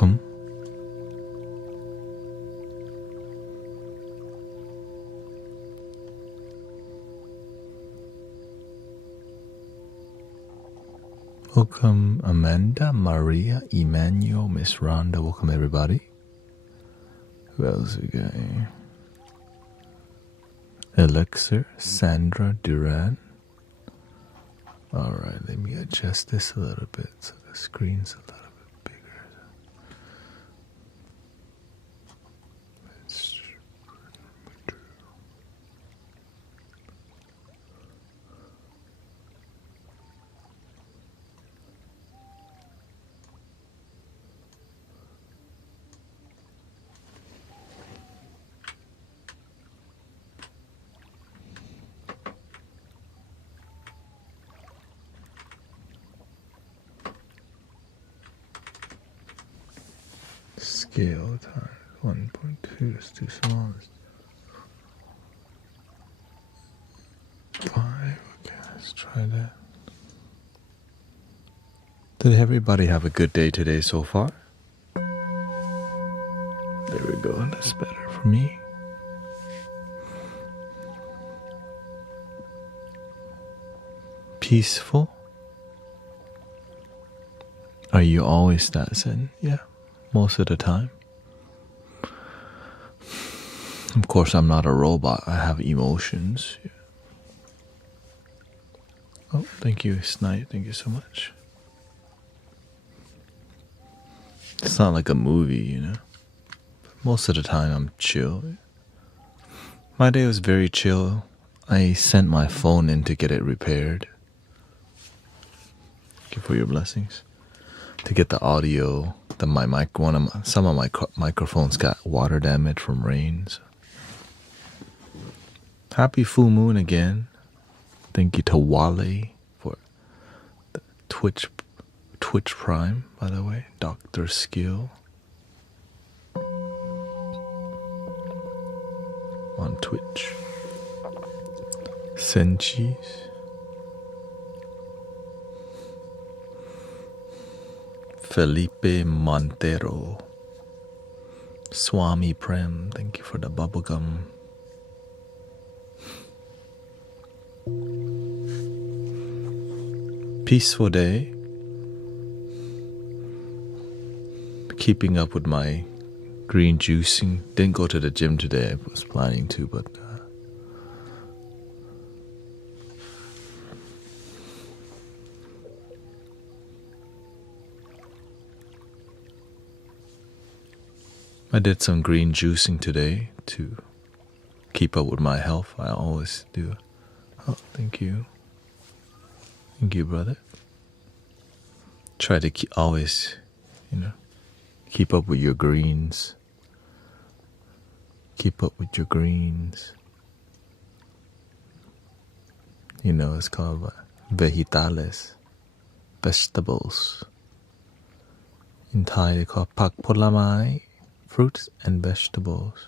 welcome. Welcome Amanda, Maria, Emmanuel, Miss Rhonda. Welcome everybody. Who else we got here? Elixir, Sandra, Duran. Alright, let me adjust this a little bit so the screen's a little bit bigger. Scale times 1.2 is too small. 5, okay, let's try that. Did everybody have a good day today so far? There we go, that's better for me. Peaceful? Are you always that zen? Yeah, most of the time. Of course, I'm not a robot. I have emotions. Oh, thank you, Snipe. Thank you so much. It's not like a movie, you know. Most of the time, I'm chill. My day was very chill. I sent my phone in to get it repaired. Thank you for your blessings. To get the audio, some of my microphones got water damage from rain. So. Happy full moon again. Thank you to Wale for the Twitch Prime, by the way. Dr. Skill on Twitch. Senchis. Felipe Montero. Swami Prem, thank you for the bubblegum. Peaceful day. Keeping up with my green juicing. Didn't go to the gym today. I was planning to, but I did some green juicing today to keep up with my health. I always do. Oh, thank you. Thank you, brother. Try to always, keep up with your greens. Keep up with your greens. It's called vegetales, vegetables. In Thai, they call pak polamai, fruits and vegetables.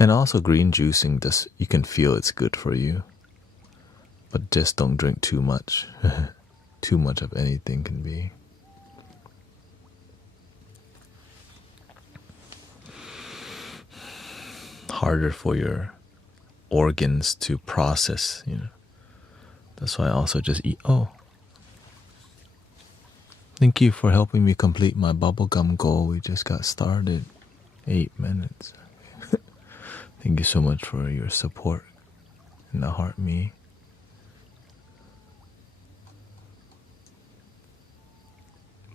And also green juicing, you can feel it's good for you. But just don't drink too much. Too much of anything can be. Harder for your organs to process, That's why I also just eat. Oh. Thank you for helping me complete my bubblegum goal. We just got started. 8 minutes. Thank you so much for your support in the heart me.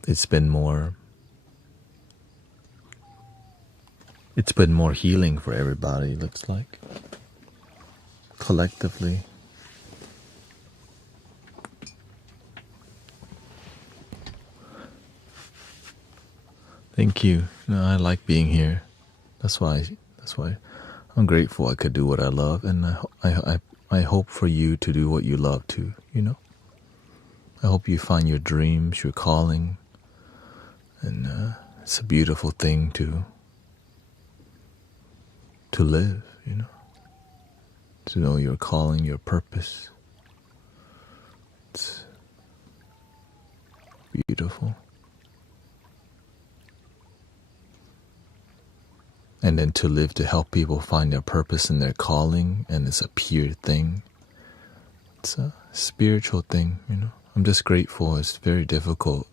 It's been more healing for everybody, looks like. Collectively. Thank you. I like being here. That's why I'm grateful I could do what I love, and I hope for you to do what you love too, I hope you find your dreams, your calling, and it's a beautiful thing to live, to know your calling, your purpose. It's beautiful. And then to live to help people find their purpose and their calling, and it's a pure thing. It's a spiritual thing, you know. I'm just grateful. It's very difficult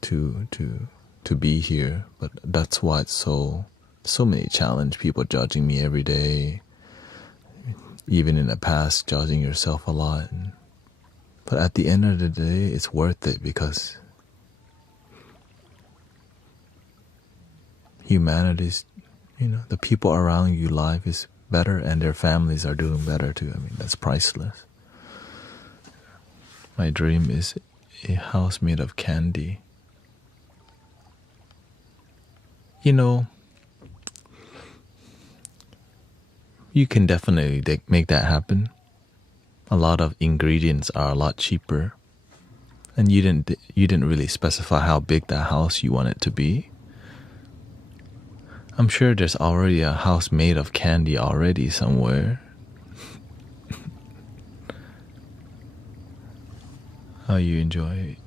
to be here, but that's why it's so many challenge. People judging me every day, even in the past, judging yourself a lot. But at the end of the day, it's worth it because humanity's, you know, the people around you life is better and their families are doing better too. I mean, that's priceless. My dream is a house made of candy. You know, you can definitely make that happen. A lot of ingredients are a lot cheaper. And you didn't really specify how big that house you want it to be. I'm sure there's already a house made of candy already somewhere. How you enjoy it?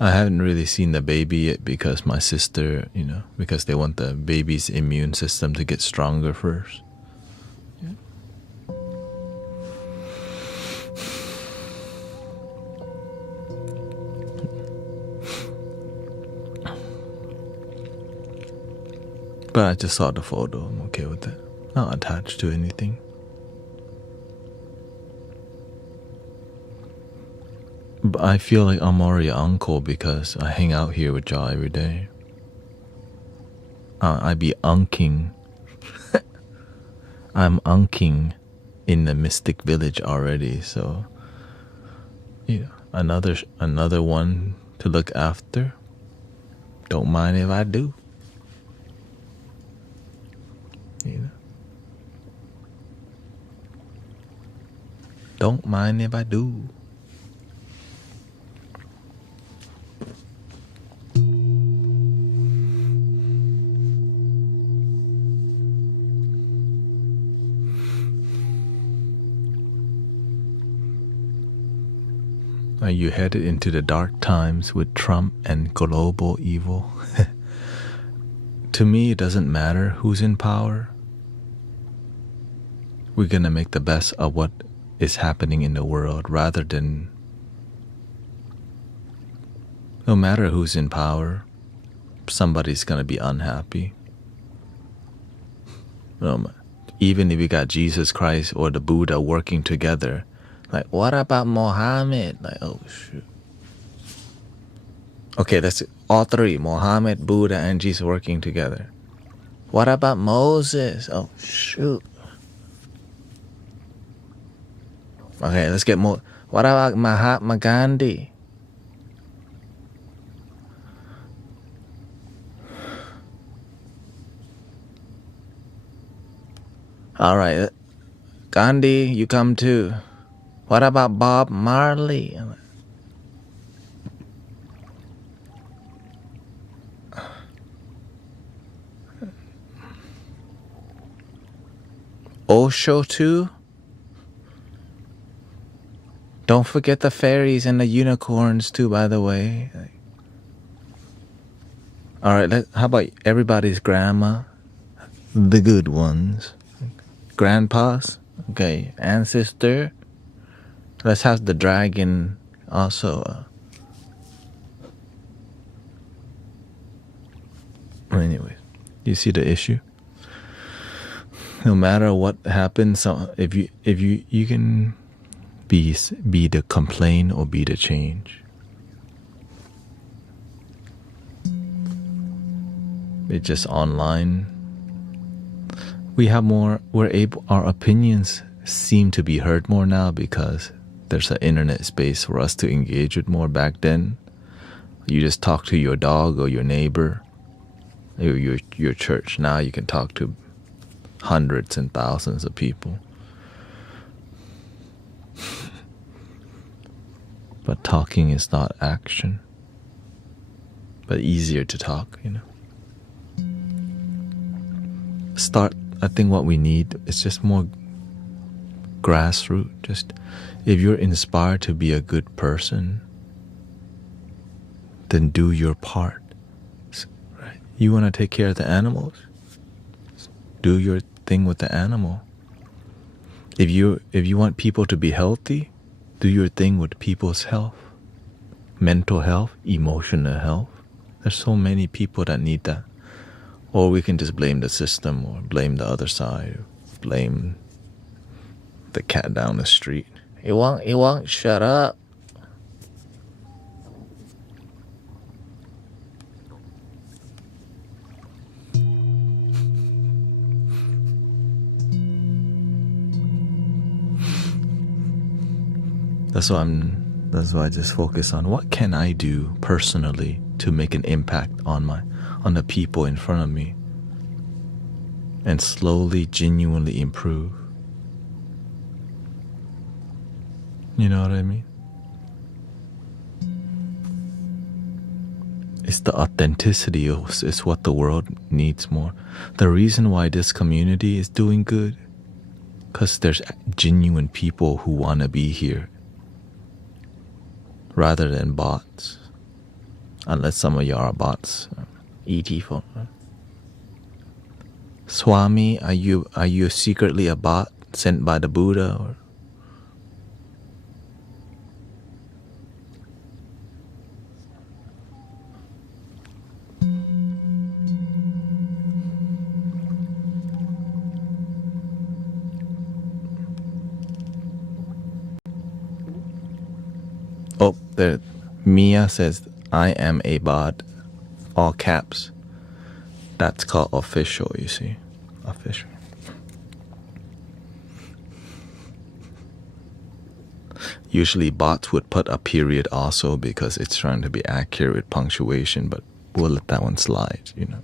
I haven't really seen the baby yet because my sister, you know, because they want the baby's immune system to get stronger first. Yeah. But I just saw the photo. I'm okay with it. Not attached to anything. But I feel like I'm already an uncle because I hang out here with y'all every day. I be unking. I'm unking in the mystic village already. So, you know, another one to look after. Don't mind if I do. You know. Don't mind if I do. Are you headed into the dark times with Trump and global evil? To me, it doesn't matter who's in power. We're gonna make the best of what is happening in the world rather than... No matter who's in power, somebody's gonna be unhappy. Even if you got Jesus Christ or the Buddha working together, like, what about Mohammed? Like, oh, shoot. Okay, that's all three. Mohammed, Buddha, and Jesus working together. What about Moses? Oh, shoot. Okay, let's get more. What about Mahatma Gandhi? All right. Gandhi, you come too. What about Bob Marley? Osho too? Don't forget the fairies and the unicorns too, by the way. All right, how about everybody's grandma? The good ones. Grandpas? Okay, ancestor. Let's have the dragon also. Anyways, you see the issue? No matter what happens, so if you can be the complaint or be the change. It's just online. Our opinions seem to be heard more now because there's an internet space for us to engage with more. Back then, you just talk to your dog or your neighbor or your church. Now you can talk to hundreds and thousands of people. But talking is not action. But easier to talk, you know. I think what we need is just more grassroots. Just if you're inspired to be a good person, then do your part. Right? You want to take care of the animals? Do your thing with the animal. If you want people to be healthy, do your thing with people's health. Mental health, emotional health. There's so many people that need that. Or we can just blame the system, or blame the other side, or blame the cat down the street. He won't shut up. That's why I just focus on what can I do personally to make an impact on the people in front of me, and slowly, genuinely improve. You know what I mean? It's the authenticity is what the world needs more. The reason why this community is doing good, because there's genuine people who want to be here, rather than bots. Unless some of you are bots. ET phone. Swami, are you secretly a bot sent by the Buddha? Or? Oh, there. Mia says, I am a bot. All caps. That's called official, you see. Official. Usually bots would put a period also because it's trying to be accurate with punctuation, but we'll let that one slide, you know.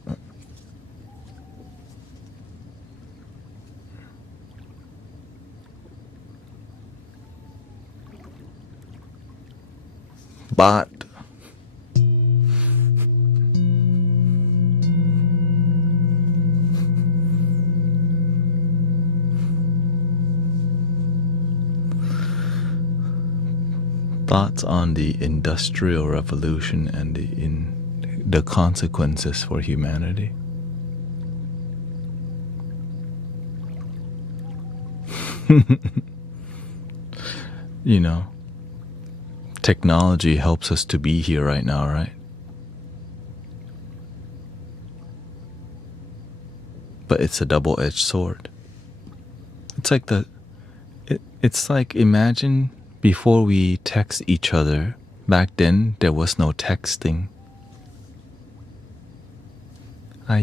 Bot. Thoughts on the Industrial Revolution and the consequences for humanity. You know, technology helps us to be here right now, right? But it's a double-edged sword. It's like imagine before we text each other, back then there was no texting. You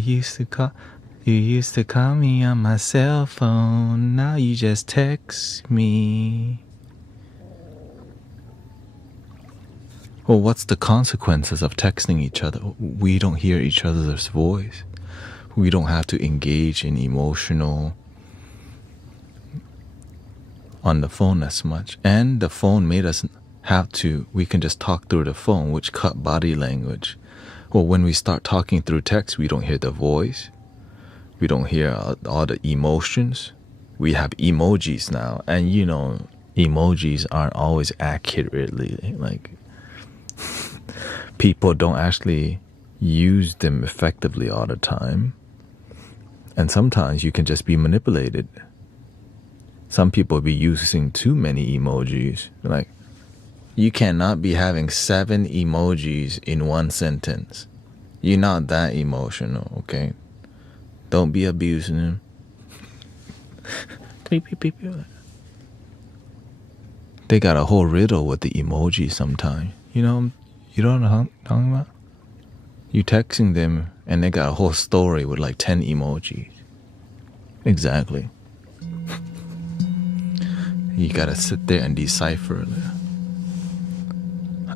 used to call me on my cell phone, now you just text me. Well, what's the consequences of texting each other? We don't hear each other's voice. We don't have to engage in emotional on the phone as much. And the phone made us we can just talk through the phone, which cut body language. Well, when we start talking through text, we don't hear the voice. We don't hear all the emotions. We have emojis now. And you know, emojis aren't always accurately, like, people don't actually use them effectively all the time. And sometimes you can just be manipulated. Some people be using too many emojis. Like, you cannot be having 7 emojis in one sentence. You're not that emotional, okay? Don't be abusing them. They got a whole riddle with the emojis sometimes. You know what I'm talking about? You texting them and they got a whole story with like 10 emojis. Exactly. You gotta sit there and decipher it.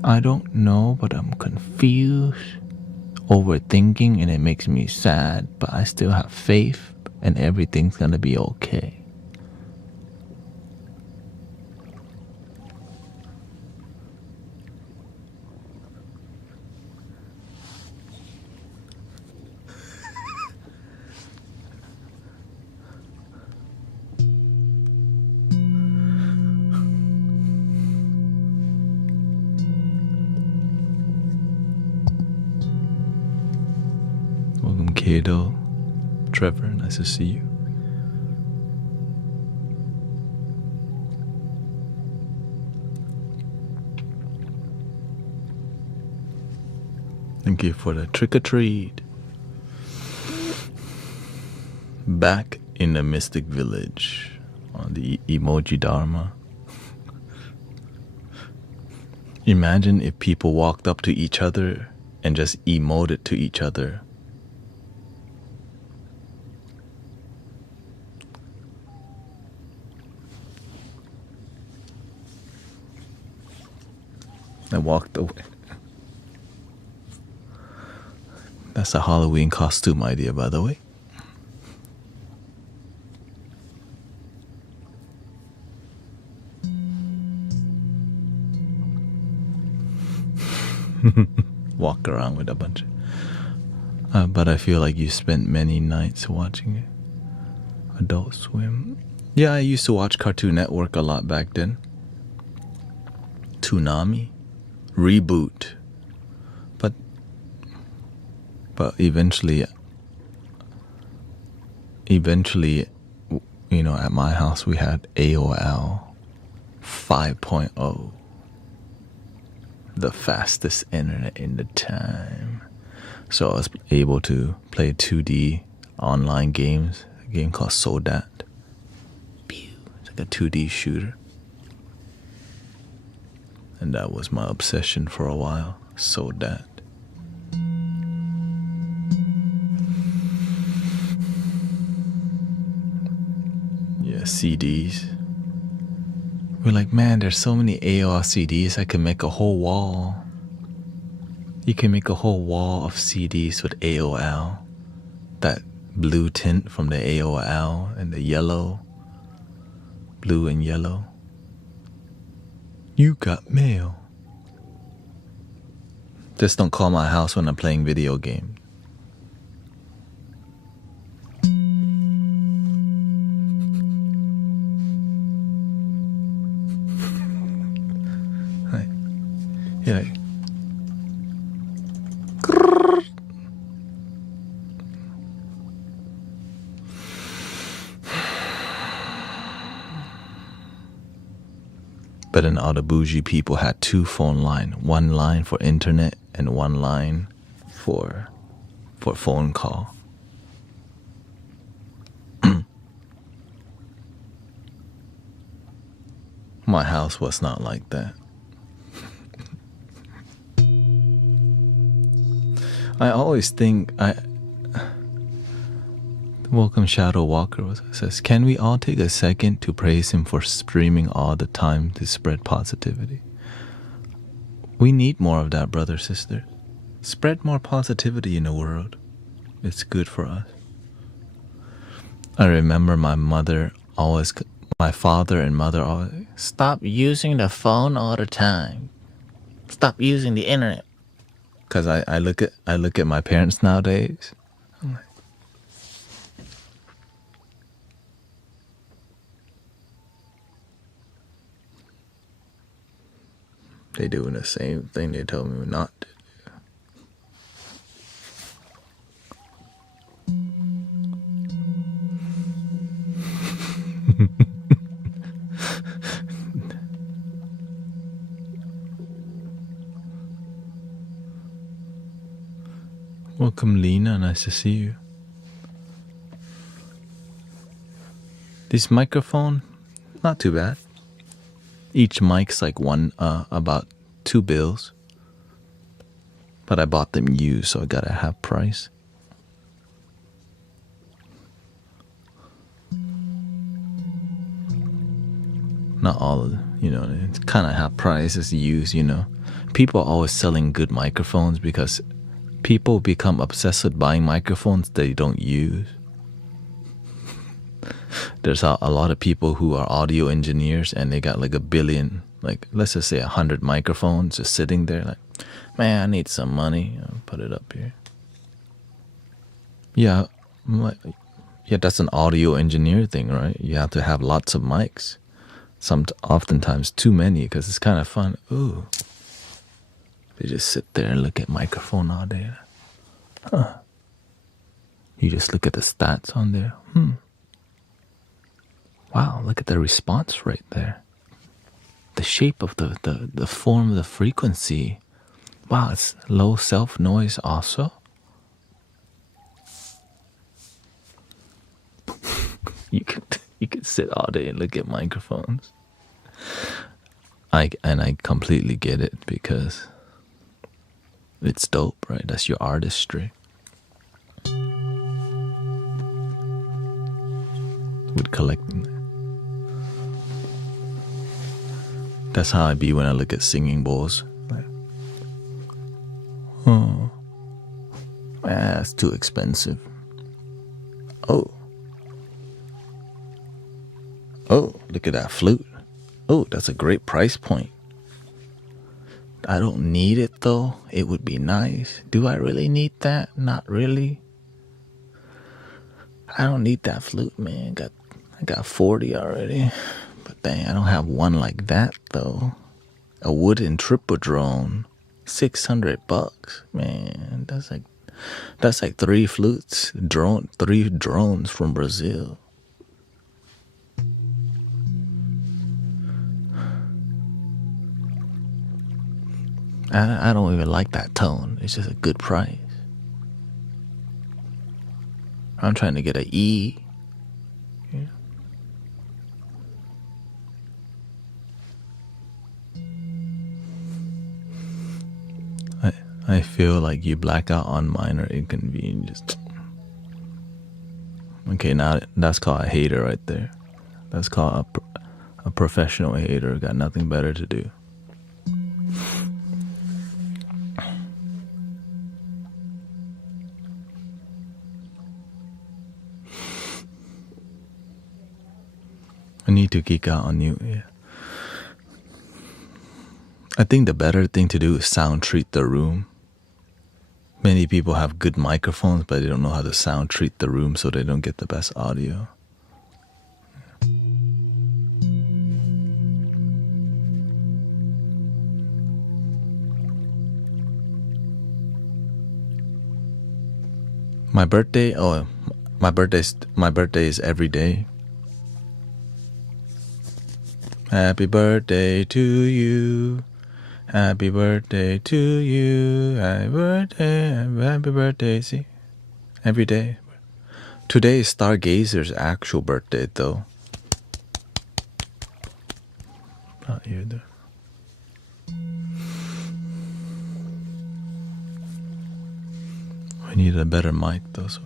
I don't know, but I'm confused, overthinking, and it makes me sad, but I still have faith and everything's gonna be okay. Welcome, Kato. Trevor, nice to see you. Thank you for the trick or treat. Back in the Mystic Village on the Emoji Dharma. Imagine if people walked up to each other and just emoted to each other. I walked away. That's a Halloween costume idea, by the way. Walk around with a bunch of... but I feel like you spent many nights watching it. Adult Swim. Yeah, I used to watch Cartoon Network a lot back then. Toonami. Reboot. But eventually, you know, at my house we had AOL 5.0. The fastest internet in the time. So I was able to play 2D online games. A game called Sodat. It's like a 2D shooter. And that was my obsession for a while. Sodat. Yeah, CDs. We're like, man, there's so many AOL CDs, I can make a whole wall. You can make a whole wall of CDs with AOL. That blue tint from the AOL and the yellow. Blue and yellow. You got mail. Just don't call my house when I'm playing video games. Yeah. But then all the bougie people had two phone lines. One line for internet and one line for phone call. My house was not like that. I always think Welcome Shadow Walker says, can we all take a second to praise him for streaming all the time to spread positivity? We need more of that, brother, sister. Spread more positivity in the world. It's good for us. I remember my father and mother always, stop using the phone all the time. Stop using the internet. Because I look at my parents nowadays. I'm like, they doing the same thing they told me not to do. Welcome, Lena. Nice to see you. This microphone, not too bad. Each mic's like about $2. But I bought them used, so I got a half price. Not all of them, you know, it's kind of half price is used, you know. People are always selling good microphones because people become obsessed with buying microphones they don't use. There's a lot of people who are audio engineers and they got like a billion, like let's just say 100 microphones just sitting there like, man, I need some money. I'll put it up here. Yeah, that's an audio engineer thing, right? You have to have lots of mics. Oftentimes too many because it's kind of fun. Ooh. They just sit there and look at microphone all day. Huh. You just look at the stats on there. Wow, look at the response right there. The shape of the form of the frequency. Wow, it's low self noise also. You could sit all day and look at microphones. I completely get it because it's dope, right? That's your artistry. With collecting that. That's how I be when I look at singing bowls. Like, oh, that's too expensive. Oh, look at that flute. Oh, that's a great price point. I don't need it though. It would be nice. Do I really need that? Not really. I don't need that flute, man. I got 40 already. But dang, I don't have one like that though. A wooden triple drone, $600, man. That's like 3 flutes, 3 drones from Brazil. I don't even like that tone. It's just a good price. I'm trying to get an E. Yeah. I feel like you black out on minor inconvenience. Okay, now that's called a hater right there. That's called a professional hater. Got nothing better to do. I need to geek out on you, yeah. I think the better thing to do is sound treat the room. Many people have good microphones, but they don't know how to sound treat the room, so they don't get the best audio. My birthday is every day. Happy birthday to you. Happy birthday to you. Happy birthday. See? Every day. Today is Stargazer's actual birthday, though. Not you, though. I need a better mic, though. So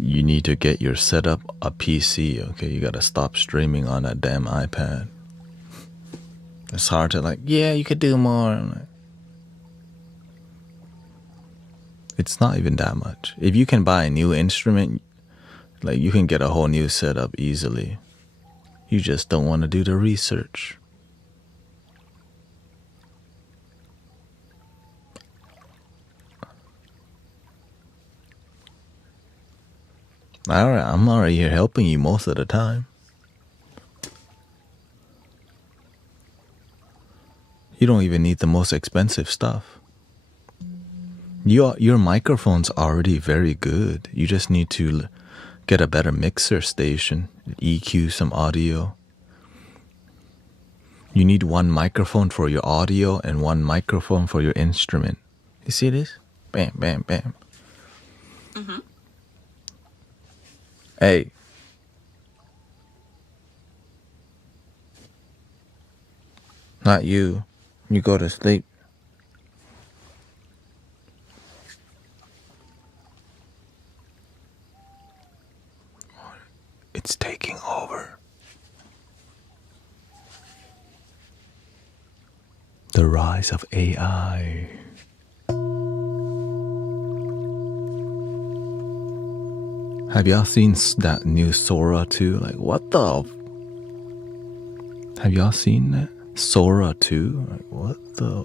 you need to get your setup a PC, okay? You gotta stop streaming on that damn iPad. It's hard to yeah, you could do more. I'm like, it's not even that much. If you can buy a new instrument, you can get a whole new setup easily. You just don't want to do the research. Alright, I'm already here helping you most of the time. You don't even need the most expensive stuff. Your microphone's already very good. You just need to get a better mixer station, EQ some audio. You need one microphone for your audio and one microphone for your instrument. You see this? Bam, bam, bam. Mm-hmm. Hey. Not you. You go to sleep. It's taking over. The rise of AI. Have y'all seen that new Sora 2? What the? Have y'all seen that? Sora 2? What the?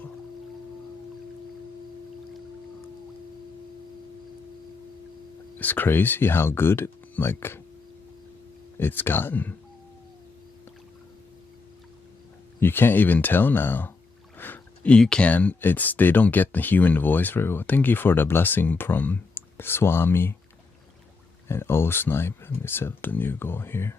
It's crazy how good it's gotten. You can't even tell now. You can. They don't get the human voice very well. Thank you for the blessing from Swami. And O snipe. Let me set up the new goal here.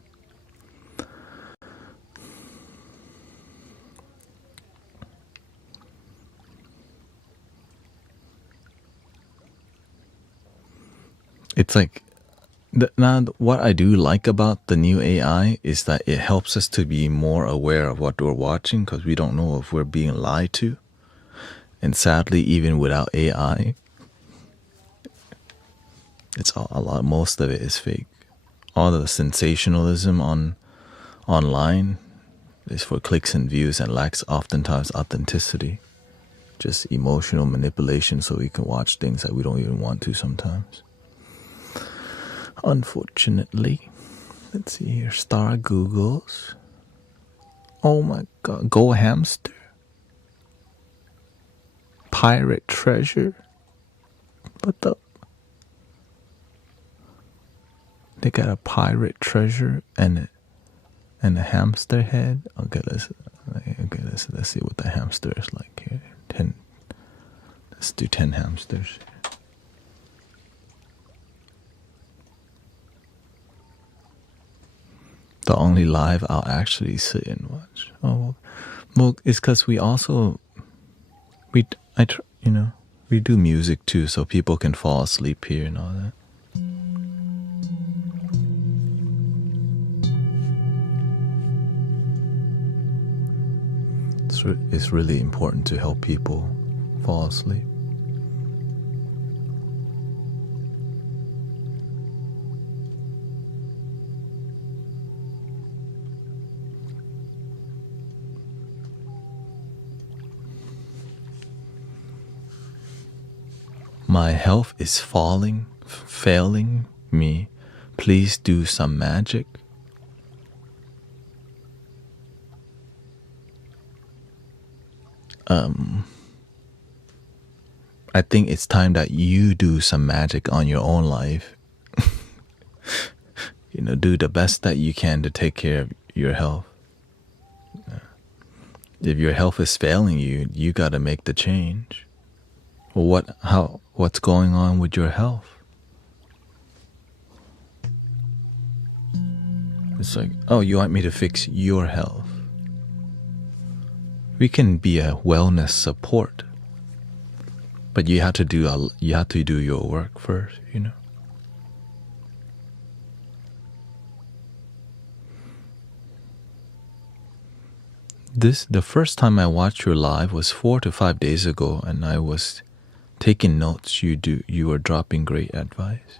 It's like now what I do like about the new AI is that it helps us to be more aware of what we're watching, because we don't know if we're being lied to. And sadly, even without AI, it's most of it is fake. All the sensationalism online is for clicks and views and lacks oftentimes authenticity. Just emotional manipulation so we can watch things that we don't even want to sometimes. Unfortunately. Let's see here. Star Googles. Oh my god. Go hamster. Pirate treasure. What the? They got a pirate treasure and a hamster head. Okay, let's see what the hamster is like here. 10. Let's do 10 hamsters. The only live I'll actually sit and watch. Oh, well, it's because we do music too, so people can fall asleep here and all that. It's really important to help people fall asleep. My health is failing me. Please do some magic. I think it's time that you do some magic on your own life. Do the best that you can to take care of your health. If your health is failing you, you got to make the change. Well, what's going on with your health? It's like, oh, you want me to fix your health? We can be a wellness support, but you have to do your work first, The first time I watched your live was 4 to 5 days ago, and I was taking notes. You were dropping great advice.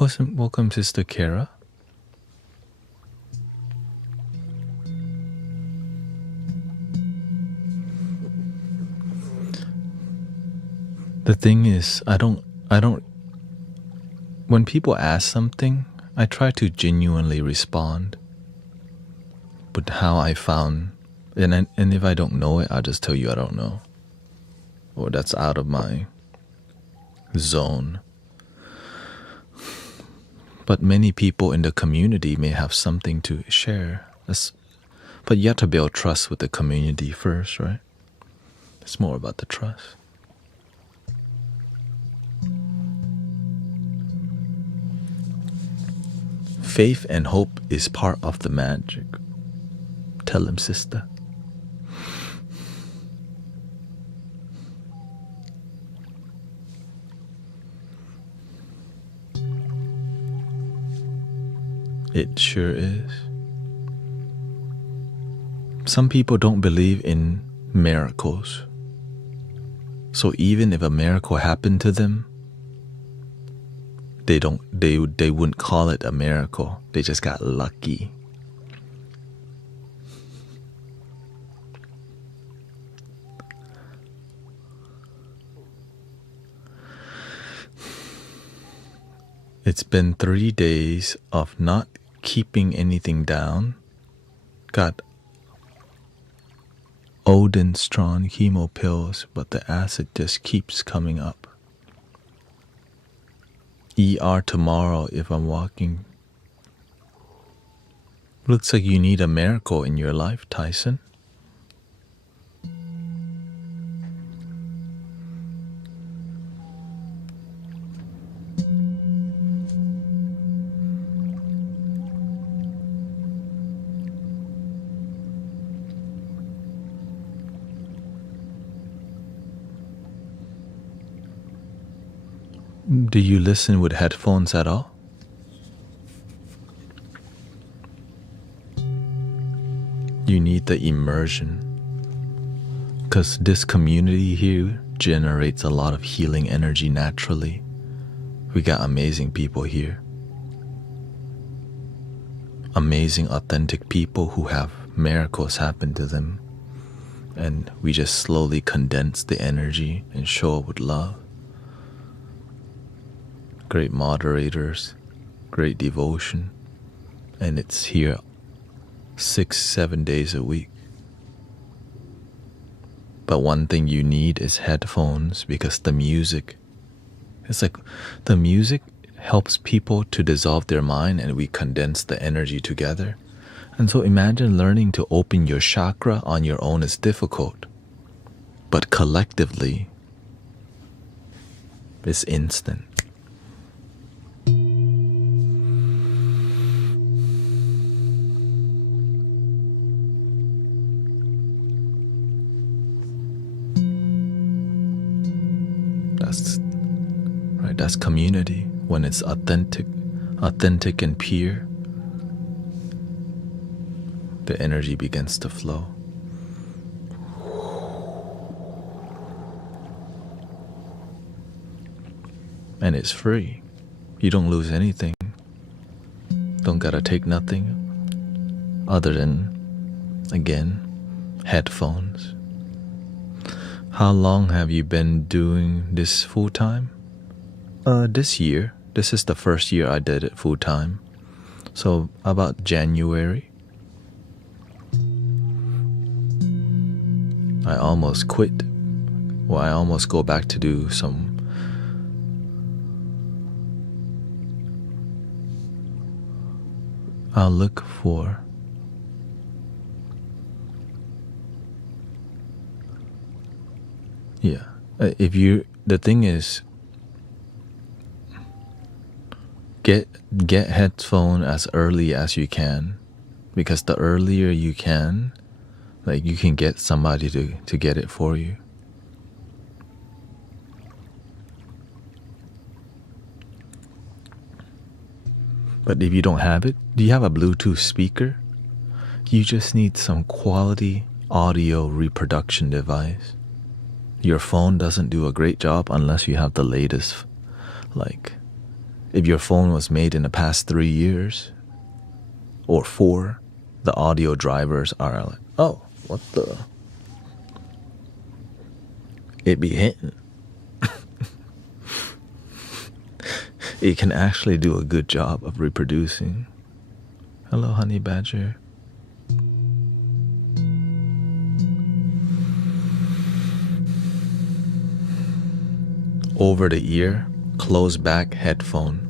Welcome, Sister Kara. The thing is, I don't. When people ask something, I try to genuinely respond. But how I found, and if I don't know it, I'll just tell you I don't know, or that's out of my zone. But many people in the community may have something to share. But you have to build trust with the community first, right? It's more about the trust. Faith and hope is part of the magic. Tell him, sister. It sure is. Some people don't believe in miracles. So even if a miracle happened to them, they wouldn't call it a miracle. They just got lucky. It's been 3 days of not keeping anything down. Got Odin strong chemo pills, but the acid just keeps coming up. ER tomorrow if I'm walking. Looks like you need a miracle in your life, Tyson. Do you listen with headphones at all? You need the immersion, because this community here generates a lot of healing energy naturally. We got amazing people here. Amazing, authentic people who have miracles happen to them. And we just slowly condense the energy and show it with love. Great moderators, great devotion. And it's here 6-7 days a week. But one thing you need is headphones, because the music, it's like the music helps people to dissolve their mind, and we condense the energy together. And so imagine learning to open your chakra on your own is difficult, but collectively it's instant. That's community when it's authentic and pure. The energy begins to flow. And it's free. You don't lose anything. Don't gotta take nothing other than, again, headphones. How long have you been doing this full time? This year. This is the first year I did it full time. So about January. I almost quit. Well, I almost go back to do some I'll look for the thing is, get headphone as early as you can, because the earlier you can, like, you can get somebody to get it for you. But if you don't have it, do you have a Bluetooth speaker? You just need some quality audio reproduction device. Your phone doesn't do a great job unless you have the latest. Like, if your phone was made in the past 3 years or 4, the audio drivers are like, oh, what the? It be hitting. It can actually do a good job of reproducing. Hello, honey badger. Over the ear, close back headphone.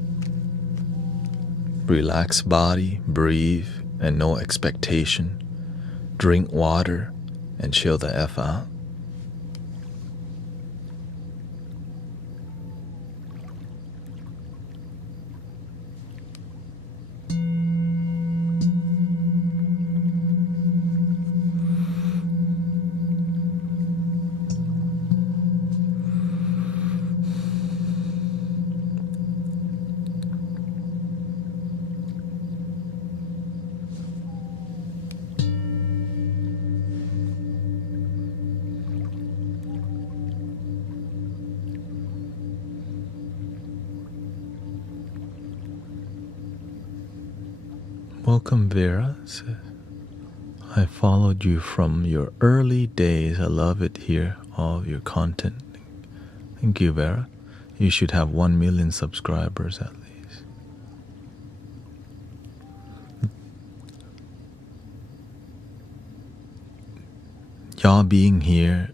Relax body, breathe, and no expectation. Drink water and chill the F out. Welcome, Vera. Says, I followed you from your early days. I love it here, all of your content. Thank you, Vera. You should have 1 million subscribers at least. Y'all being here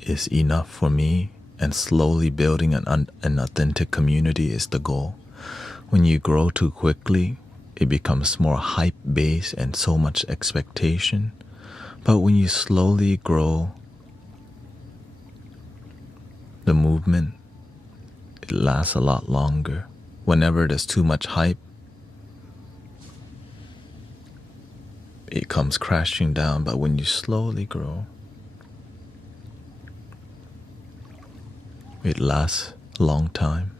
is enough for me, and slowly building an authentic community is the goal. When you grow too quickly, it becomes more hype-based and so much expectation. But when you slowly grow, the movement, it lasts a lot longer. Whenever there's too much hype, it comes crashing down. But when you slowly grow, it lasts a long time.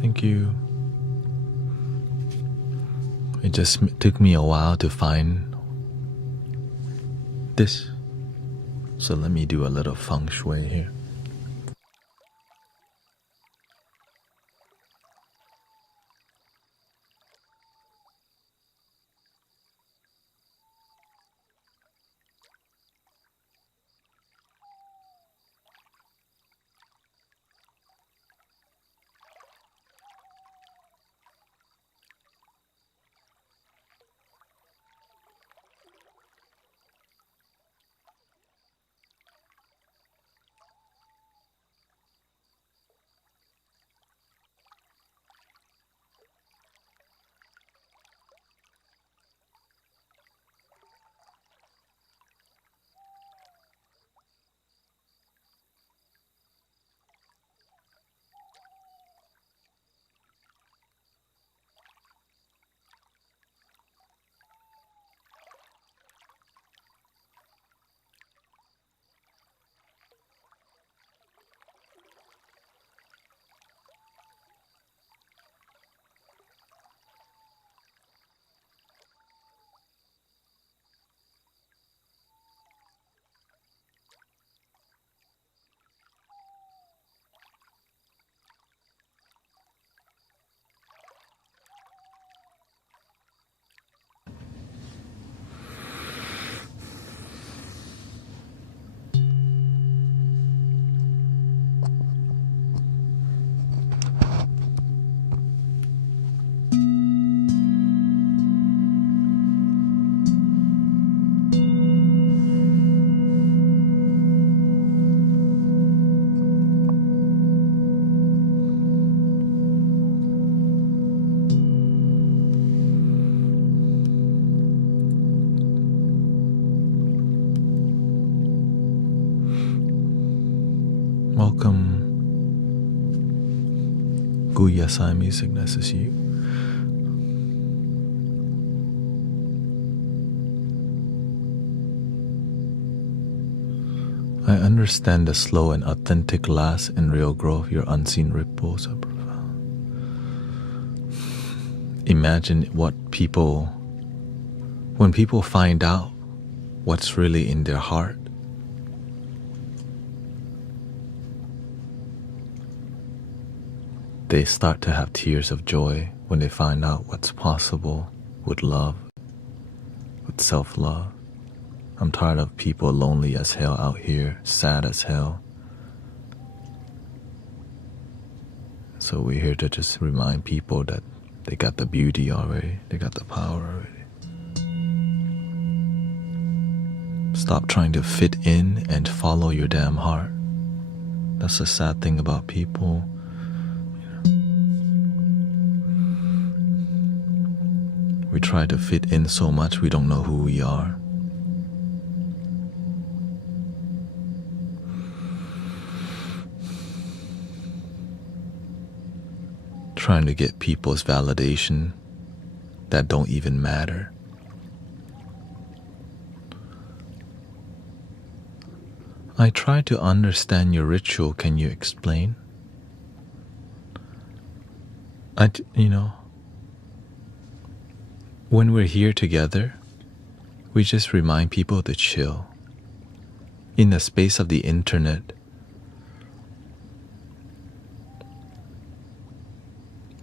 Thank you. It just took me a while to find this. So let me do a little feng shui here. Welcome, Guyasai Music, nice to see you. I understand the slow and authentic last and real growth. Your unseen ripples are profound. Imagine when people find out what's really in their heart. They start to have tears of joy when they find out what's possible with love, with self-love. I'm tired of people lonely as hell out here, sad as hell. So we're here to just remind people that they got the beauty already, they got the power already. Stop trying to fit in and follow your damn heart. That's the sad thing about people. We try to fit in so much we don't know who we are. Trying to get people's validation that don't even matter. I try to understand your ritual. Can you explain? When we're here together, we just remind people to chill. In the space of the internet,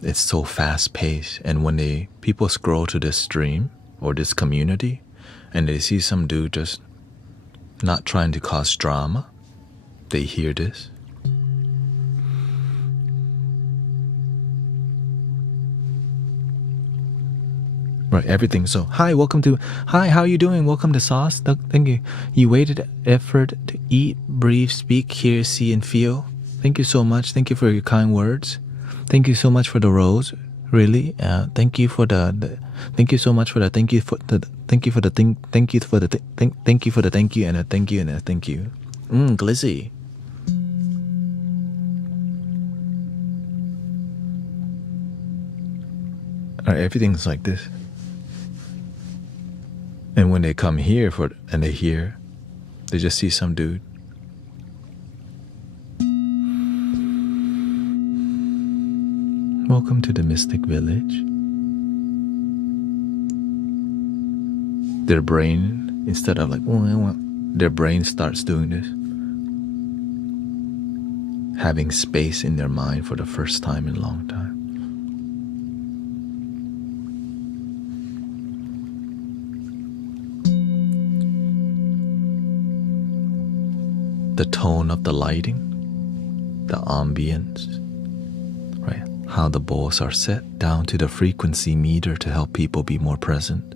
it's so fast-paced, and when people scroll to this stream or this community, and they see some dude just not trying to cause drama, they hear this. Right, everything. So, hi, how are you doing? Welcome to Sauce. Thank you. You waited effort to eat, breathe, speak, hear, see, and feel. Thank you so much. Thank you for your kind words. Thank you so much for the rose. Really, thank you for the thank you so much for the thank you for the thank you for the thing thank you for the thank you for the thank you and a thank you and a thank you. Glizzy. Alright, everything's like this. And when they come here and they hear, they just see some dude. Welcome to the Mystic Village. Their brain, instead of like, their brain starts doing this. Having space in their mind for the first time in a long time. The tone of the lighting, the ambience, right? How the bowls are set down to the frequency meter to help people be more present.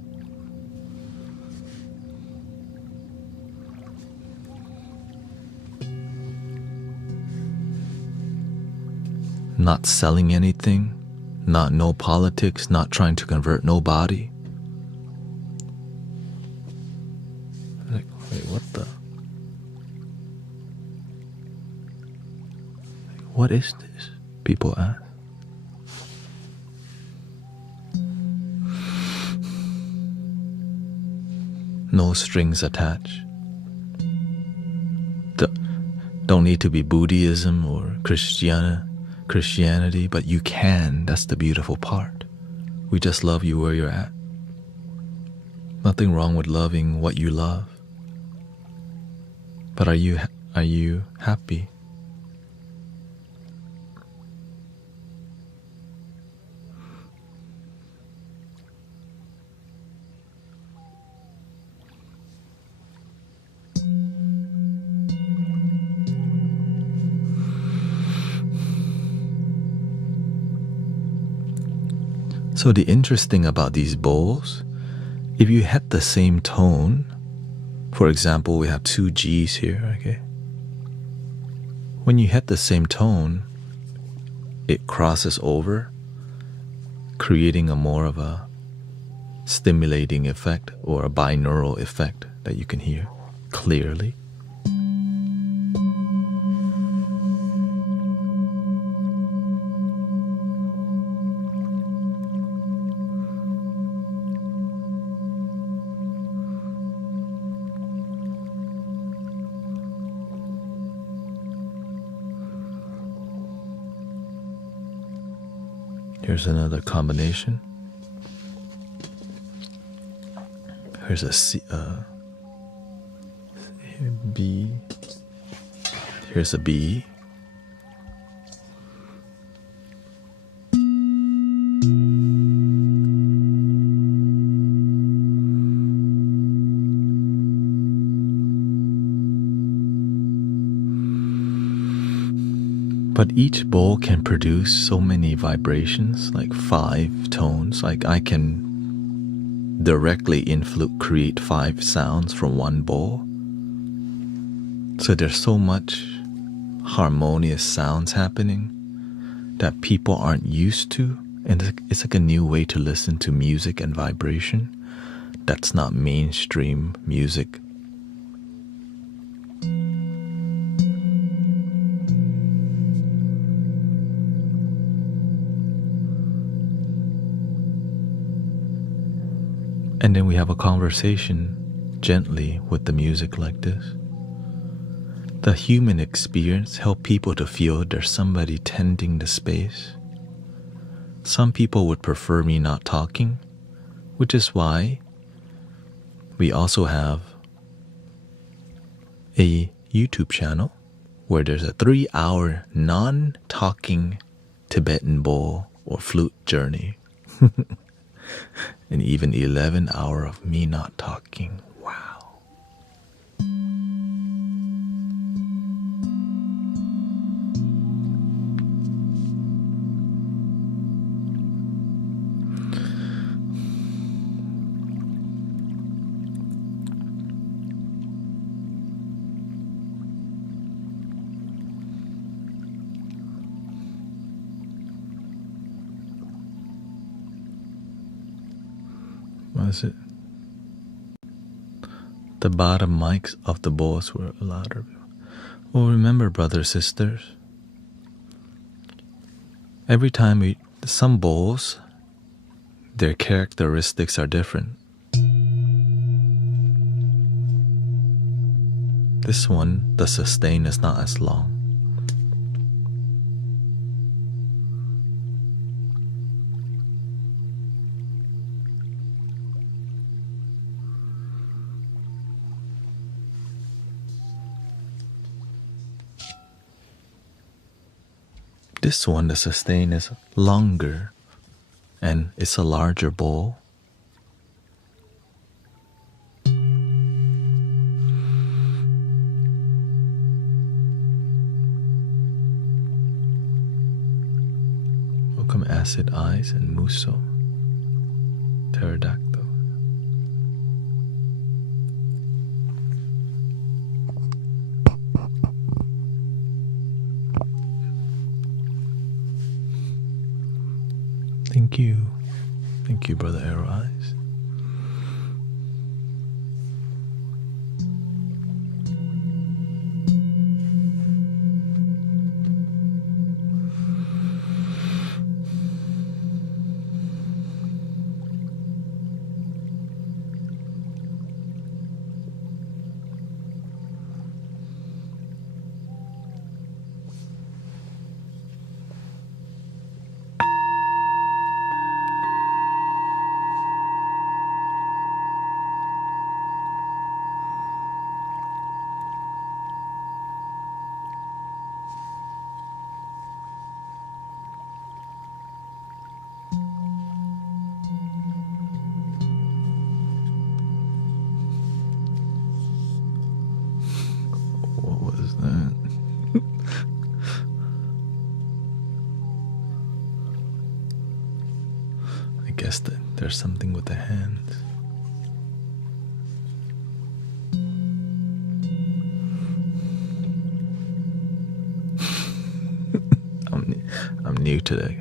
Not selling anything, no politics, not trying to convert nobody. Like, wait, what the? What is this? People ask. No strings attached. Don't need to be Buddhism or Christianity, but you can. That's the beautiful part. We just love you where you're at. Nothing wrong with loving what you love. But are you happy? So the interesting about these bowls, if you hit the same tone, for example, we have two G's here, okay? When you hit the same tone, it crosses over, creating a more of a stimulating effect or a binaural effect that you can hear clearly. Here's another combination. Here's a C, B. Here's a B. But each bowl can produce so many vibrations, like 5 tones. Like I can directly create 5 sounds from one bowl. So there's so much harmonious sounds happening that people aren't used to. And it's like a new way to listen to music and vibration. That's not mainstream music. And then we have a conversation gently with the music like this. The human experience helps people to feel there's somebody tending the space. Some people would prefer me not talking, which is why we also have a YouTube channel where there's a 3-hour non-talking Tibetan bowl or flute journey. And even 11 hours of me not talking. Wow. What is it? The bottom mics of the bowls were louder. Well, remember, brothers, sisters, every time some bowls, their characteristics are different. This one, the sustain is not as long. This one, the sustain, is longer and it's a larger bowl. Welcome Acid Eyes and Muso, Pterodactyl. Thank you. Thank you, Brother Arrow Eyes. What was that? I guess that there's something with the hands. I'm new to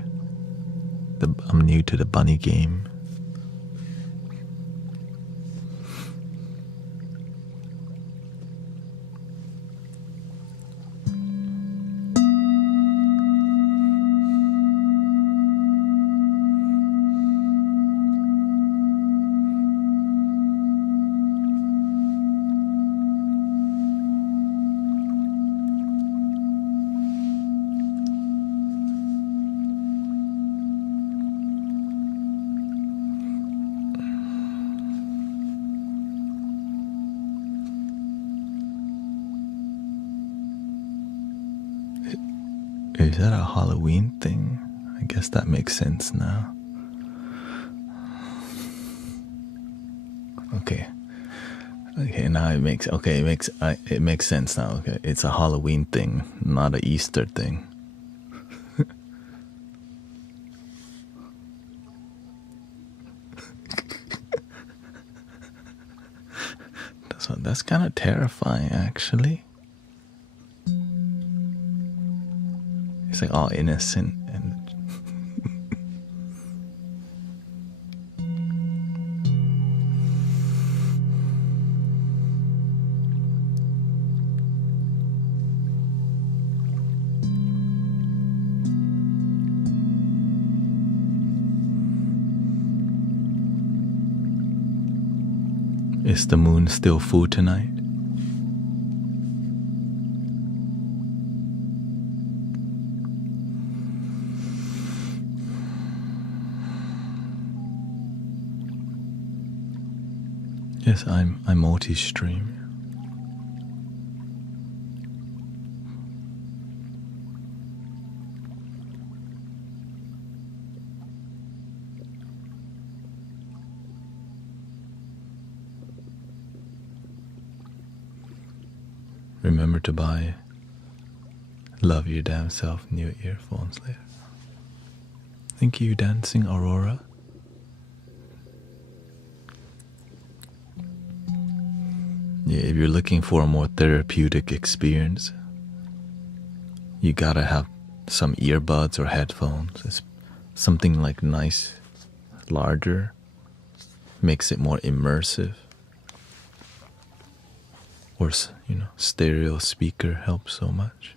I'm new to the bunny game. Is that a Halloween thing? I guess that makes sense now. Okay. Okay, now it makes sense now. Okay, it's a Halloween thing, not an Easter thing. That's kind of terrifying, actually. It's like all innocent and Is the moon still full tonight? Yes, I'm multi-stream. Remember to buy Love Your Damn Self new earphones later. Thank you, Dancing Aurora. Yeah, if you're looking for a more therapeutic experience, you gotta have some earbuds or headphones. It's something like nice, larger, makes it more immersive. Or, stereo speaker helps so much.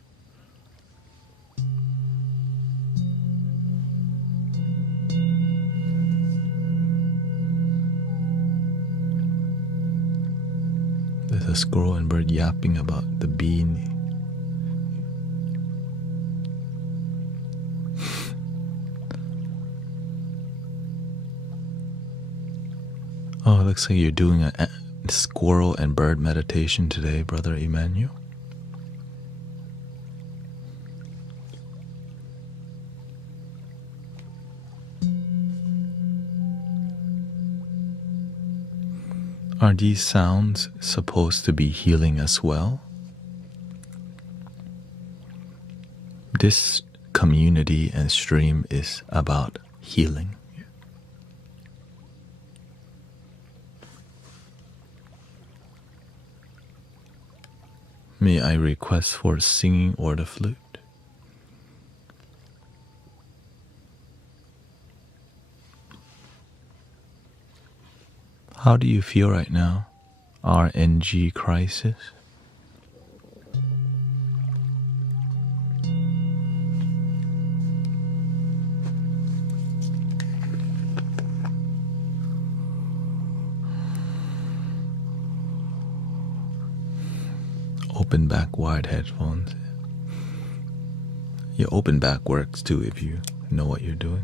There's a squirrel and bird yapping about the bean. Oh, it looks like you're doing a squirrel and bird meditation today, Brother Emmanuel. Are these sounds supposed to be healing as well? This community and stream is about healing. May I request for singing or the flute? How do you feel right now? RNG crisis? Open back wide headphones. Your open back works too if you know what you're doing.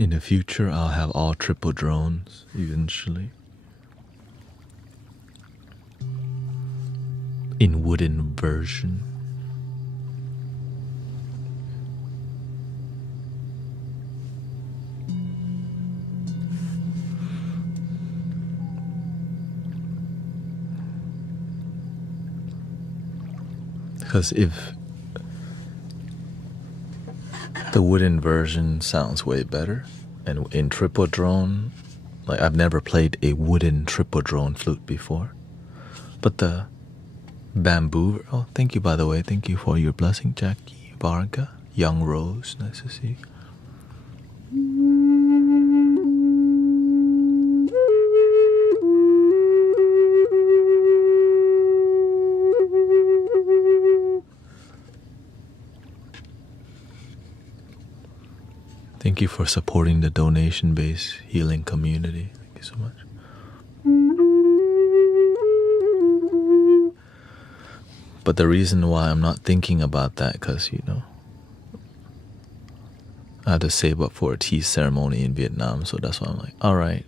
In the future, I'll have all triple drones eventually. In wooden version. Because if the wooden version sounds way better, and in triple drone, like I've never played a wooden triple drone flute before, but the bamboo, oh thank you by the way, thank you for your blessing, Jackie, Varga, Young Rose, nice to see you. Thank you for supporting the donation-based healing community. Thank you so much. But the reason why I'm not thinking about that, because, you know, I had to save up for a tea ceremony in Vietnam, so that's why I'm like, all right.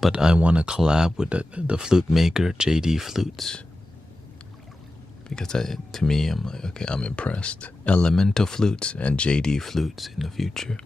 But I want to collab with the flute maker, JD Flutes. Because to me, I'm like, okay, I'm impressed. Elemental flutes and JD flutes in the future.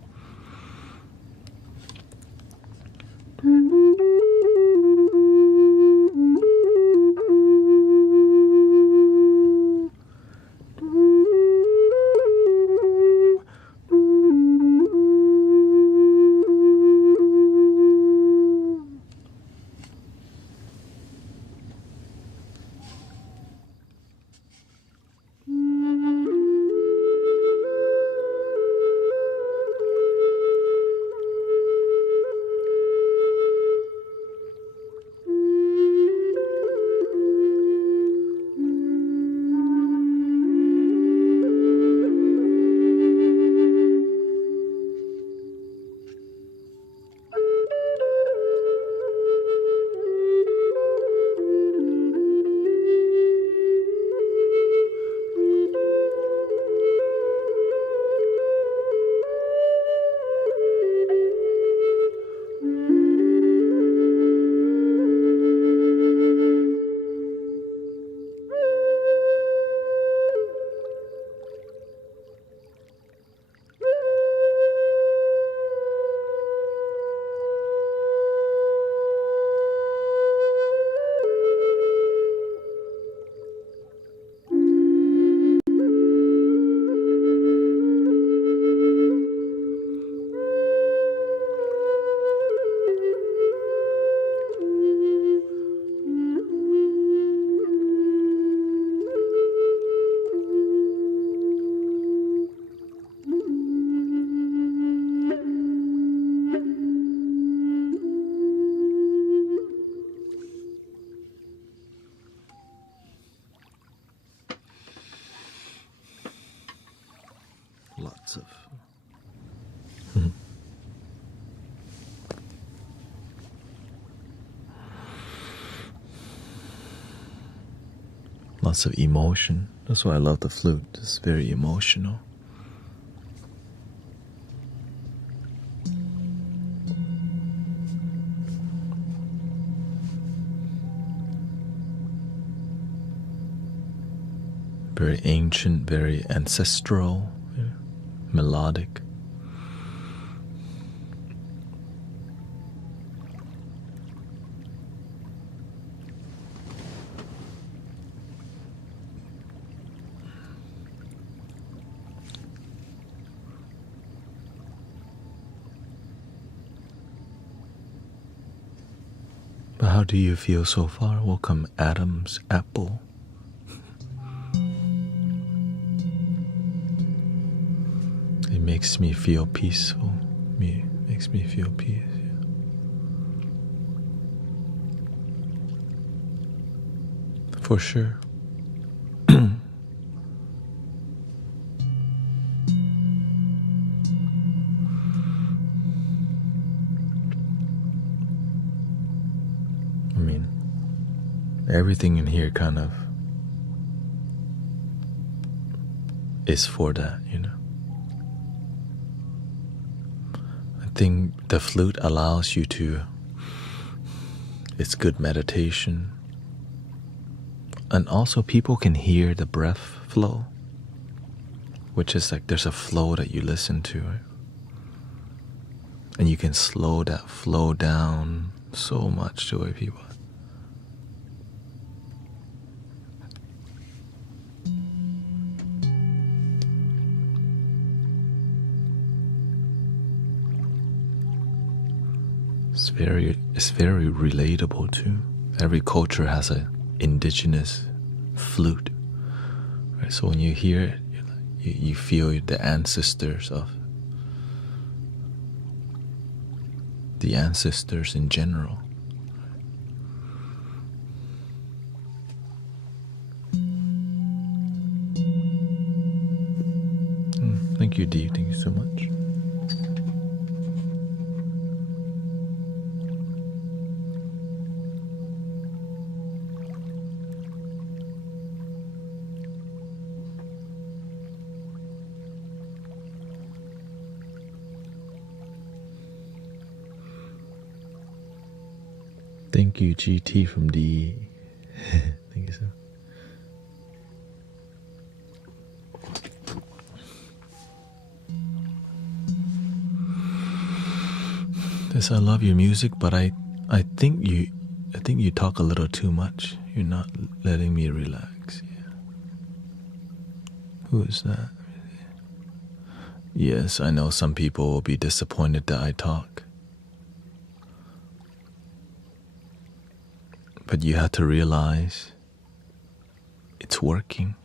Lots of lots of emotion. That's why I love the flute. It's very emotional. Very ancient, very ancestral, melodic. But how do you feel so far? Welcome, Adam's Apple. It makes me feel peaceful. Makes me feel peace. Yeah. For sure. Everything in here kind of is for that, you know. think the flute allows you to, it's good meditation. And also people can hear the breath flow, which is like there's a flow that you listen to, right? And you can slow that flow down so much to way people. It's very relatable too. Every culture has an indigenous flute, right? So when you hear it, you feel the ancestors in general. Thank you, Dee. Thank you so much. Thank you, GT from D. Thank you, sir. Yes, I love your music, but I think you talk a little too much. You're not letting me relax. Yeah. Who is that? Yes, I know some people will be disappointed that I talk. But you have to realize it's working.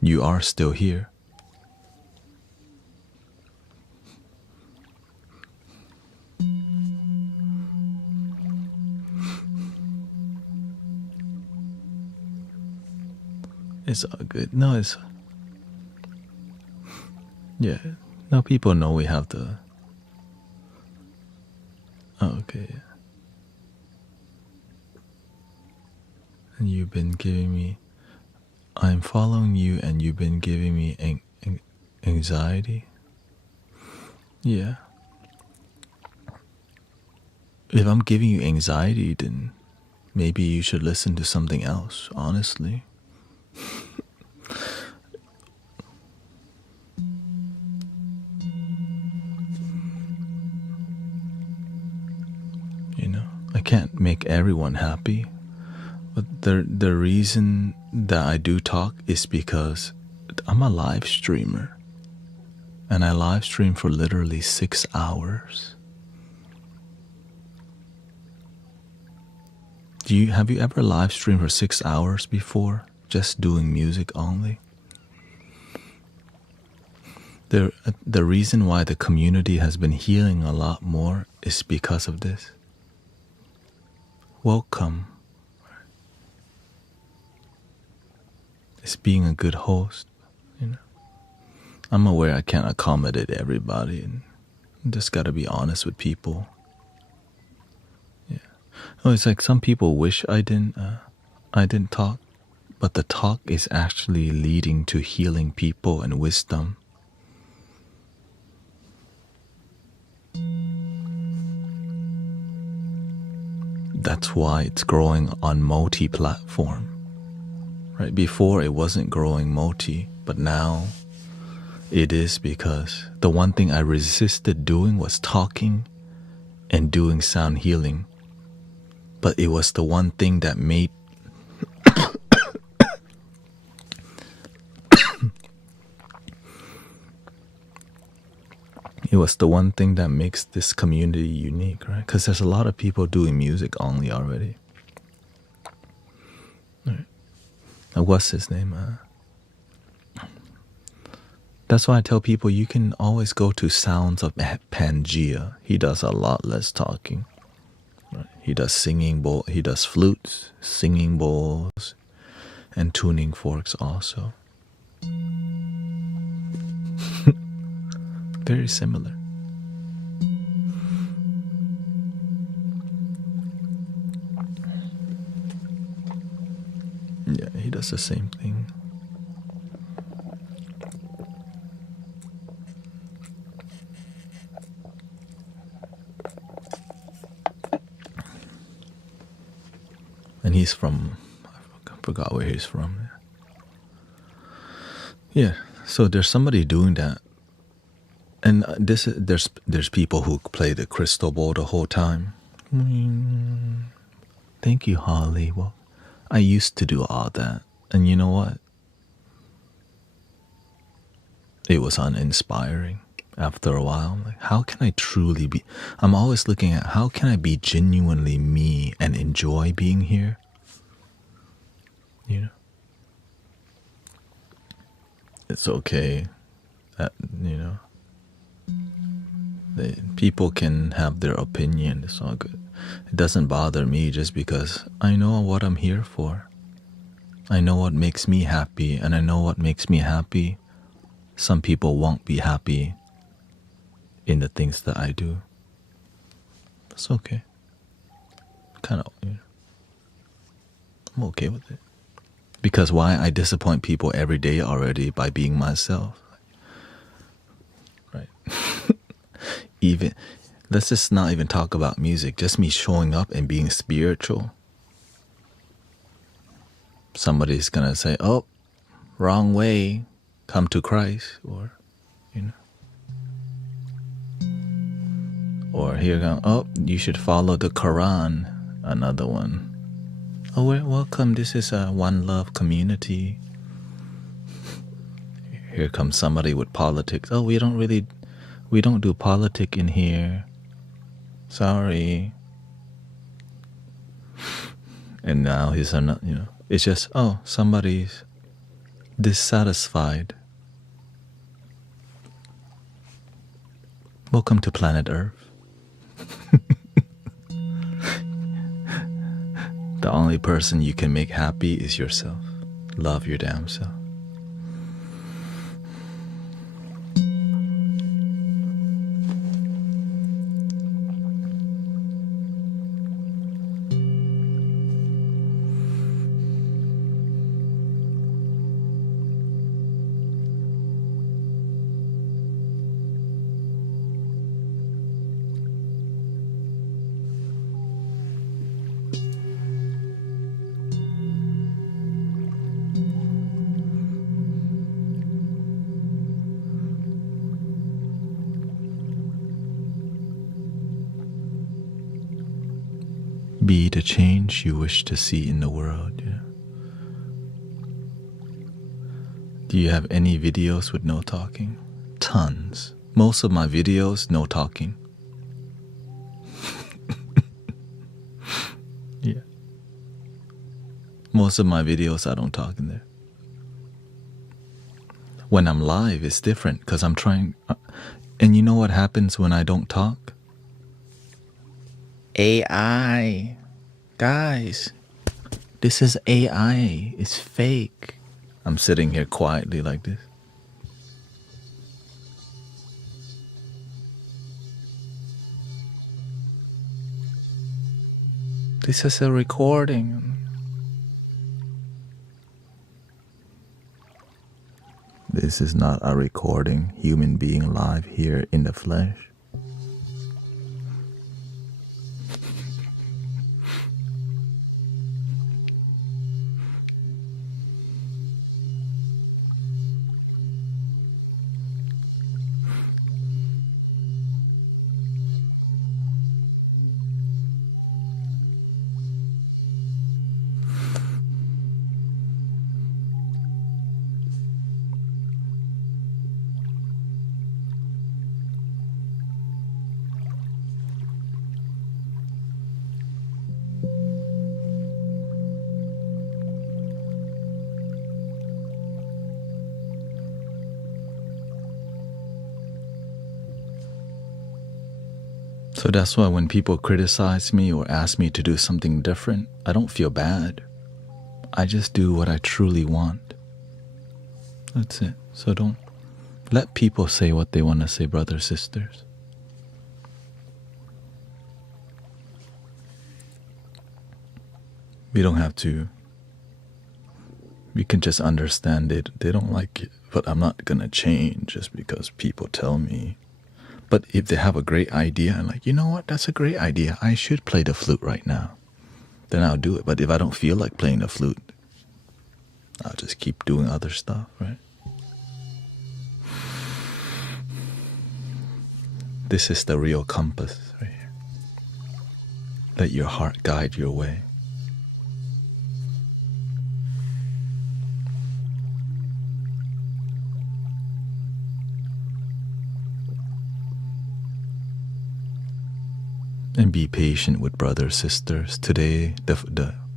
You are still here. It's all good. No, it's... Yeah. Now people know we have the... Oh, okay, yeah. And you've been giving me... I'm following you and you've been giving me anxiety? Yeah. If I'm giving you anxiety, then maybe you should listen to something else, honestly. You know, I can't make everyone happy. But the reason that I do talk is because I'm a live streamer. And I live stream for literally 6 hours. Have you ever live streamed for 6 hours before? Just doing music only? The reason why the community has been healing a lot more is because of this. Welcome. It's being a good host, you know. I'm aware I can't accommodate everybody, and you just gotta be honest with people. Yeah. Oh, it's like some people wish I didn't talk, but the talk is actually leading to healing people and wisdom. That's why it's growing on multi-platform. Right? Before it wasn't growing multi, but now it is, because the one thing I resisted doing was talking and doing sound healing. But it was the one thing that made it was the one thing that makes this community unique, right? Because there's a lot of people doing music only already. Right. What's his name? That's why I tell people you can always go to Sounds of Pangea. He does a lot less talking. Right. He does singing bowl. He does flutes, singing bowls, and tuning forks also. Very similar. Yeah, he does the same thing. And he's from, I forgot where he's from. Yeah, so there's somebody doing that. And there's people who play the crystal ball the whole time. Thank you, Holly. Well, I used to do all that. And you know what? It was uninspiring after a while. I'm like, how can I truly be? I'm always looking at how can I be genuinely me and enjoy being here? You know? It's okay that, people can have their opinion. It's all good. It doesn't bother me just because I know what I'm here for. I know what makes me happy, and I know what makes me happy. Some people won't be happy in the things that I do. It's okay. Kind of, I'm okay with it. Because why? I disappoint people every day already by being myself. Right? Even, let's just not even talk about music. Just me showing up and being spiritual. Somebody's gonna say, oh, wrong way. Come to Christ. Or, Or here go, oh, you should follow the Quran. Another one. Oh, welcome. This is a One Love community. Here comes somebody with politics. Oh, we don't do politic in here. Sorry. And now he's not, it's just, oh, somebody's dissatisfied. Welcome to planet Earth. The only person you can make happy is yourself. Love your damn self. Be the change you wish to see in the world. Do you have any videos with no talking? Tons. Most of my videos, no talking. Yeah. Most of my videos, I don't talk in there. When I'm live, it's different because I'm trying. And you know what happens when I don't talk? AI. Guys, this is AI. It's fake. I'm sitting here quietly like this. This is a recording. This is not a recording. Human being live here in the flesh. So that's why when people criticize me or ask me to do something different, I don't feel bad. I just do what I truly want. That's it. So don't let people say what they want to say, brothers, sisters. We don't have to. We can just understand it. They don't like it, but I'm not going to change just because people tell me. But if they have a great idea, I'm like, you know what? That's a great idea. I should play the flute right now. then I'll do it. But if I don't feel like playing the flute, I'll just keep doing other stuff, right? This is the real compass right here. Let your heart guide your way. And be patient with brothers, sisters. Today,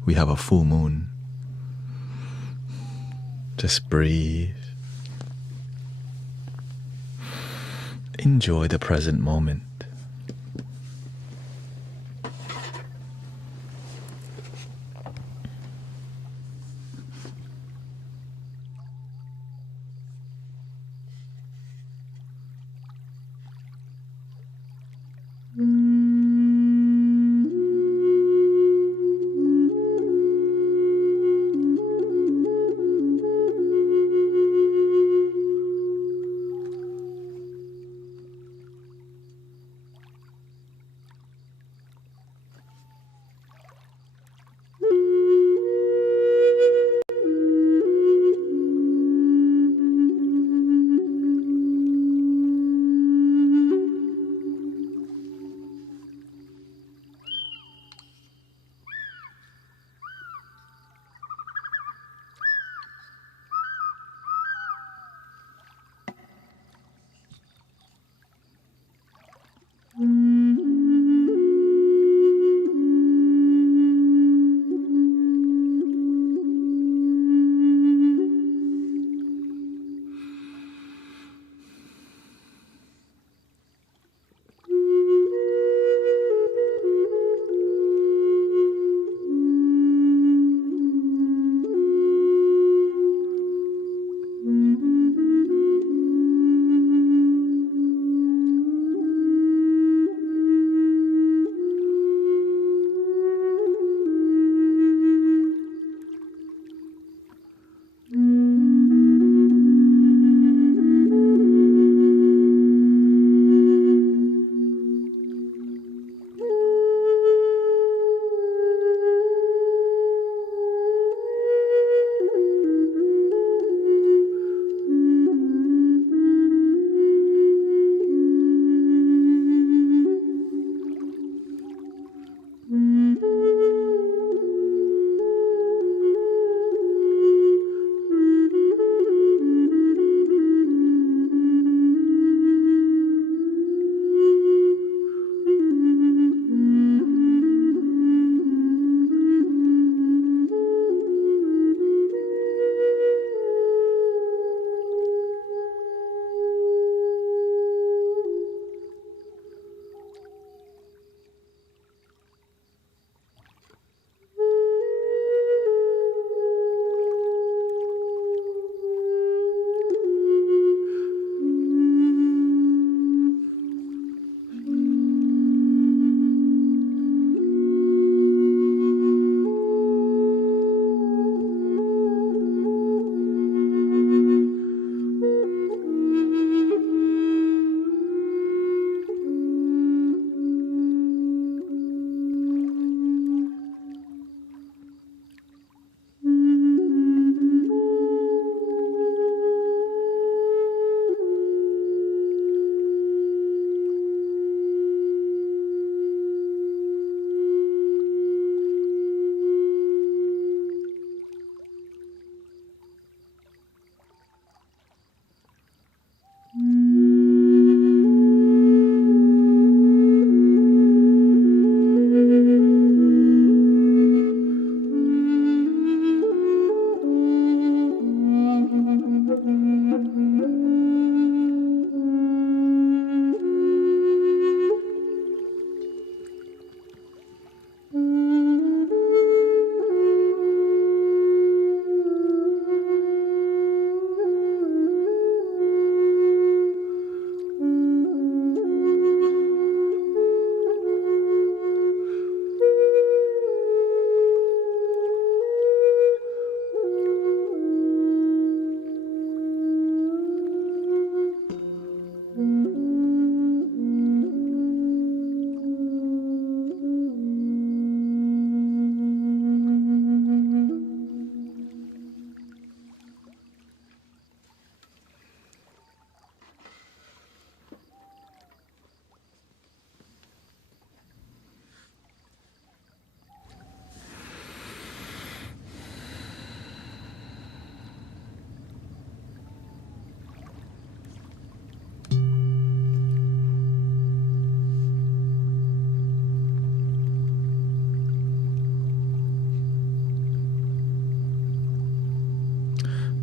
we have a full moon. Just breathe. Enjoy the present moment.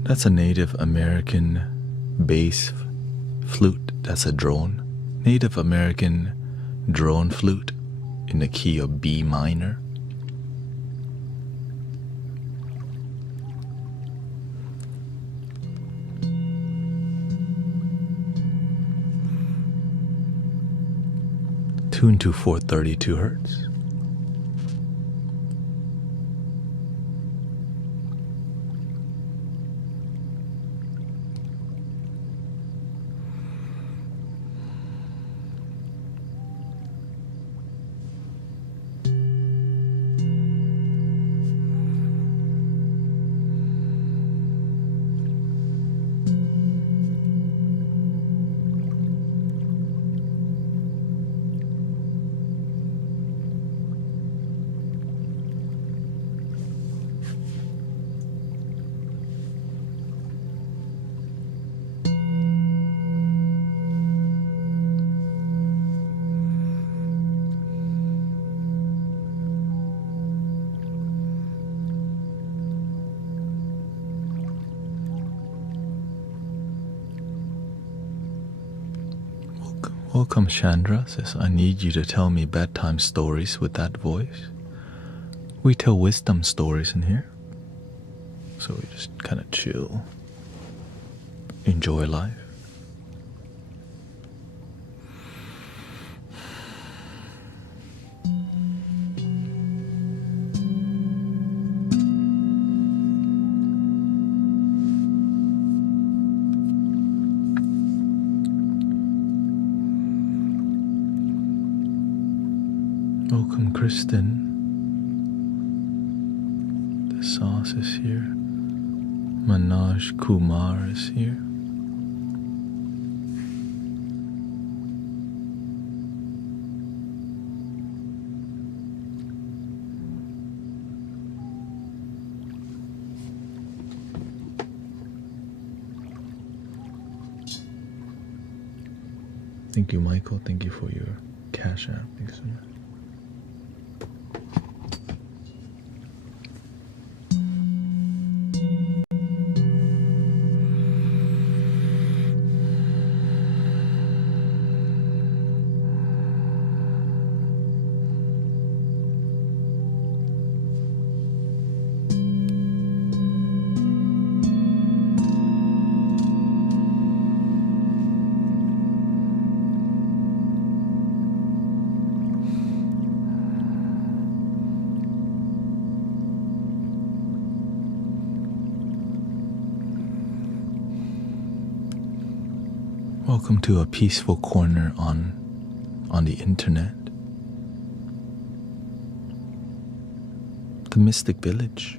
That's a Native American bass flute. That's a drone. Native American drone flute in the key of B minor. Tuned to 432 hertz. Welcome, Chandra says, I need you to tell me bedtime stories with that voice. We tell wisdom stories in here. So we just kind of chill, enjoy life. Welcome, Kristen. The sauce is here. Manoj Kumar is here. Thank you, Michael. Thank you for your cash app. Thanks so much. Welcome to a peaceful corner on the internet. The Mystic Village.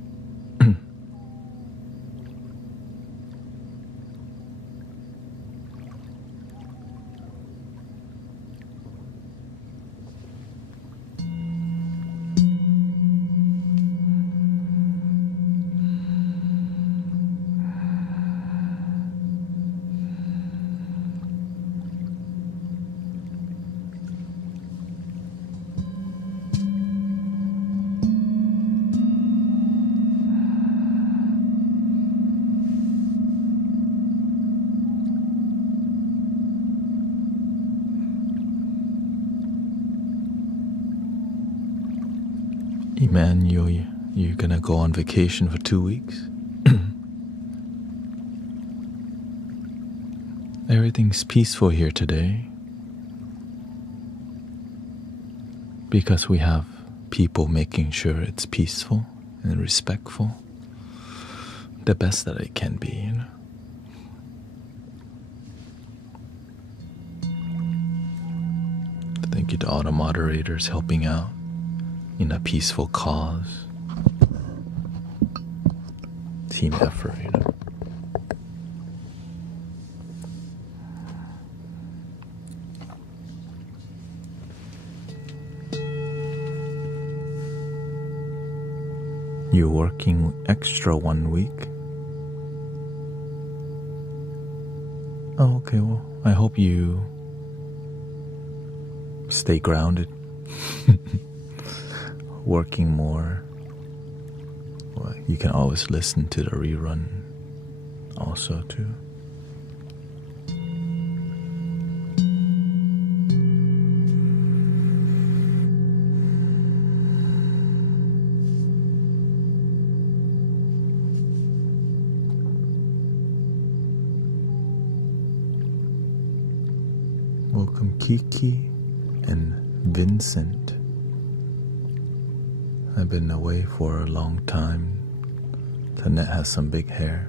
Emmanuel, you're gonna go on vacation for 2 weeks? Everything's peaceful here today because we have people making sure it's peaceful and respectful, the best that it can be, you know. Thank you to all the moderators helping out in a peaceful cause. Team effort, you know. You're working extra 1 week? Oh, okay, well, I hope you stay grounded. Working more. Well, you can always listen to the rerun also too. Welcome Kiki and Vincent. I've been away for a long time. Thanet has some big hair.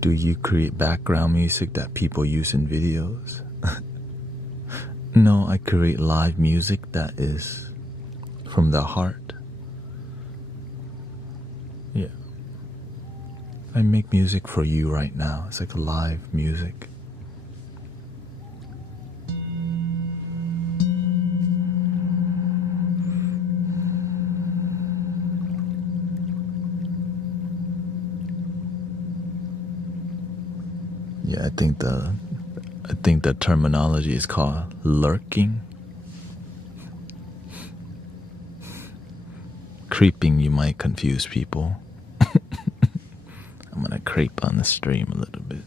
Do you create background music that people use in videos? No, I create live music that is from the heart. Yeah. I make music for you right now. It's like live music. Yeah, I think the terminology is called lurking. Creeping, you might confuse people. I'm gonna creep on the stream a little bit.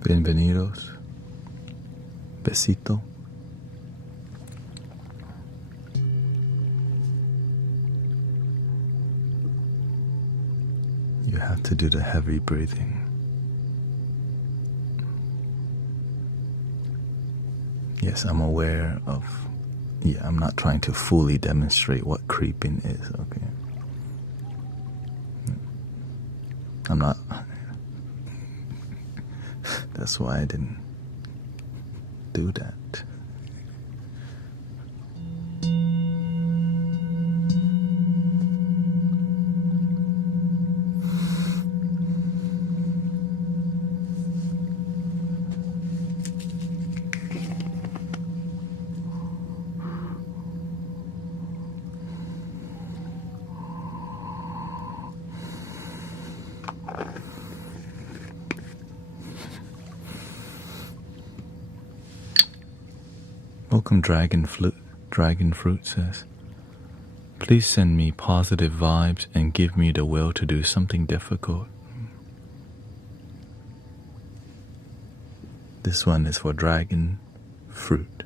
Bienvenidos. Besito. You have to do the heavy breathing. Yes, I'm aware of... Yeah, I'm not trying to fully demonstrate what creeping is, okay? I'm not... That's why I didn't do that. Welcome Dragon Fruit says, please send me positive vibes and give me the will to do something difficult. This one is for Dragon Fruit.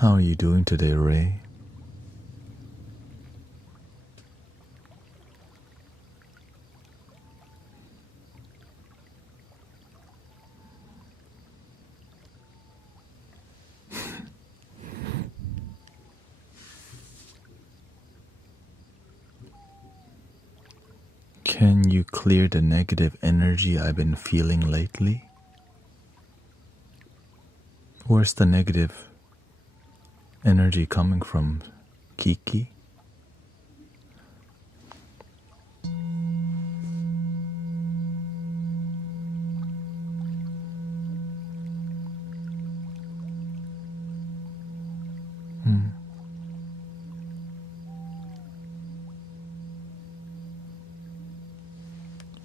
How are you doing today, Ray? Can you clear the negative energy I've been feeling lately? Where's the negative energy coming from, Kiki?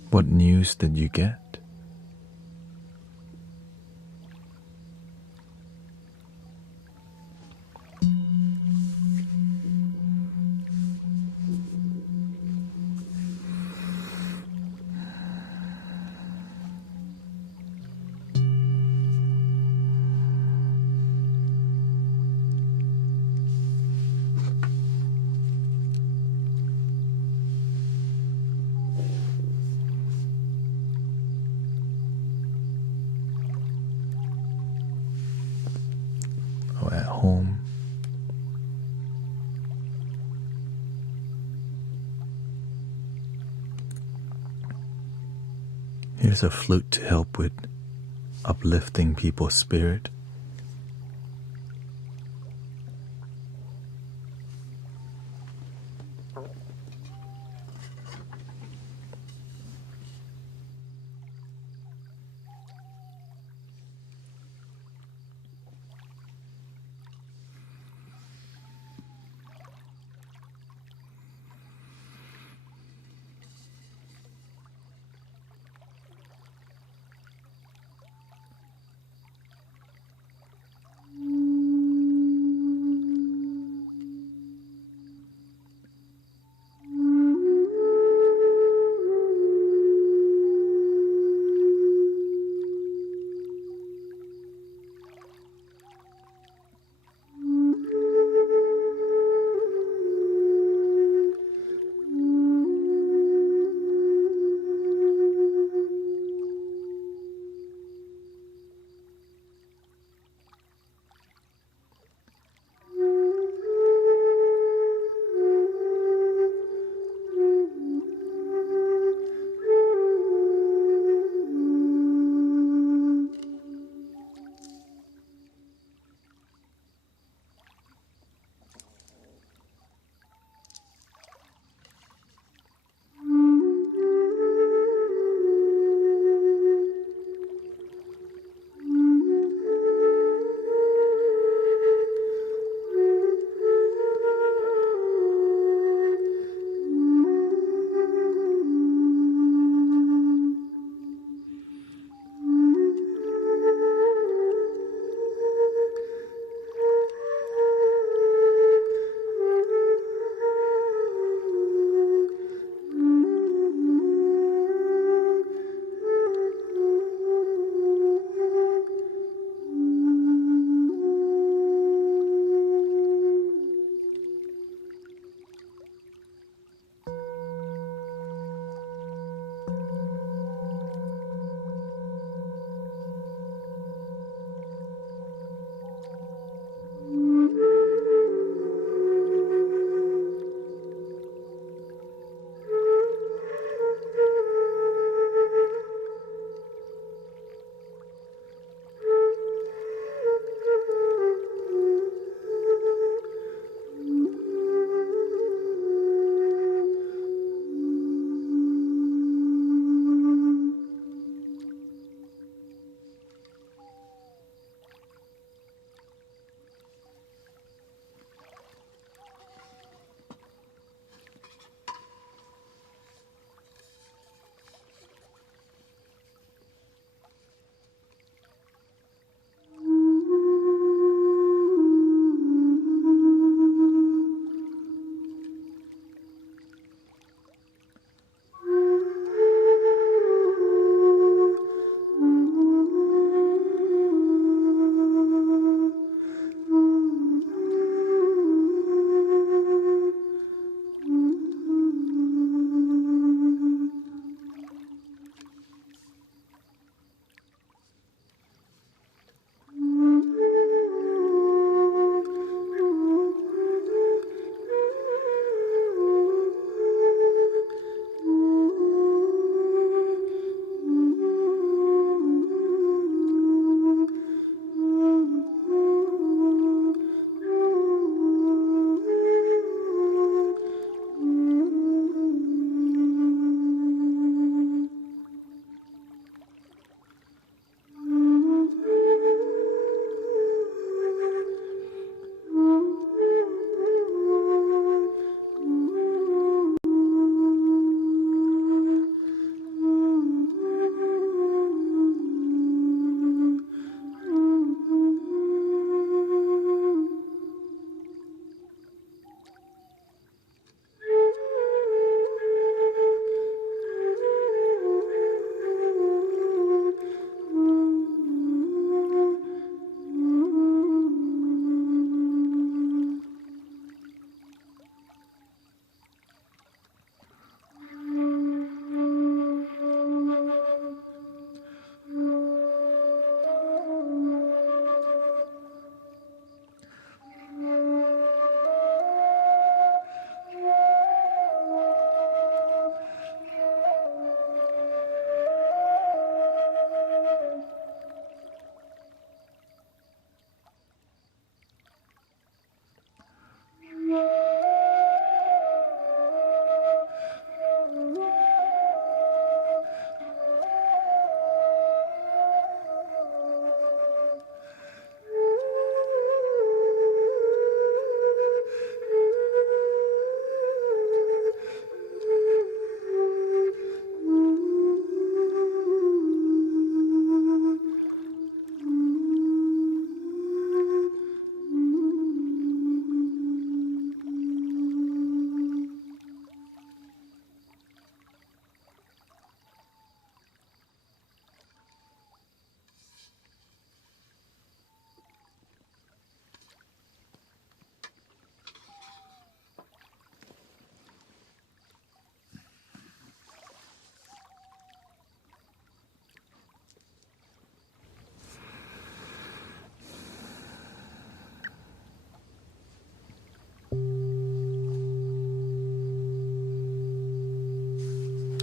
What news did you get? Oh, at home? Here's a flute to help with uplifting people's spirit.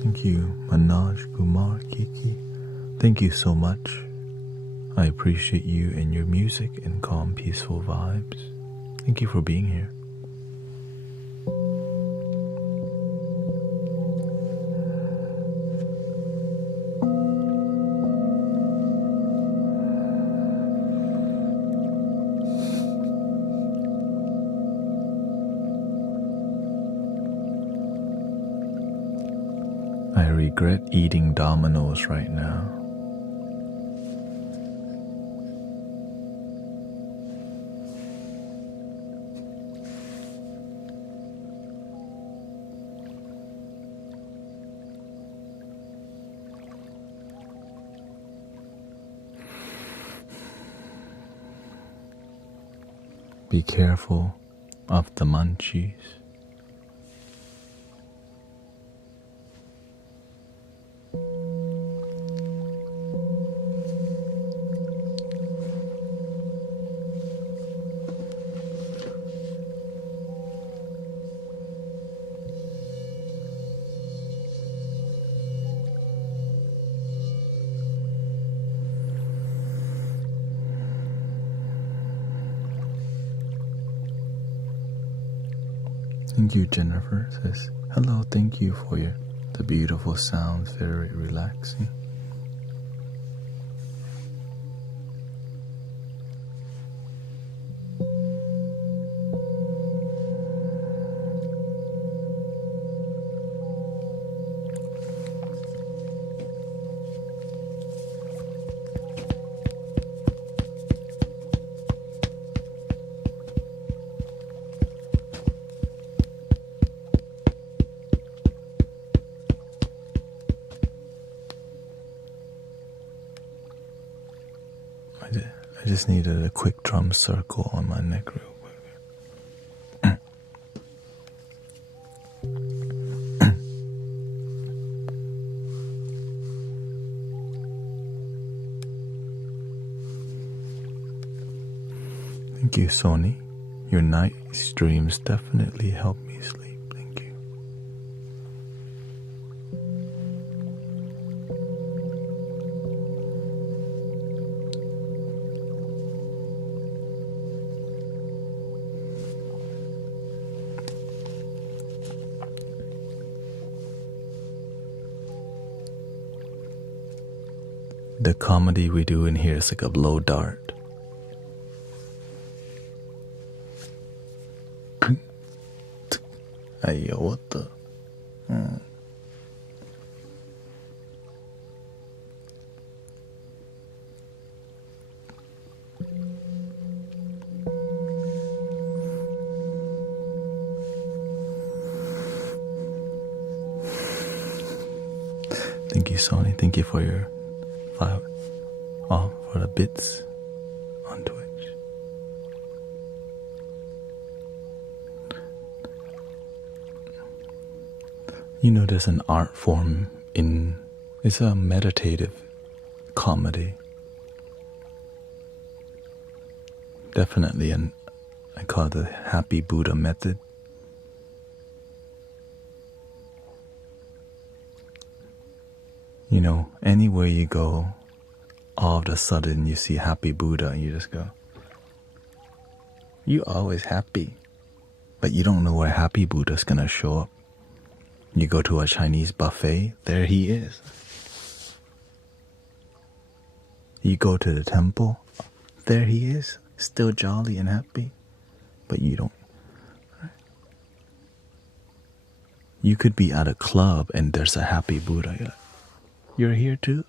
Thank you, Manoj Kumar Kiki. Thank you so much. I appreciate you and your music and calm, peaceful vibes. Thank you for being here. I regret eating Domino's right now. Be careful of the munchies. Thank you, Jennifer says, hello, thank you for the beautiful sounds, very relaxing. I just needed a quick drum circle on my neck real quick. Thank you, Sony. Your night streams definitely help me sleep. Thank you. The comedy we do in here is like a blow dart. Hey, yo, what the? Thank you, Sony. Thank you for your for the bits on Twitch. You know, there's an art form it's a meditative comedy. Definitely I call it the Happy Buddha method. You know, anywhere you go, all of a sudden you see Happy Buddha and you just go, you always happy. But you don't know where Happy Buddha's gonna show up. You go to a Chinese buffet, there he is. You go to the temple, there he is, still jolly and happy. But you don't. You could be at a club and there's a Happy Buddha. You're like, you're here too?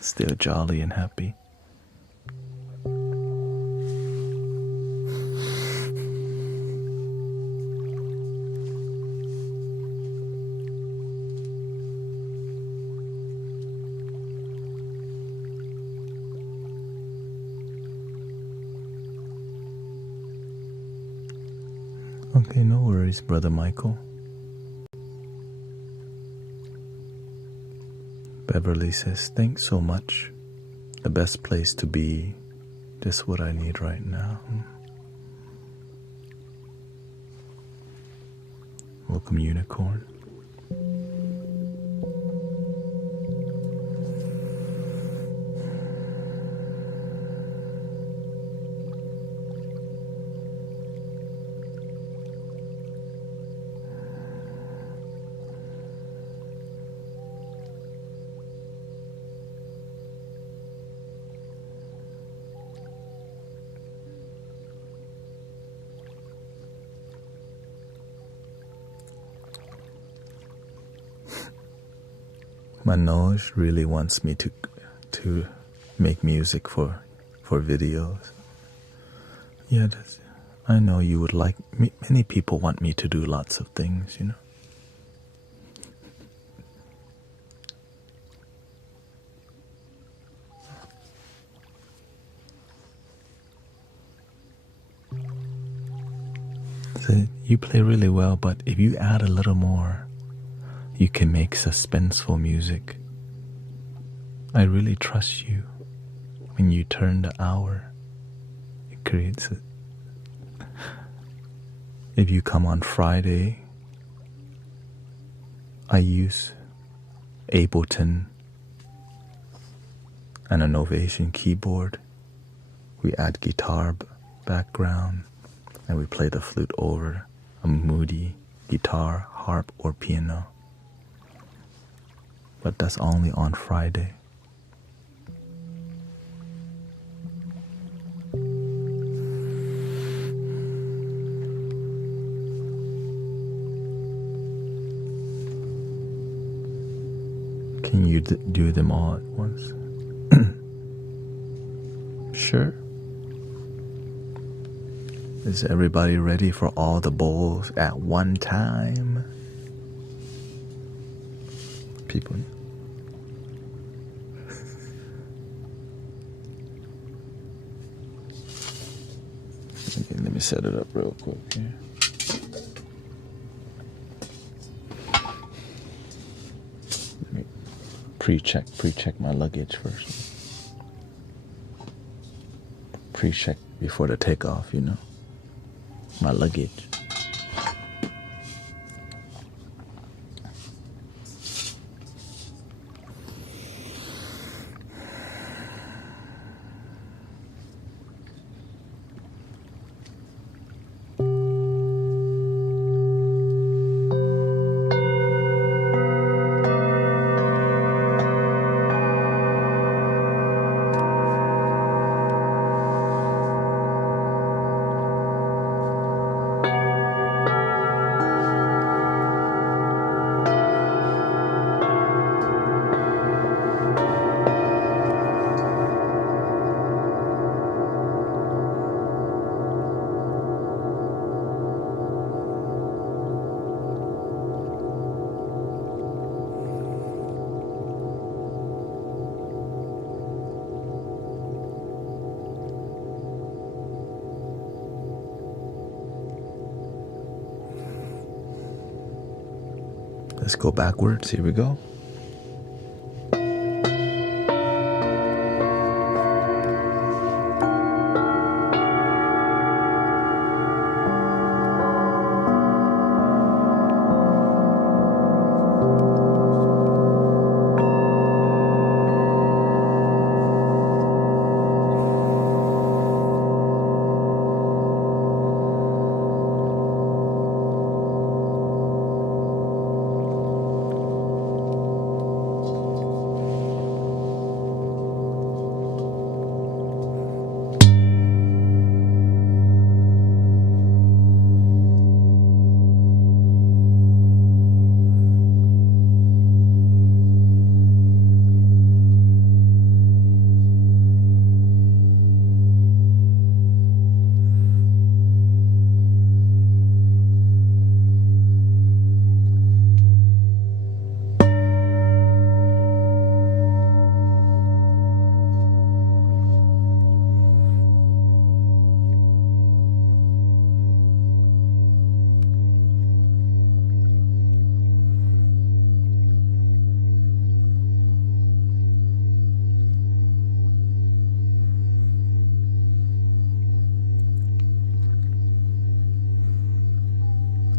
Still jolly and happy. Okay, no worries, Brother Michael. Beverly says, thanks so much. The best place to be. Just what I need right now. Welcome, Unicorn. Manoj really wants me to make music for videos. Yeah, I know you would like. Many people want me to do lots of things, you know. So you play really well, but if you add a little more, you can make suspenseful music. I really trust you. When you turn the hour, it creates it. If you come on Friday, I use Ableton and an Ovation keyboard. We add guitar background, and we play the flute over a moody guitar, harp, or piano. But that's only on Friday. Can you do them all at once? Sure. Is everybody ready for all the bowls at one time? People. Let me set it up real quick here. Let me pre-check my luggage first. Pre-check before the takeoff, you know. My luggage. Let's go backwards. Here we go.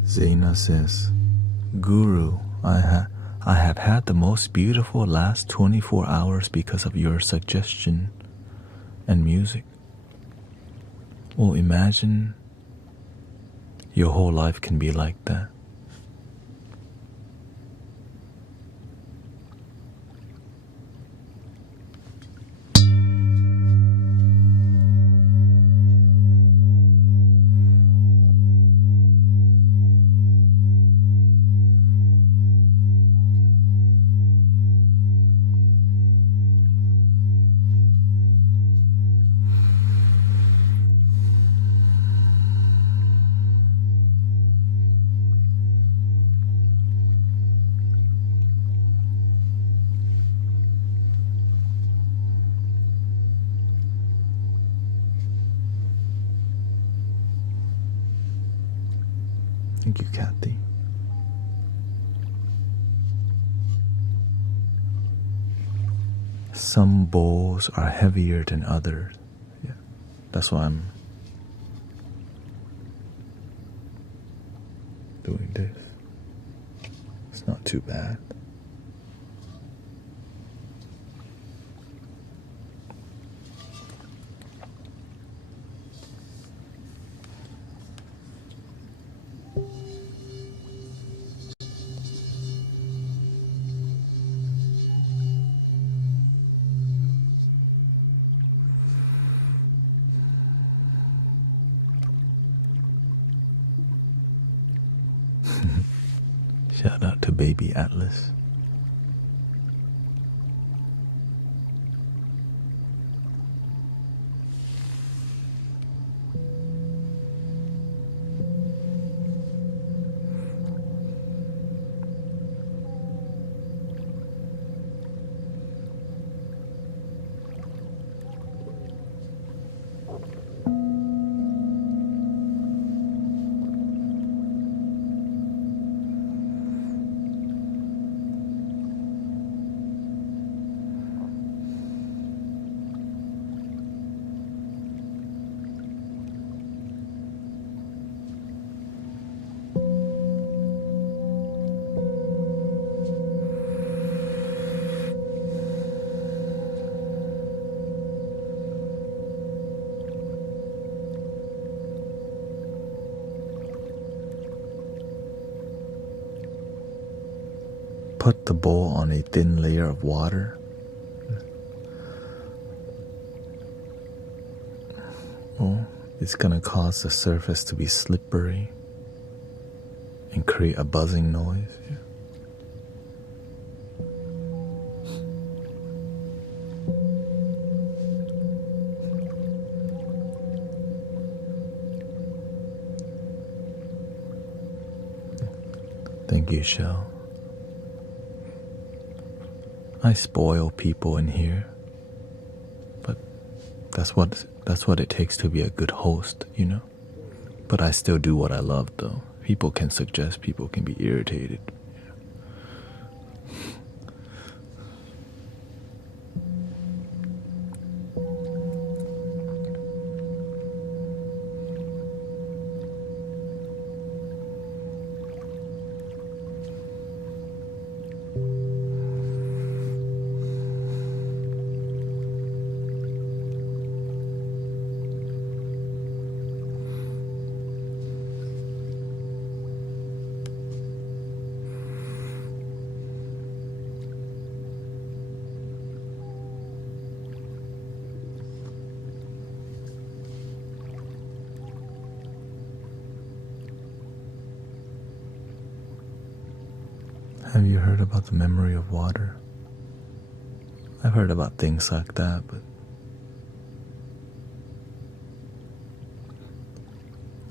Zaina says, Guru, I have had the most beautiful last 24 hours because of your suggestion and music. Well, imagine your whole life can be like that. Thank you, Kathy. Some bowls are heavier than others. Yeah, that's why I'm doing this. It's not too bad. Shout out to baby Atlas. Put the bowl on a thin layer of water. Well, it's gonna cause the surface to be slippery and create a buzzing noise. Yeah. Thank you, Shell. I spoil people in here, but that's what it takes to be a good host, you know? But I still do what I love, though. People can suggest, people can be irritated. Have you heard about the memory of water? I've heard about things like that, but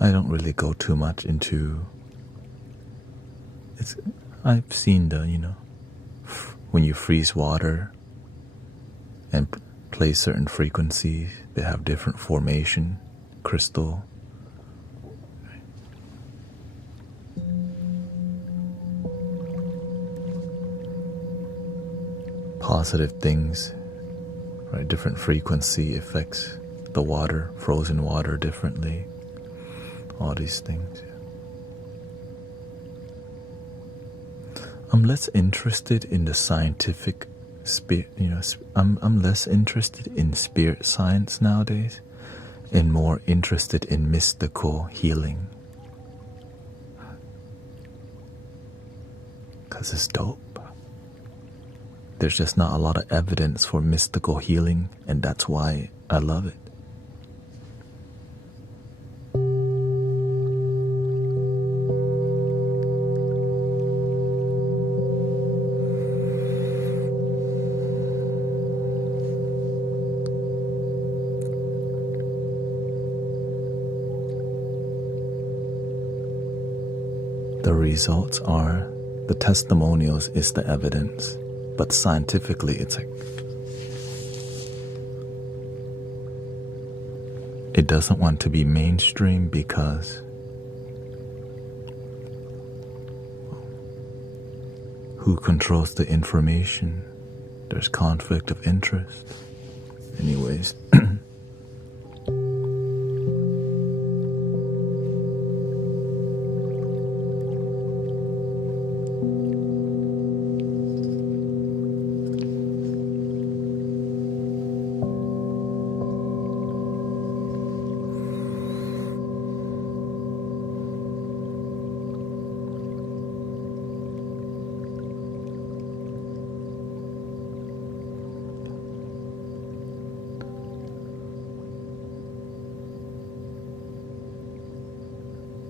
I don't really go too much into it's. I've seen the, when you freeze water and play certain frequencies, they have different formation, crystal. Positive things, right? Different frequency affects the water, frozen water differently. All these things. I'm less interested in the scientific spirit, I'm less interested in spirit science nowadays and more interested in mystical healing. Because it's dope. There's just not a lot of evidence for mystical healing, and that's why I love it. The results are, the testimonials is the evidence, but scientifically it's like, it doesn't want to be mainstream because who controls the information? There's conflict of interest. Anyways.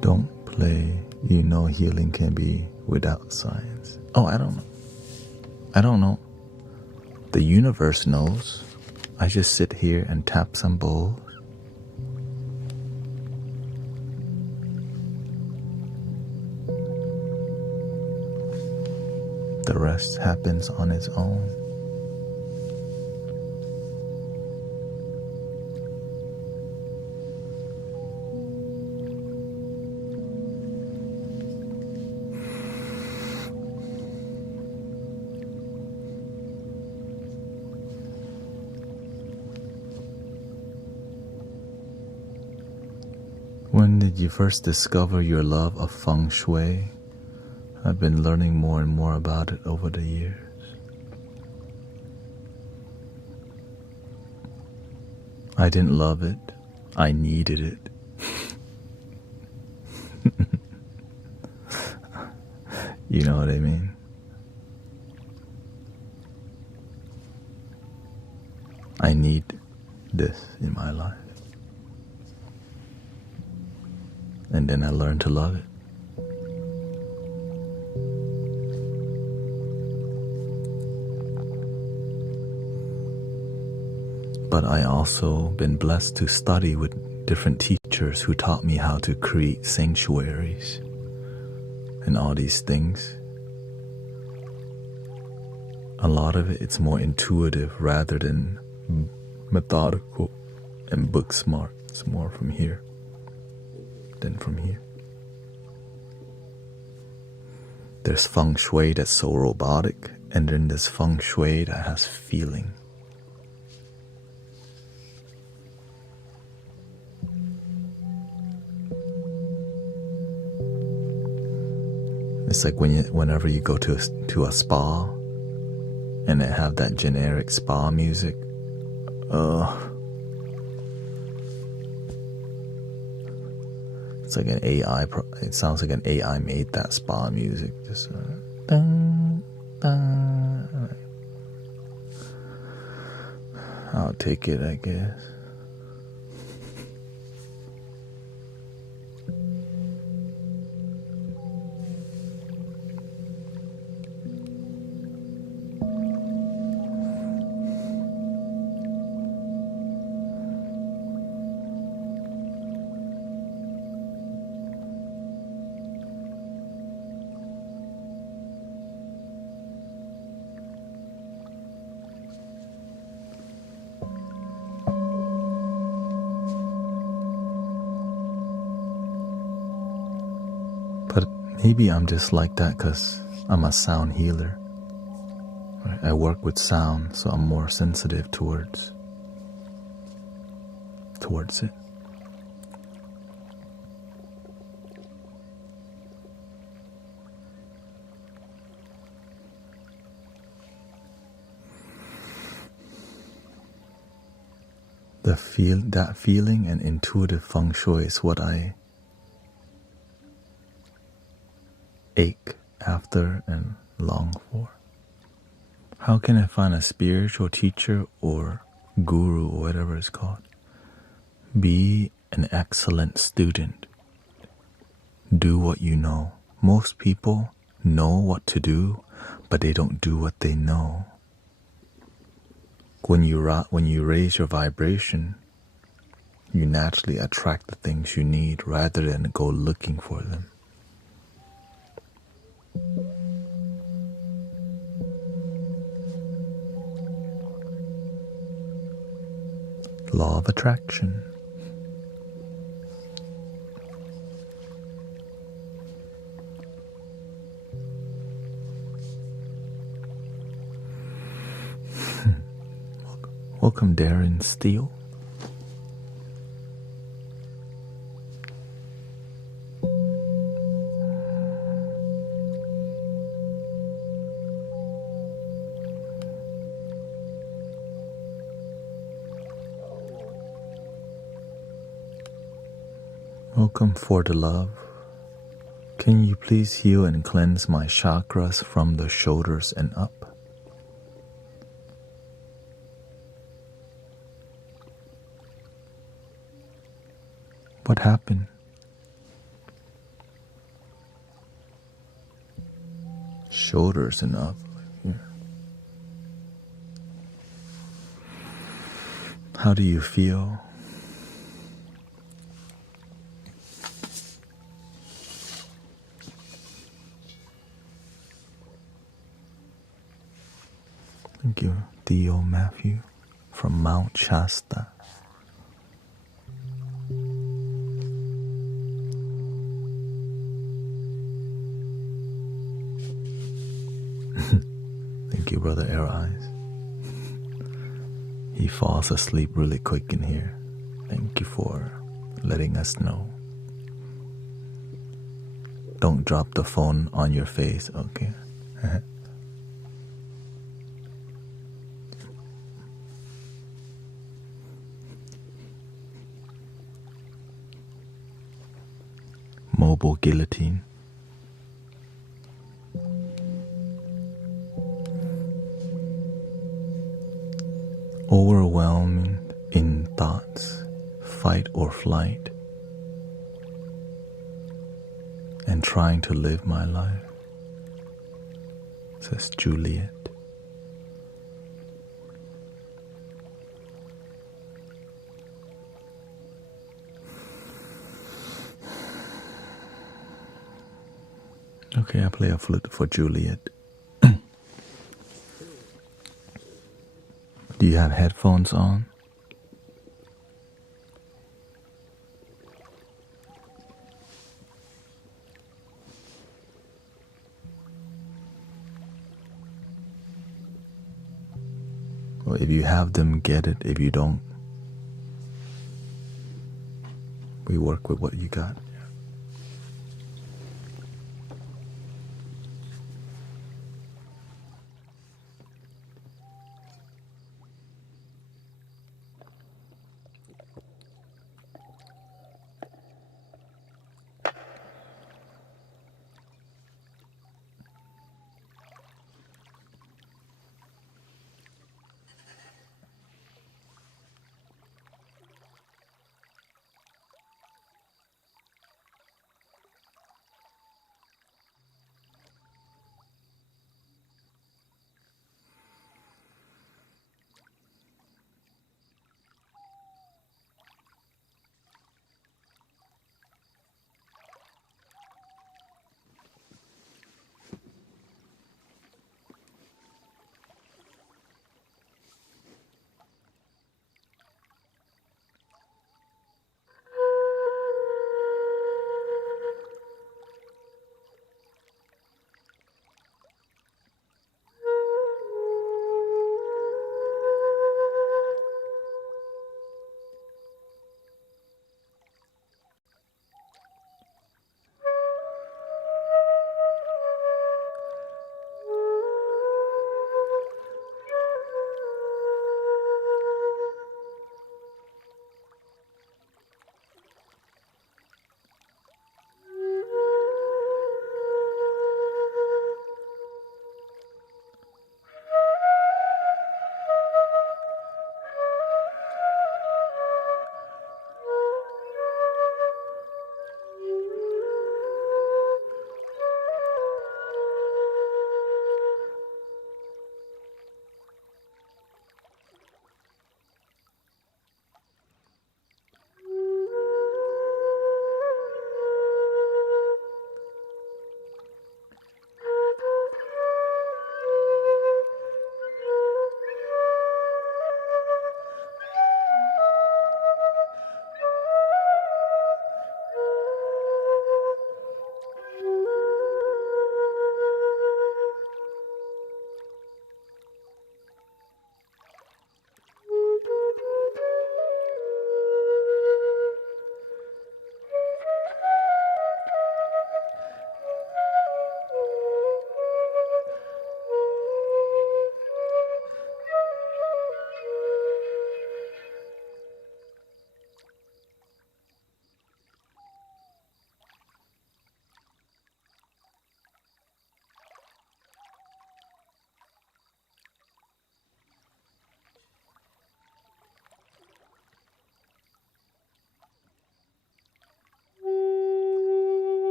Don't play, healing can be without science. Oh, I don't know. The universe knows. I just sit here and tap some bowls. The rest happens on its own. When did you first discover your love of feng shui? I've been learning more and more about it over the years. I didn't love it. I needed it. You know what I mean? I need this in my life. And then I learned to love it. But I also been blessed to study with different teachers who taught me how to create sanctuaries and all these things. A lot of it's more intuitive rather than methodical and book smart. It's more from here than from here. There's feng shui that's so robotic, and then there's feng shui that has feeling. It's like whenever you go to a spa and they have that generic spa music. It's like an AI. It sounds like an AI made that spa music. Just dun, dun. I'll take it, I guess. But maybe I'm just like that because I'm a sound healer. I work with sound, so I'm more sensitive towards it. That feeling and intuitive feng shui is what I ache after and long for. How can I find a spiritual teacher or guru or whatever it's called? Be an excellent student. Do what you know. Most people know what to do, but they don't do what they know. When you raise your vibration, you naturally attract the things you need rather than go looking for them. Law of attraction. Welcome, Darren Steele. Welcome, For the Love. Can you please heal and cleanse my chakras from the shoulders and up? What happened? Shoulders and up. Here. How do you feel? Thank you, Theo Matthew from Mount Shasta. Thank you, Brother Air Eyes. He falls asleep really quick in here. Thank you for letting us know. Don't drop the phone on your face, okay? Mobile guillotine. Overwhelmed in thoughts, fight or flight, and trying to live my life, says Juliet. Okay, I play a flute for Juliet. Do you have headphones on? Or if you have them, get it. If you don't, we work with what you got.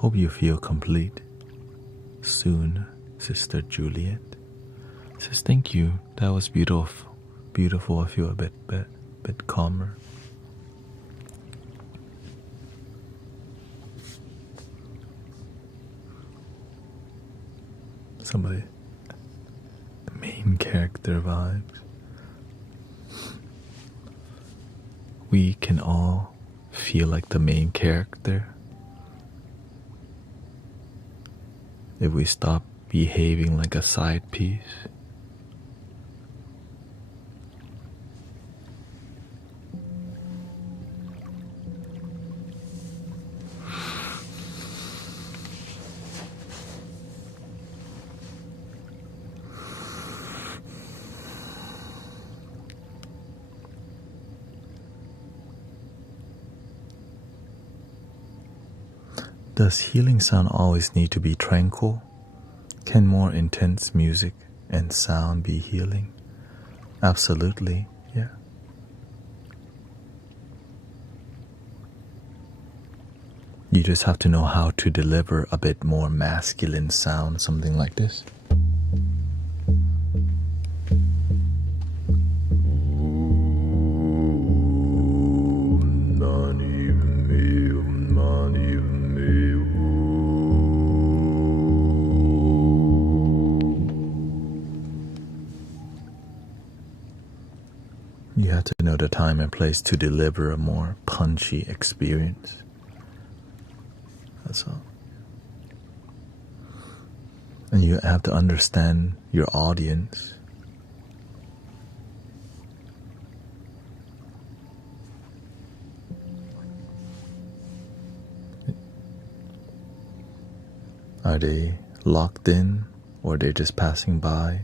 Hope you feel complete soon, Sister Juliet. Says thank you. That was beautiful. Beautiful. I feel a bit calmer. Somebody, the main character vibes. We can all feel like the main character if we stop behaving like a side piece. Does healing sound always need to be tranquil? Can more intense music and sound be healing? Absolutely, yeah. You just have to know how to deliver a bit more masculine sound, something like this. You have to know the time and place to deliver a more punchy experience. That's all. And you have to understand your audience. Are they locked in, or they're just passing by?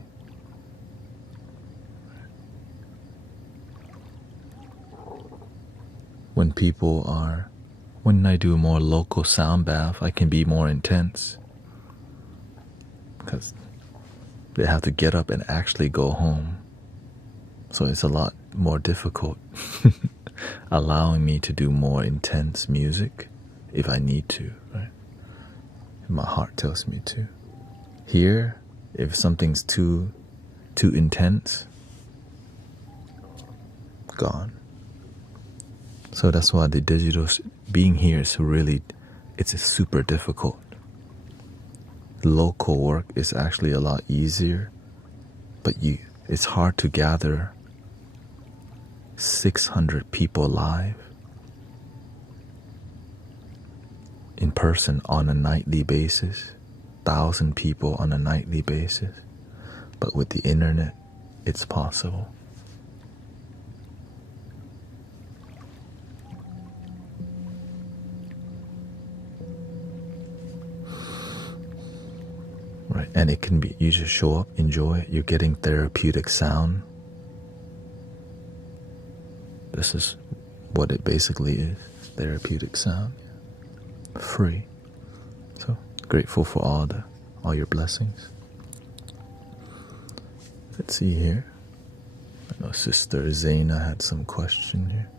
When I do more local sound bath, I can be more intense because they have to get up and actually go home. So it's a lot more difficult allowing me to do more intense music if I need to, right? My heart tells me to. Here, if something's too intense, gone. So that's why the digital being here is really, it's super difficult. Local work is actually a lot easier, but it's hard to gather 600 people live in person on a nightly basis, 1,000 people on a nightly basis. But with the internet, it's possible. Right, and it can be, you just show up, enjoy it, you're getting therapeutic sound. This is what it basically is, therapeutic sound. Free. So grateful for all your blessings. Let's see here. I know Sister Zaina had some question here.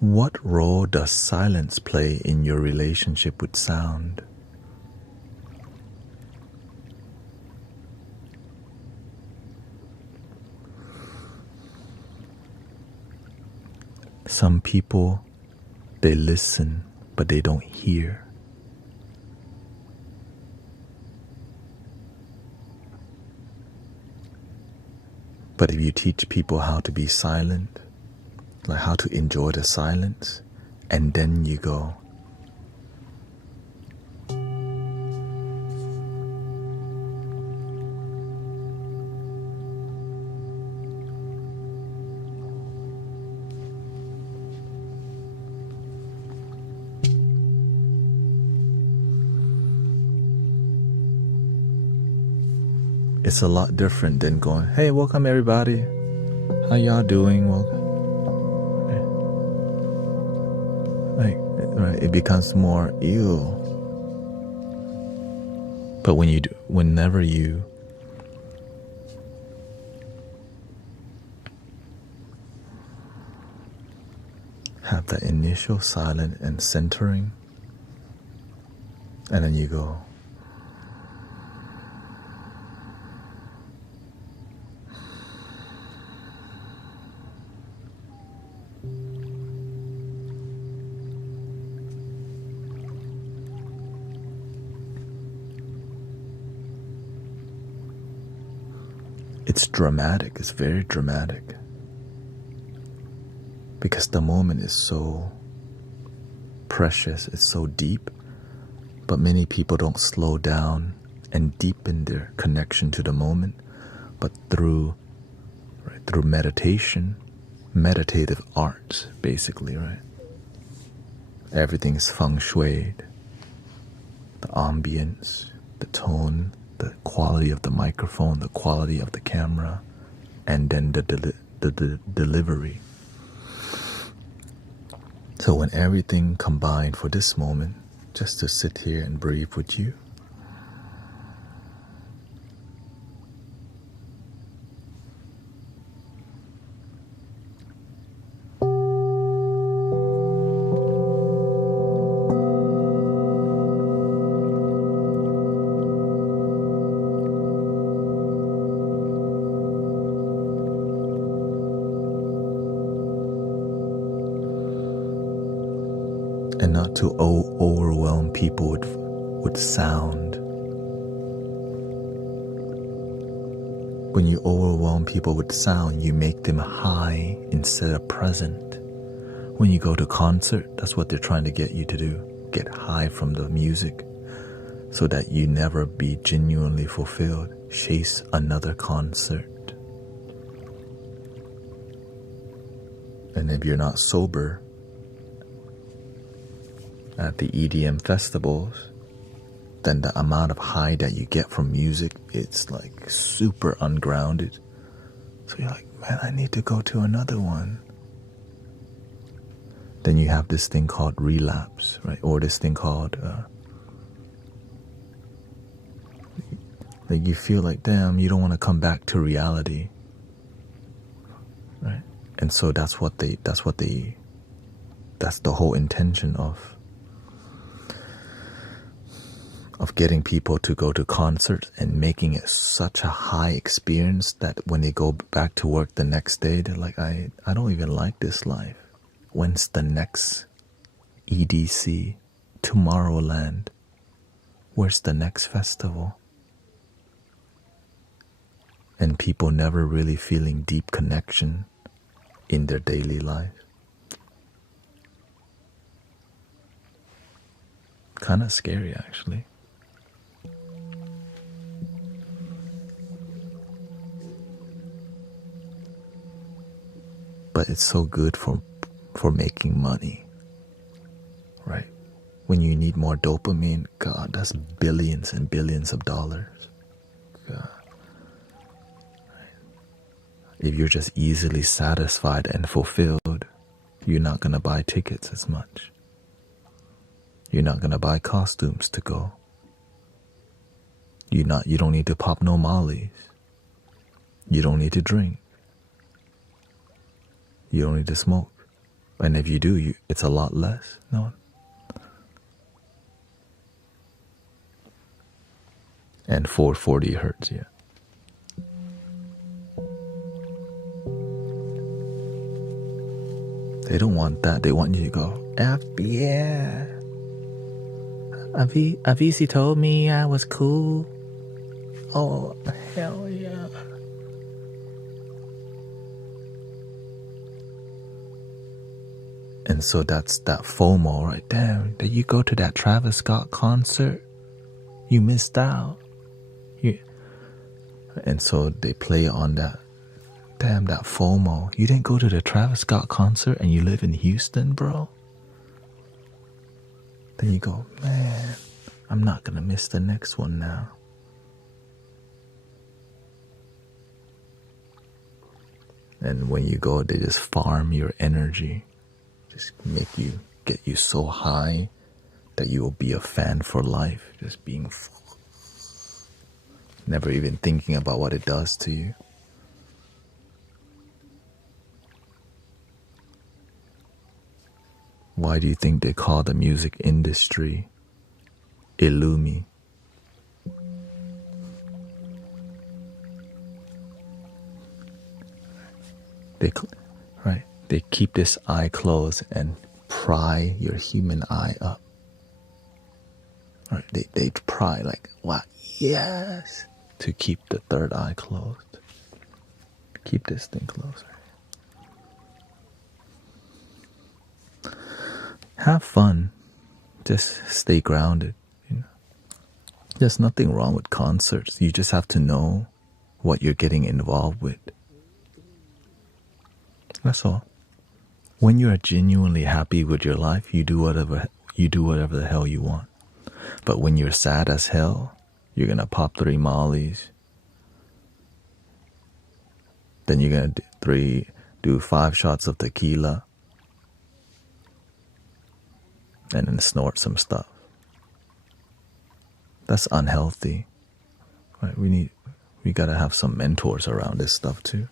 What role does silence play in your relationship with sound? Some people, they listen, but they don't hear. But if you teach people how to be silent, like how to enjoy the silence, and then you go, it's a lot different than going, hey, welcome everybody. How y'all doing? Welcome. Right, it becomes more ew. But whenever you have that initial silence and centering, And then you go, it's dramatic, it's very dramatic. Because the moment is so precious, it's so deep, but many people don't slow down and deepen their connection to the moment, but through meditation, meditative arts, basically, right? Everything is feng shuied, the ambience, the tone, the quality of the microphone, the quality of the camera, and then the delivery. So when everything combined for this moment, just to sit here and breathe with you, and not to overwhelm people with sound. When you overwhelm people with sound, you make them high instead of present. When you go to concert, that's what they're trying to get you to do. Get high from the music so that you never be genuinely fulfilled. Chase another concert. And if you're not sober at the EDM festivals, then the amount of high that you get from music, it's like super ungrounded. So you're like, man, I need to go to another one. Then you have this thing called relapse, right? Or this thing called, like you feel like, damn, you don't want to come back to reality, right? And so that's the whole intention of getting people to go to concerts and making it such a high experience that when they go back to work the next day, they're like, I don't even like this life. When's the next EDC? Tomorrowland? Where's the next festival? And people never really feeling deep connection in their daily life. Kind of scary, actually. But it's so good for making money, right? When you need more dopamine, God, that's billions and billions of dollars. God. If you're just easily satisfied and fulfilled, you're not going to buy tickets as much. You're not going to buy costumes to go. You don't need to pop no mollies. You don't need to drink. You don't need to smoke. And if you do, it's a lot less. No. And 440 hertz, yeah. They don't want that. They want you to go, yeah. Avisi told me I was cool. Oh, hell yeah. And so that's that FOMO, right? Damn, did you go to that Travis Scott concert? You missed out. And so they play on that. Damn, that FOMO. You didn't go to the Travis Scott concert and you live in Houston, bro? Then you go, man, I'm not going to miss the next one now. And when you go, they just farm your energy. Just get you so high that you will be a fan for life. Just being, never even thinking about what it does to you. Why do you think they call the music industry illumi. They keep this eye closed and pry your human eye up. Right? They pry like, wow, yes, to keep the third eye closed. Keep this thing closed. Have fun. Just stay grounded. There's nothing wrong with concerts. You just have to know what you're getting involved with. That's all. When you are genuinely happy with your life, you do whatever the hell you want. But when you're sad as hell, you're gonna pop 3 mollies. Then you're gonna do 5 shots of tequila, and then snort some stuff. That's unhealthy. Right? We gotta have some mentors around this stuff too.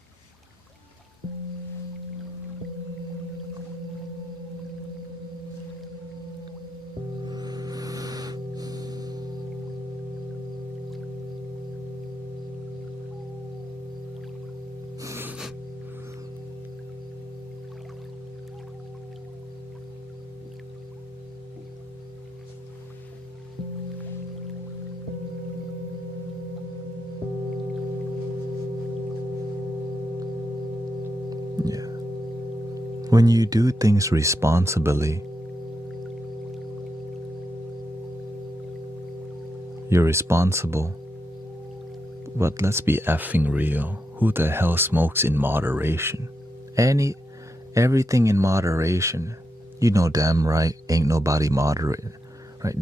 When you do things responsibly, you're responsible. But let's be effing real. Who the hell smokes in moderation? Everything in moderation. You know damn right, ain't nobody moderate. Right?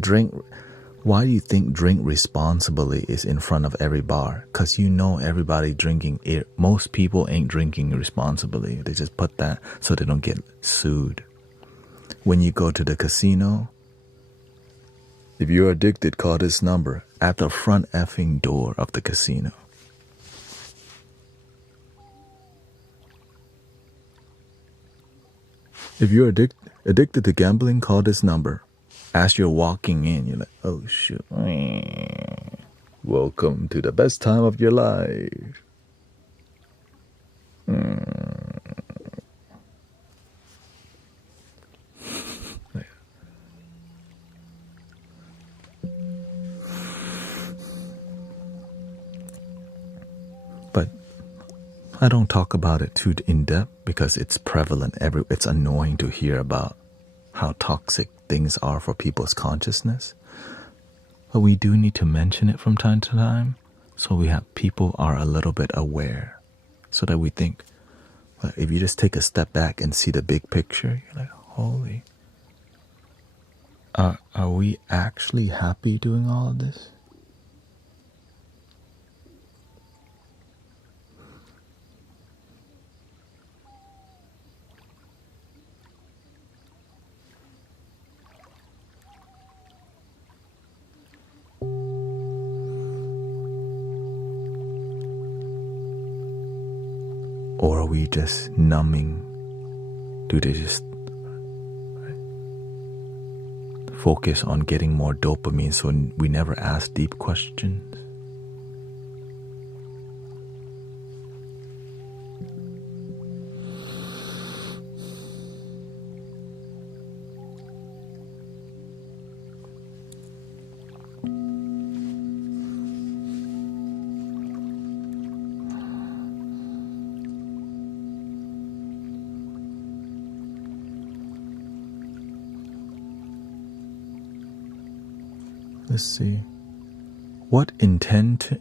Why do you think drink responsibly is in front of every bar? Because you know everybody drinking. Most people ain't drinking responsibly. They just put that so they don't get sued. When you go to the casino, if you're addicted, call this number at the front effing door of the casino. If you're addicted to gambling, call this number. As you're walking in, you're like, oh shoot. Welcome to the best time of your life. But I don't talk about it too in depth because it's prevalent. It's annoying to hear about how toxic things are for people's consciousness. But we do need to mention it from time to time so people are a little bit aware, so that we think, well, if you just take a step back and see the big picture, you're like, holy, are we actually happy doing all of this? Or are we just numbing? Do they just focus on getting more dopamine so we never ask deep questions? Let's see. What intention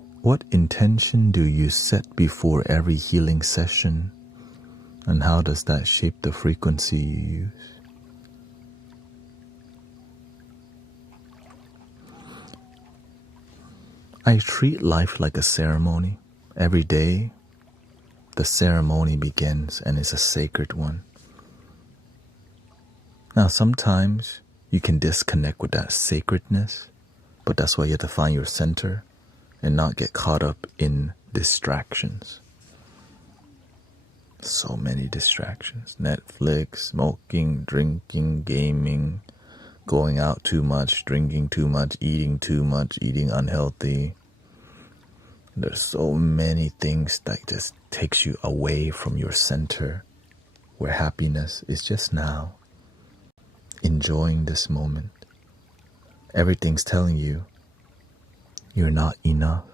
do you set before every healing session? And how does that shape the frequency you use? I treat life like a ceremony. Every day, the ceremony begins and is a sacred one. Now, sometimes you can disconnect with that sacredness, but that's why you have to find your center and not get caught up in distractions. So many distractions. Netflix, smoking, drinking, gaming, going out too much, drinking too much, eating unhealthy. There's so many things that just takes you away from your center, where happiness is just now, enjoying this moment. Everything's telling you you're not enough.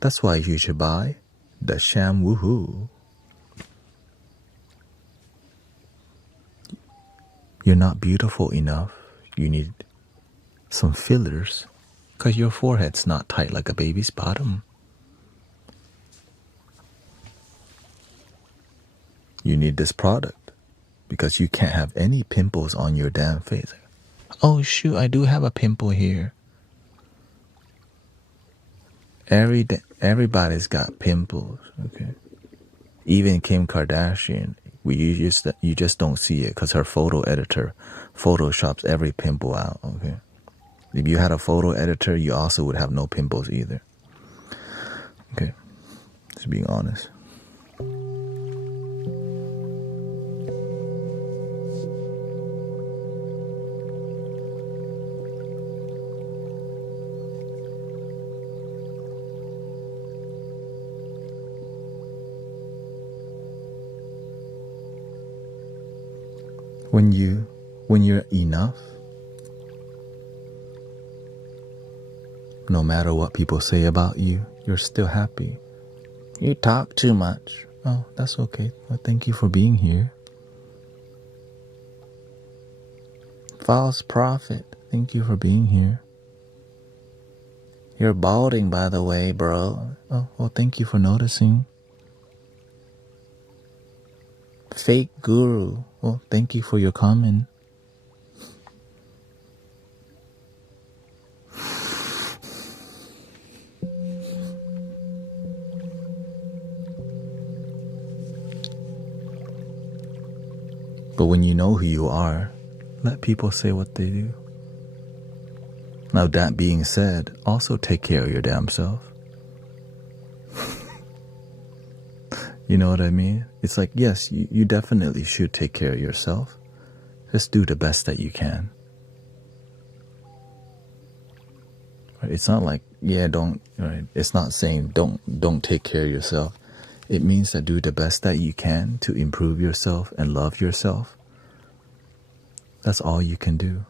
That's why you should buy the sham woohoo. You're not beautiful enough. You need some fillers because your forehead's not tight like a baby's bottom. You need this product because you can't have any pimples on your damn face. Oh shoot, I do have a pimple here. Everybody's got pimples, okay? Even Kim Kardashian, you just don't see it because her photo editor photoshops every pimple out, okay? If you had a photo editor, you also would have no pimples either. Okay, just being honest. When you're enough, no matter what people say about you, you're still happy. You talk too much. Oh, that's okay. Well, thank you for being here. False prophet, thank you for being here. You're balding, by the way, bro. Oh, well, thank you for noticing. Fake guru, well, thank you for your comment. But when you know who you are, let people say what they do. Now, that being said, also take care of your damn self. You know what I mean? It's like, yes, you definitely should take care of yourself. Just do the best that you can. Right? It's not like, yeah, don't, right? It's not saying don't take care of yourself. It means that do the best that you can to improve yourself and love yourself. That's all you can do.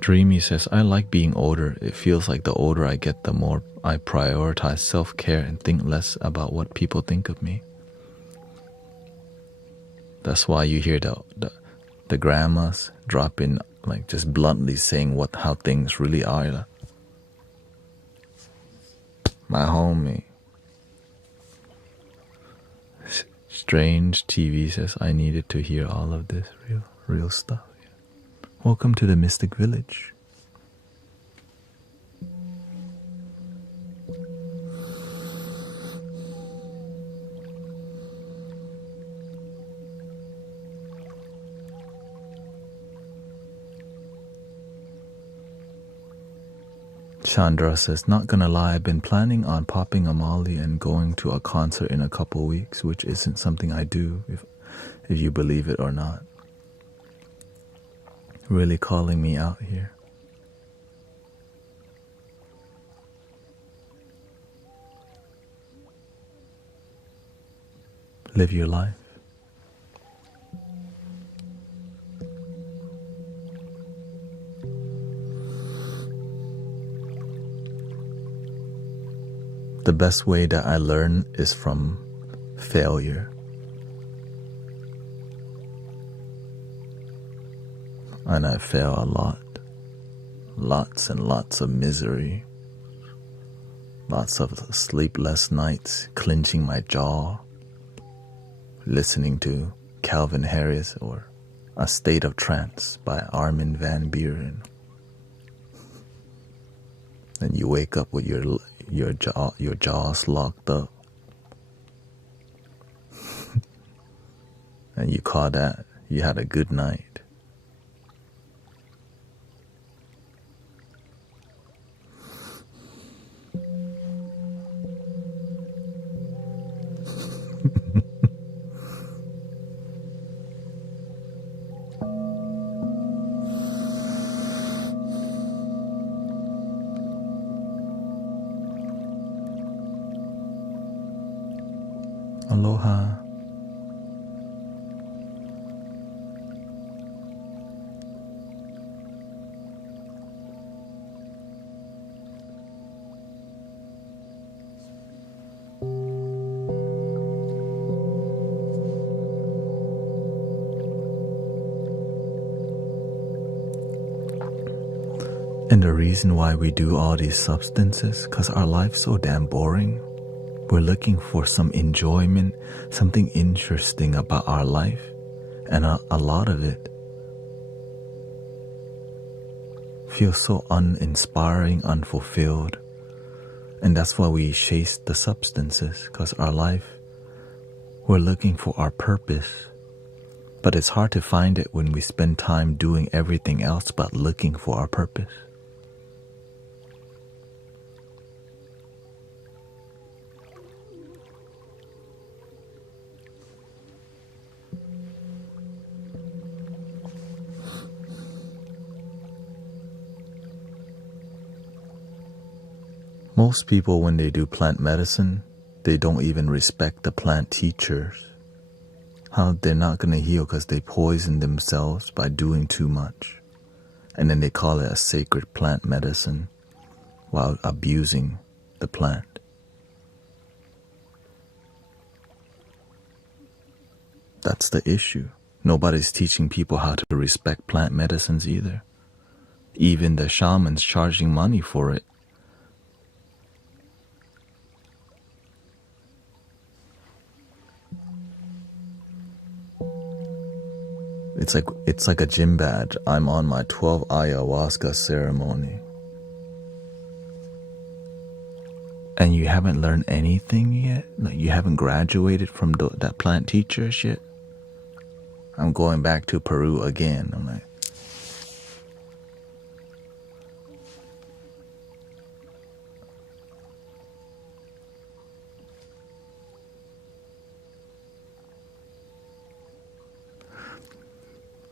Dreamy says, I like being older. It feels like the older I get, the more I prioritize self-care and think less about what people think of me. That's why you hear the grandmas drop in, like, just bluntly saying how things really are. My homie. Strange TV says, I needed to hear all of this real stuff. Welcome to the Mystic Village. Chandra says, not gonna lie, I've been planning on popping a Molly and going to a concert in a couple weeks, which isn't something I do, if you believe it or not. Really calling me out here. Live your life. The best way that I learn is from failure. And I fail a lot. Lots and lots of misery. Lots of sleepless nights, clenching my jaw, listening to Calvin Harris or A State of Trance by Armin van Buuren. And you wake up with your jaws locked up. And you call that you had a good night. Aloha. And the reason why we do all these substances, because our life's so damn boring. We're looking for some enjoyment, something interesting about our life. And a lot of it feels so uninspiring, unfulfilled. And that's why we chase the substances, because our life, we're looking for our purpose. But it's hard to find it when we spend time doing everything else but looking for our purpose. Most people, when they do plant medicine, they don't even respect the plant teachers. How they're not going to heal because they poison themselves by doing too much. And then they call it a sacred plant medicine while abusing the plant. That's the issue. Nobody's teaching people how to respect plant medicines either. Even the shamans charging money for it. It's like a gym badge. I'm on my 12 ayahuasca ceremony. And you haven't learned anything yet? Like you haven't graduated from that plant teacher shit? I'm going back to Peru again. I'm like,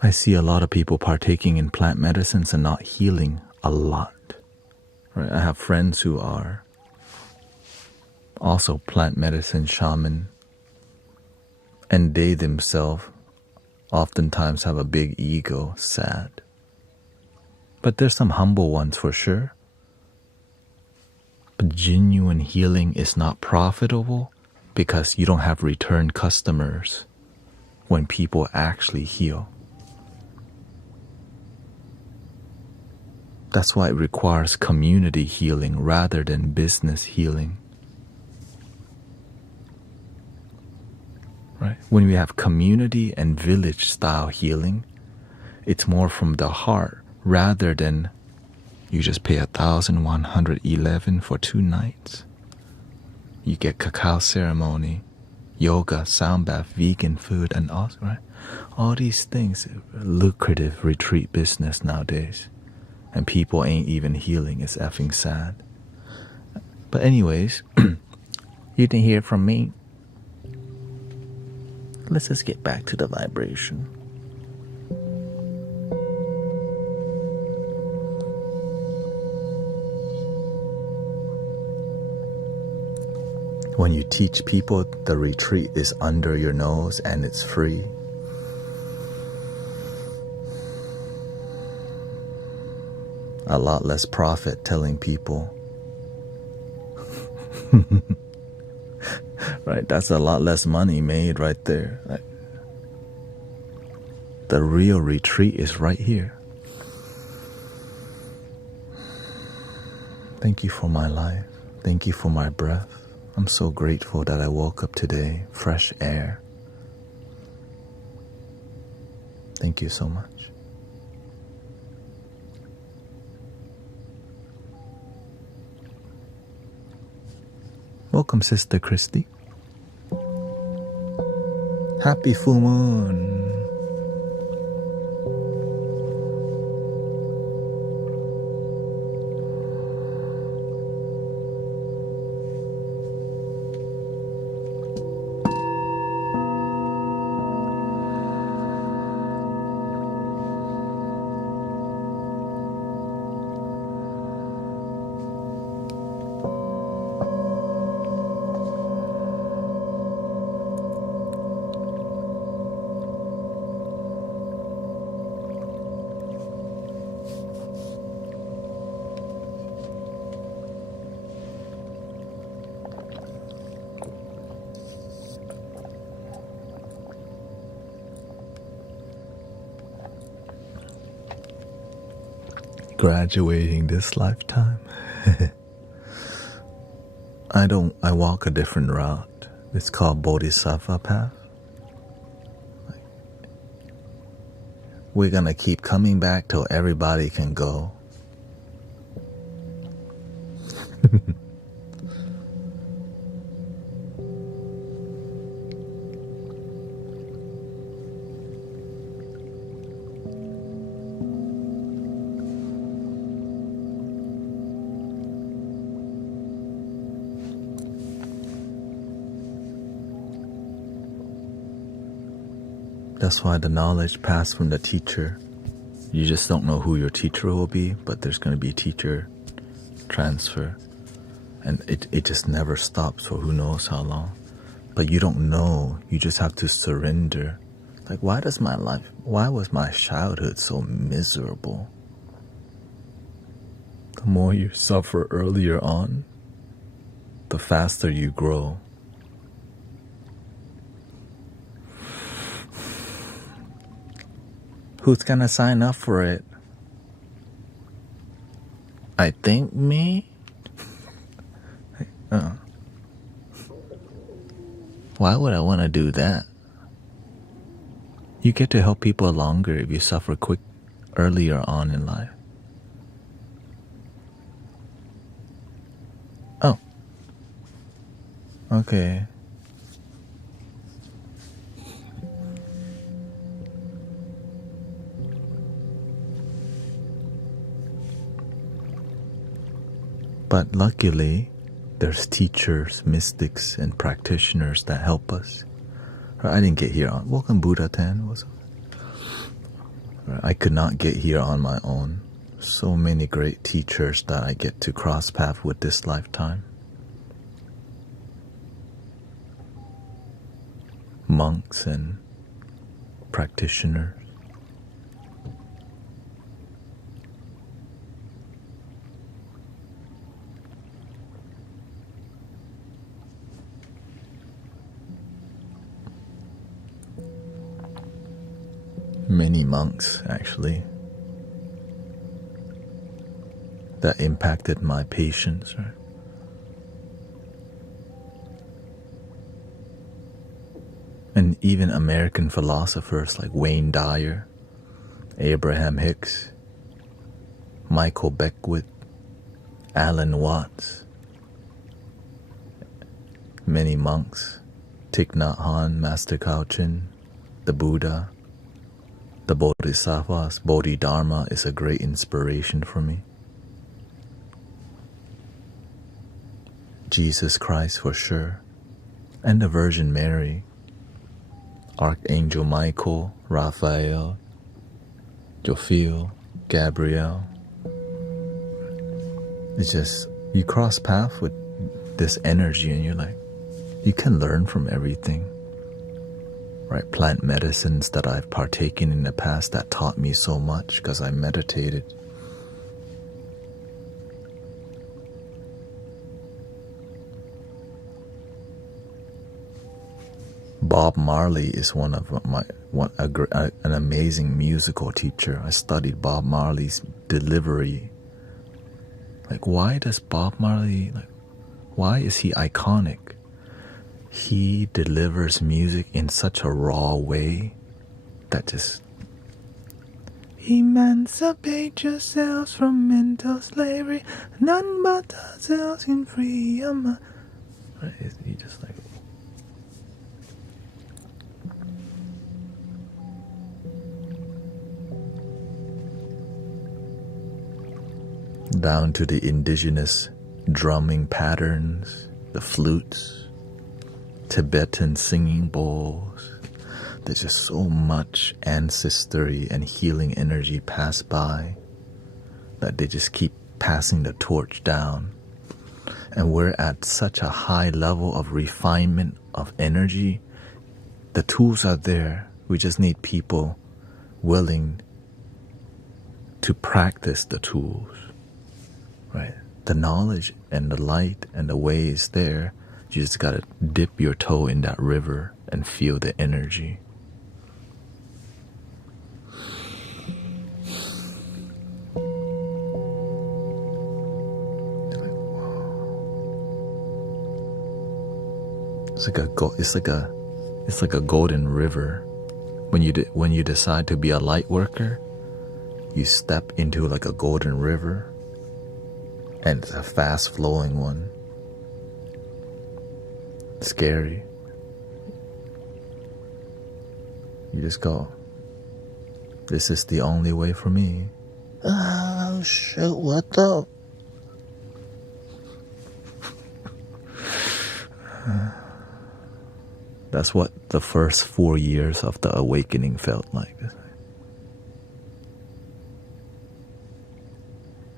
I see a lot of people partaking in plant medicines and not healing a lot. Right? I have friends who are also plant medicine shaman, and they themselves oftentimes have a big ego, sad. But there's some humble ones for sure. But genuine healing is not profitable because you don't have return customers when people actually heal. That's why it requires community healing rather than business healing. Right? When we have community and village style healing, it's more from the heart rather than you just pay 1,111 for 2 nights. You get cacao ceremony, yoga, sound bath, vegan food, and also, right? All these things, lucrative retreat business nowadays. And people ain't even healing. It's effing sad. But anyways, you didn't hear from me. Let's just get back to the vibration. When you teach people the retreat is under your nose and it's free, a lot less profit telling people. Right, that's a lot less money made right there. The real retreat is right here. Thank you for my life. Thank you for my breath. I'm so grateful that I woke up today, fresh air. Thank you so much. Welcome, Sister Christy. Happy full moon. graduating this lifetime. I walk a different route. It's called Bodhisattva path. We're gonna keep coming back till everybody can go. That's why the knowledge passed from the teacher. You just don't know who your teacher will be, but there's going to be teacher transfer. And it just never stops for who knows how long. But you don't know. You just have to surrender. Like, why was my childhood so miserable? The more you suffer earlier on, the faster you grow. Who's gonna sign up for it? I think me? Why would I want to do that? You get to help people longer if you suffer earlier on in life. Oh. Okay. But luckily, there's teachers, mystics, and practitioners that help us. I didn't get here on. Welcome, Buddha Tan. I could not get here on my own. So many great teachers that I get to cross path with this lifetime. Monks and practitioners. Many monks, actually, that impacted my patience, right? And even American philosophers like Wayne Dyer, Abraham Hicks, Michael Beckwith, Alan Watts, many monks, Thich Nhat Hanh, Master Khao Chin, the Buddha, the Bodhisattvas. Bodhidharma is a great inspiration for me. Jesus Christ for sure, and the Virgin Mary, Archangel Michael, Raphael, Jophiel, Gabriel. It's just, you cross paths with this energy and you're like, you can learn from everything. Right, plant medicines that I've partaken in the past that taught me so much because I meditated. Bob Marley is an amazing musical teacher. I studied Bob Marley's delivery. Like, why is he iconic? He delivers music in such a raw way that just... Emancipate yourselves from mental slavery. None but ourselves can free your mind. Right? He just like... down to the indigenous drumming patterns, the flutes, Tibetan singing bowls. There's just so much ancestry and healing energy passed by that they just keep passing the torch down. And we're at such a high level of refinement of energy. The tools are there. We just need people willing to practice the tools. Right? The knowledge and the light and the way is there. You just gotta dip your toe in that river and feel the energy. It's like a golden river. When you decide to be a light worker, you step into like a golden river, and it's a fast flowing one. Scary. You just go, this is the only way for me. Oh shit, what the? That's what the first 4 years of the awakening felt like.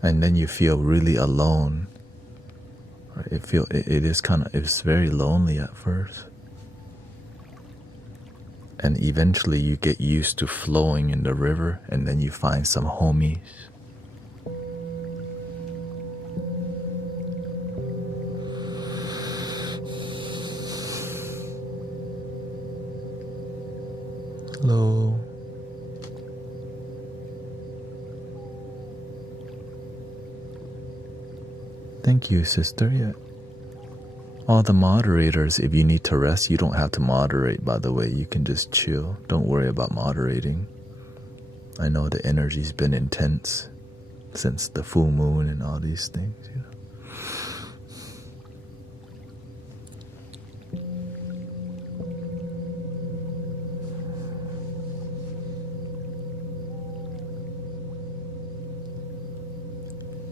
And then you feel really alone. It's very lonely at first. And eventually you get used to flowing in the river, and then you find some homies. Hello. Thank you, sister. Yeah. All the moderators, if you need to rest, you don't have to moderate, by the way. You can just chill. Don't worry about moderating. I know the energy's been intense since the full moon and all these things, you know.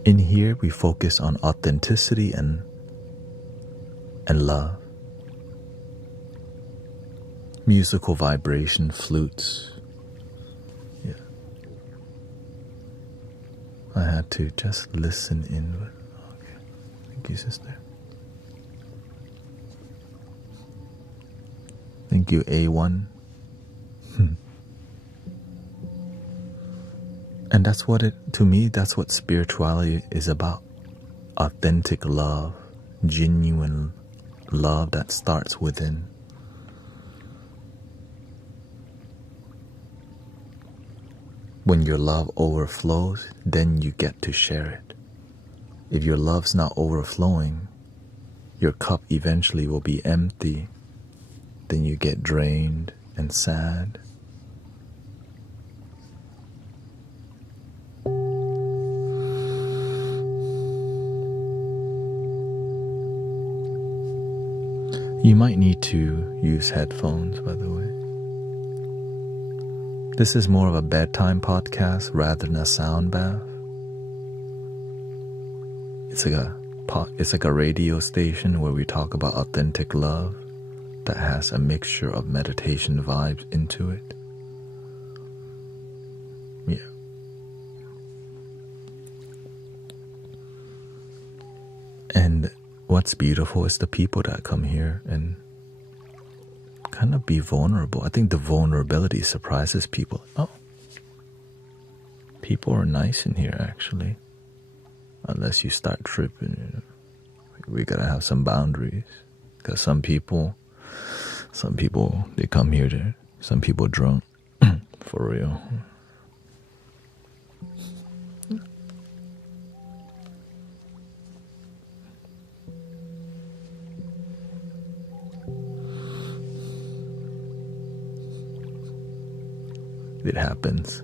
In here, we focus on authenticity and love. Musical vibration, flutes. Yeah. I had to just listen in. Okay. Thank you, sister. Thank you, A1. And that's what spirituality is about. Authentic love, genuine love that starts within. When your love overflows, then you get to share it. If your love's not overflowing, your cup eventually will be empty. Then you get drained and sad. You might need to use headphones, by the way. This is more of a bedtime podcast rather than a sound bath. It's like a radio station where we talk about authentic love that has a mixture of meditation vibes into it. Yeah. And what's beautiful is the people that come here and kind of be vulnerable. I think the vulnerability surprises people. Oh, people are nice in here, actually. Unless you start tripping, you know. We gotta have some boundaries. Because some people, they come here some people drunk. For real. It happens.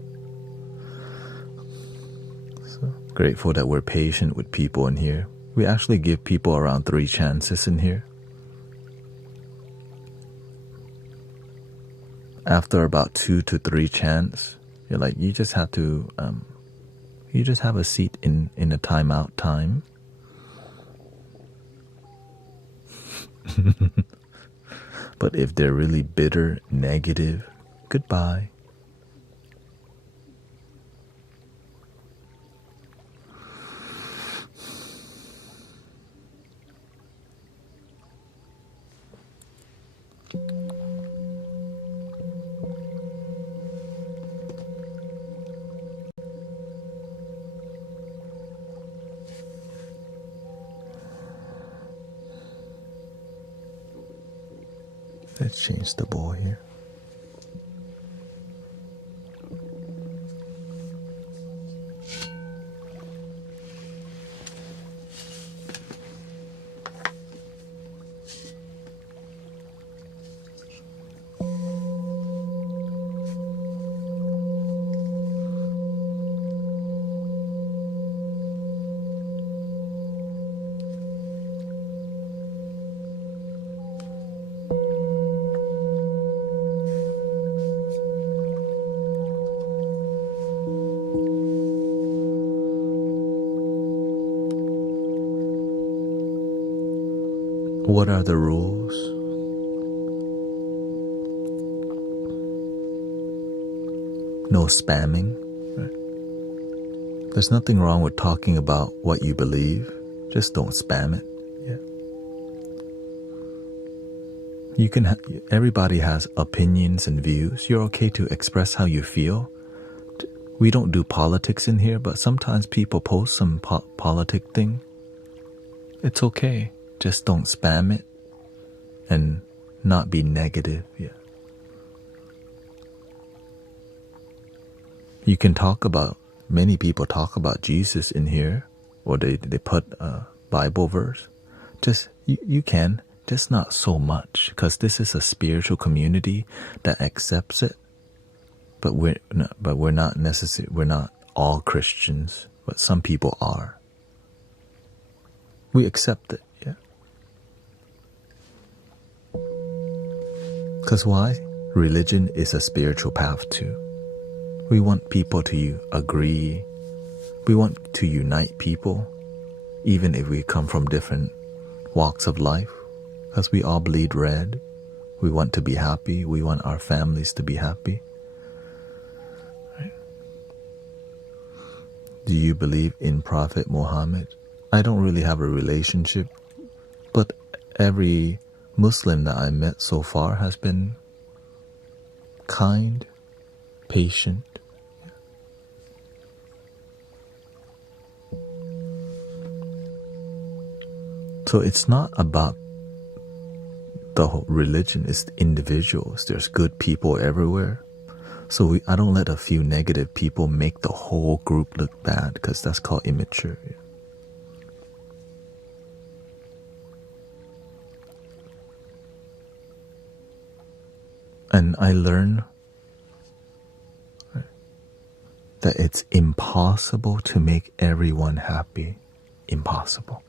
So grateful that we're patient with people in here. We actually give people around 3 chances in here. After about 2 to 3 chances, you're like, you just have a seat in a timeout time. But if they're really bitter, negative, goodbye. Let's change the ball here. What are the rules? No spamming. Right? There's nothing wrong with talking about what you believe. Just don't spam it. Yeah. You can. Everybody has opinions and views. You're okay to express how you feel. We don't do politics in here, but sometimes people post some politic thing. It's okay. Just don't spam it and not be negative. Yeah. You can talk about, many people talk about Jesus in here, or they put a Bible verse. Just, you can, just not so much, because this is a spiritual community that accepts it. But we're not necessary. We're not all Christians, but some people are. We accept it, yeah. Because why? Religion is a spiritual path too. We want people to agree. We want to unite people, even if we come from different walks of life, because we all bleed red. We want to be happy. We want our families to be happy. Right? Do you believe in Prophet Muhammad? I don't really have a relationship, but every Muslim that I met so far has been kind, patient. So it's not about the whole religion, it's individuals. There's good people everywhere. So I don't let a few negative people make the whole group look bad, because that's called immature. And I learned that it's impossible to make everyone happy. Impossible.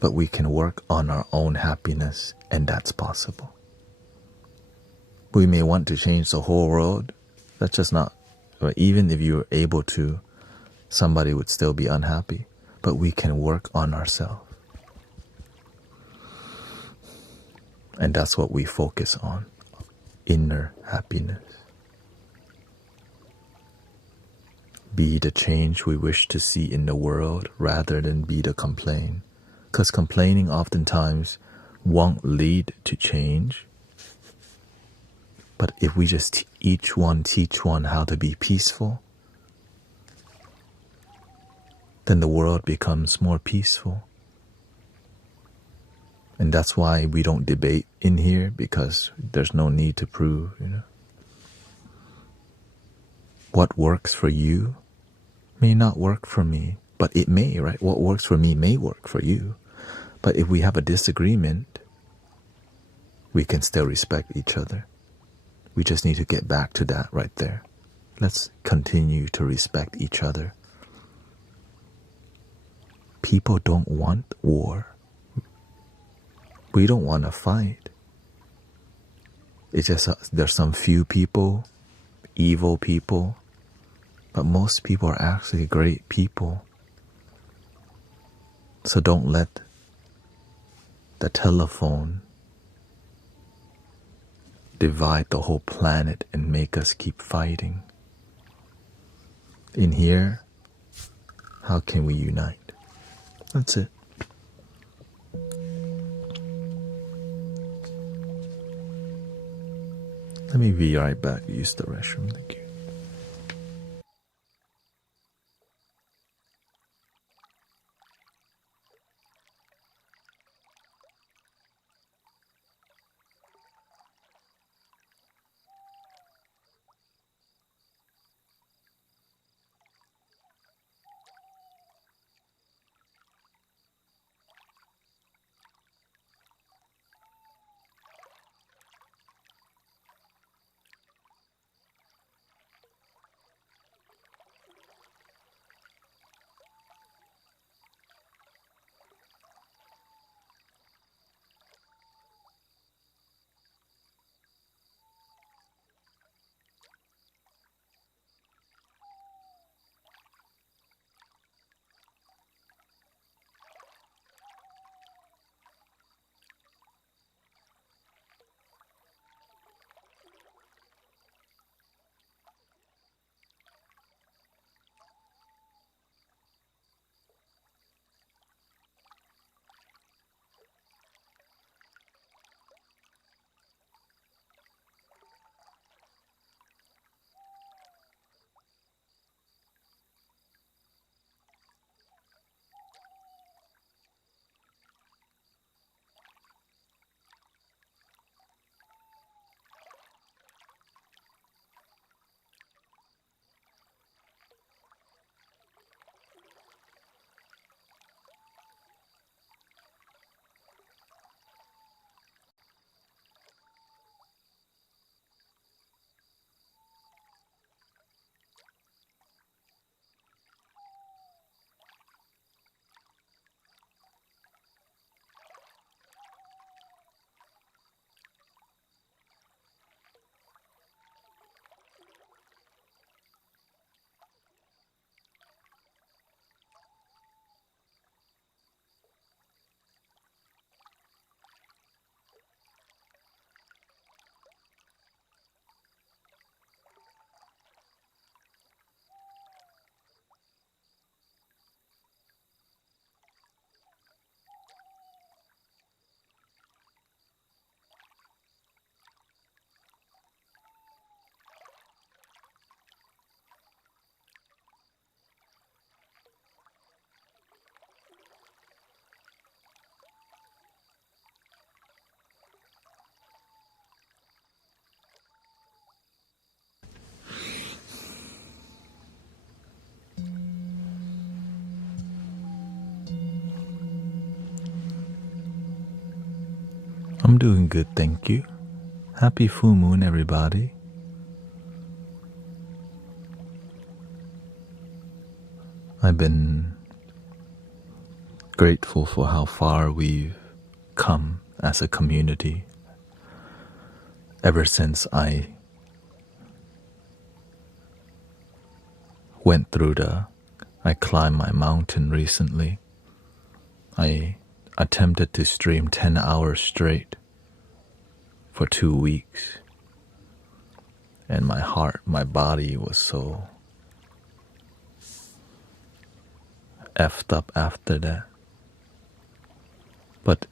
But we can work on our own happiness, and that's possible. We may want to change the whole world. That's just not, even if you're able to, somebody would still be unhappy. But we can work on ourselves. And that's what we focus on, inner happiness. Be the change we wish to see in the world rather than be the complaint. Because complaining oftentimes won't lead to change. But if we just teach one how to be peaceful, then the world becomes more peaceful. And that's why we don't debate in here, because there's no need to prove, What works for you may not work for me, but it may, right? What works for me may work for you. But if we have a disagreement, we can still respect each other. We just need to get back to that right there. Let's continue to respect each other. People don't want war. We don't want to fight. It's just there's some few people, evil people, but most people are actually great people. So don't let the telephone divide the whole planet and make us keep fighting. In here, how can we unite? That's it. Let me be right back. Use the restroom. Thank you. I'm doing good, thank you. Happy full moon, everybody. I've been grateful for how far we've come as a community ever since I I climbed my mountain recently. I attempted to stream 10 hours straight for 2 weeks. And my body was so effed up after that. But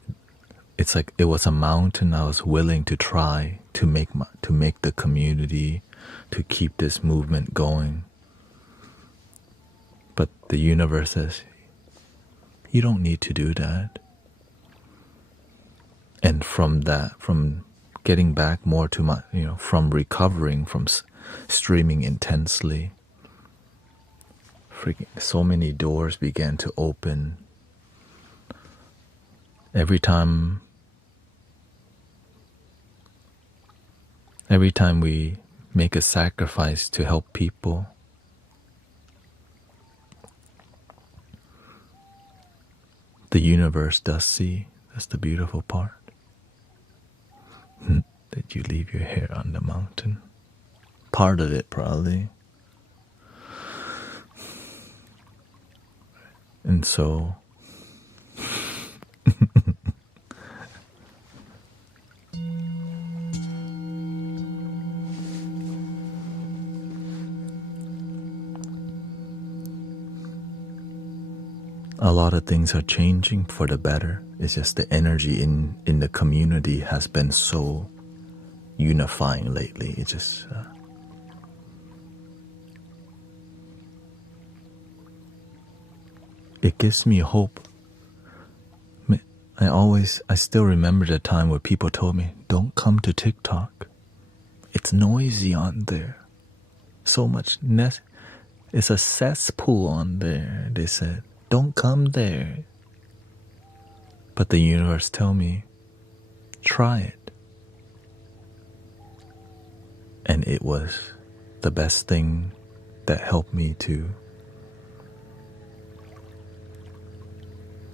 it's like it was a mountain I was willing to try to make the community, to keep this movement going. But the universe says, you don't need to do that. And from getting back more to my, from recovering from streaming intensely, so many doors began to open. Every time we make a sacrifice to help people, the universe does see. That's the beautiful part. Did you leave your hair on the mountain? Part of it, probably. And so a lot of things are changing for the better. It's just the energy in the community has been so unifying lately. It just it gives me hope. I still remember the time where people told me, don't come to TikTok. It's noisy on there. So much it's a cesspool on there. They said, don't come there. But the universe told me, try it. And it was the best thing that helped me to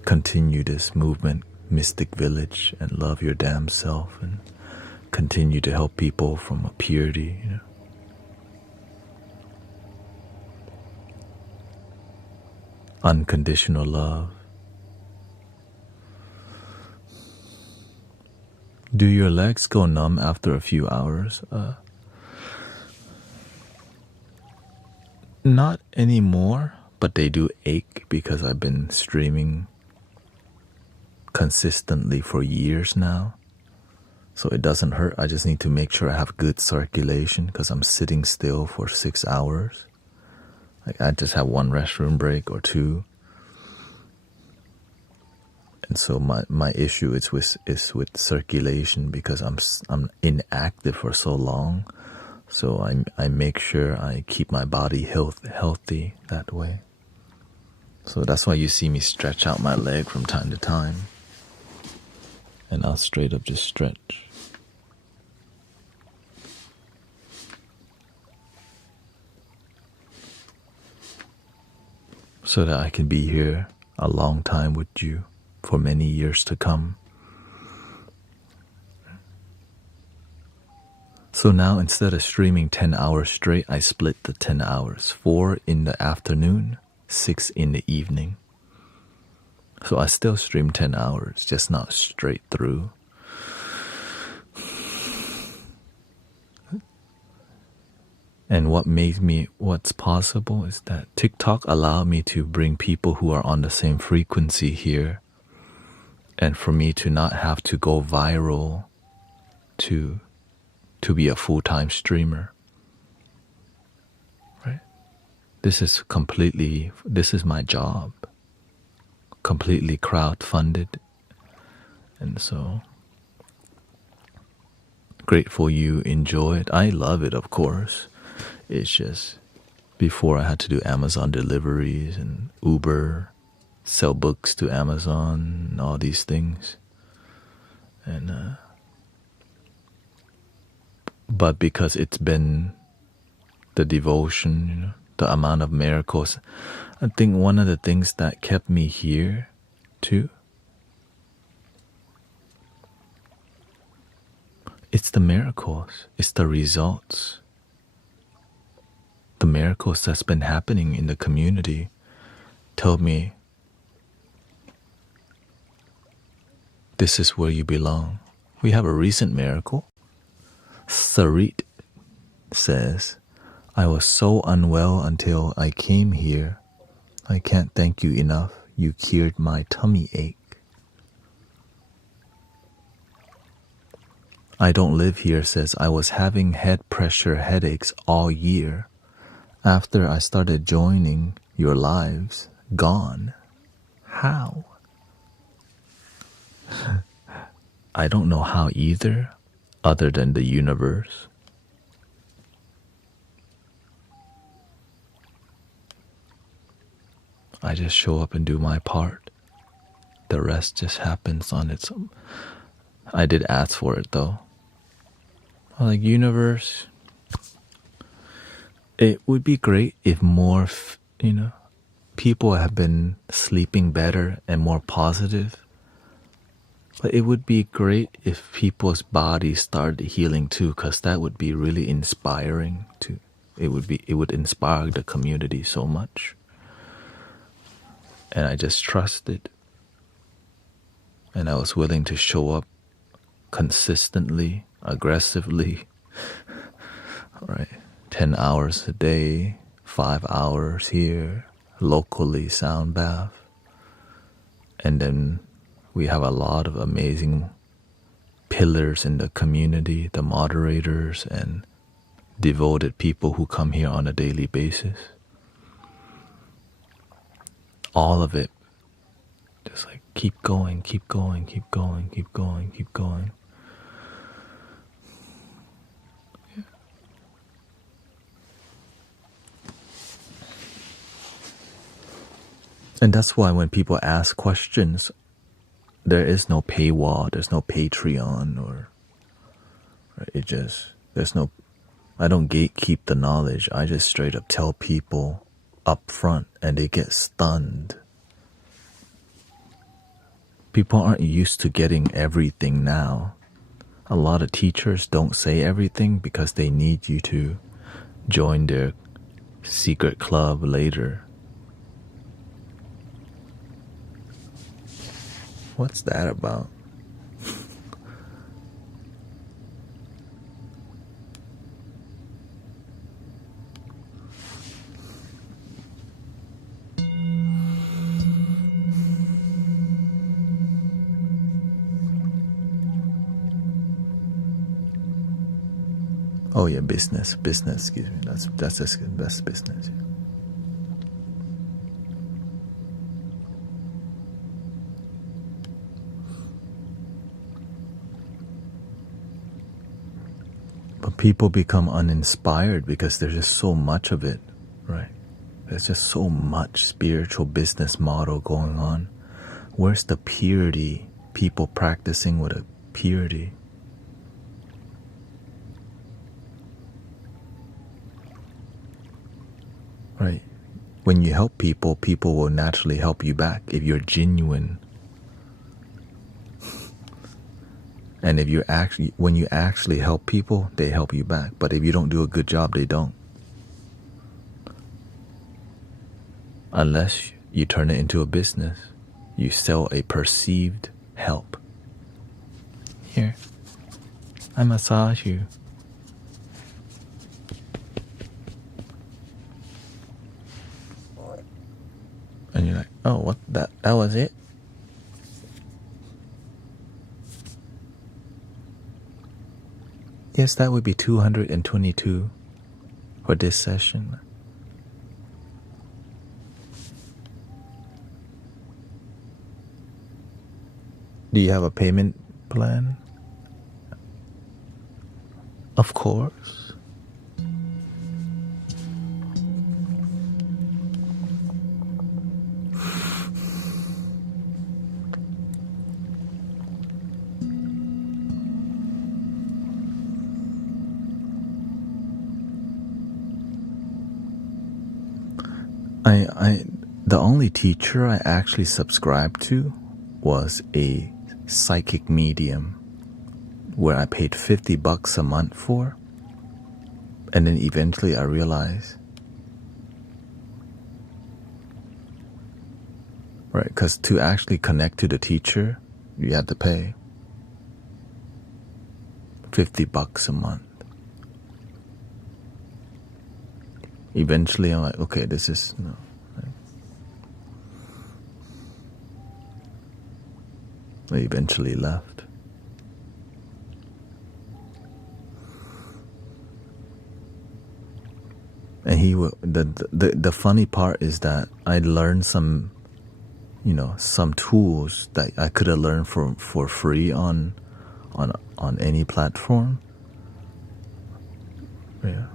continue this movement, Mystic Village, and love your damn self, and continue to help people from a purity, unconditional love. Do your legs go numb after a few hours? Not anymore, but they do ache because I've been streaming consistently for years now. So it doesn't hurt. I just need to make sure I have good circulation because I'm sitting still for 6 hours. Like I just have one restroom break or two. And so my issue is with circulation because I'm inactive for so long. So I make sure I keep my body healthy that way. So that's why you see me stretch out my leg from time to time. And I'll straight up just stretch. So that I can be here a long time with you for many years to come. So now instead of streaming 10 hours straight, I split the 10 hours. 4 in the afternoon, 6 in the evening. So I still stream 10 hours, just not straight through. And what's possible is that TikTok allowed me to bring people who are on the same frequency here, and for me to not have to go viral to be a full-time streamer. Right? This is my job. Completely crowd-funded. And so grateful you enjoy it. I love it, of course. It's just before I had to do Amazon deliveries and Uber, sell books to Amazon, and all these things. And But because it's been the devotion, you know, the amount of miracles, I think one of the things that kept me here too, it's the miracles, it's the results. The miracles that's been happening in the community told me, this is where you belong. We have a recent miracle. Sarit says, I was so unwell until I came here. I can't thank you enough. You cured my tummy ache. I don't live here says, I was having head pressure headaches all year. After I started joining your lives, gone. How? I don't know how either, other than the universe. I just show up and do my part. The rest just happens on its own. I did ask for it though. I'm like, universe, it would be great if more, people have been sleeping better and more positive. But it would be great if people's bodies started healing too, because that would be really inspiring too. It would inspire the community so much. And I just trusted. And I was willing to show up consistently, aggressively, right? 10 hours a day, 5 hours here, locally sound bath. And then we have a lot of amazing pillars in the community, the moderators and devoted people who come here on a daily basis. All of it, just like keep going, keep going, keep going, keep going, keep going. Yeah. And that's why when people ask questions, there is no paywall, there's no Patreon, or I don't gatekeep the knowledge. I just straight up tell people up front and they get stunned. People aren't used to getting everything now. A lot of teachers don't say everything because they need you to join their secret club later. What's that about? Oh yeah, business, excuse me. That's business. But people become uninspired because there's just so much of it, right? There's just so much spiritual business model going on. Where's the purity? People practicing with a purity. Right? When you help people, people will naturally help you back if you're genuine. And if when you actually help people, they help you back. But if you don't do a good job, they don't. Unless you turn it into a business. You sell a perceived help. Here, I massage you. And you're like, oh, what? That was it? Yes, that would be 222 for this session. Do you have a payment plan? Of course. the only teacher I actually subscribed to was a psychic medium where I paid $50 a month for, and then eventually I realized, right, because to actually connect to the teacher, you had to pay $50 a month. Eventually I'm like, okay, this is no. I eventually left. And the funny part is that I learned some, some tools that I could have learned for free on any platform. Yeah.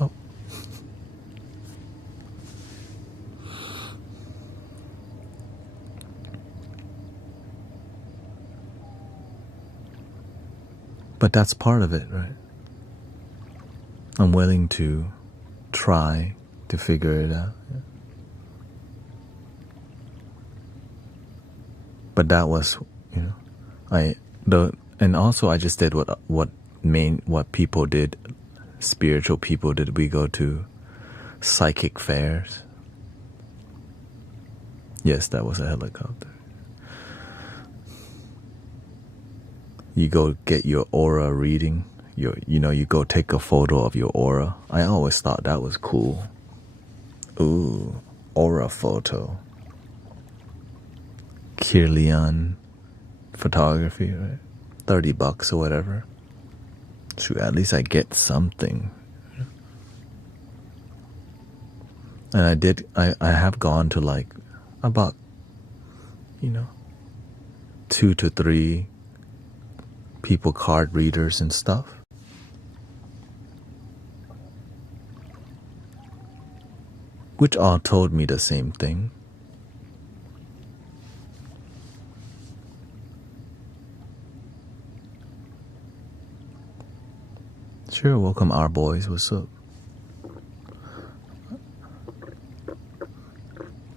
Oh. But that's part of it, right? I'm willing to try to figure it out. Yeah. But that was, and also I just did what people did, spiritual people did. We go to psychic fairs. Yes, that was a helicopter. You go get your aura reading. You go take a photo of your aura. I always thought that was cool. Ooh, aura photo. Kirlian photography, right? $30 or whatever. Shoot, at least I get something. And I have gone to like about, 2 to 3 people card readers and stuff. Which all told me the same thing. Sure, welcome our boys, what's up?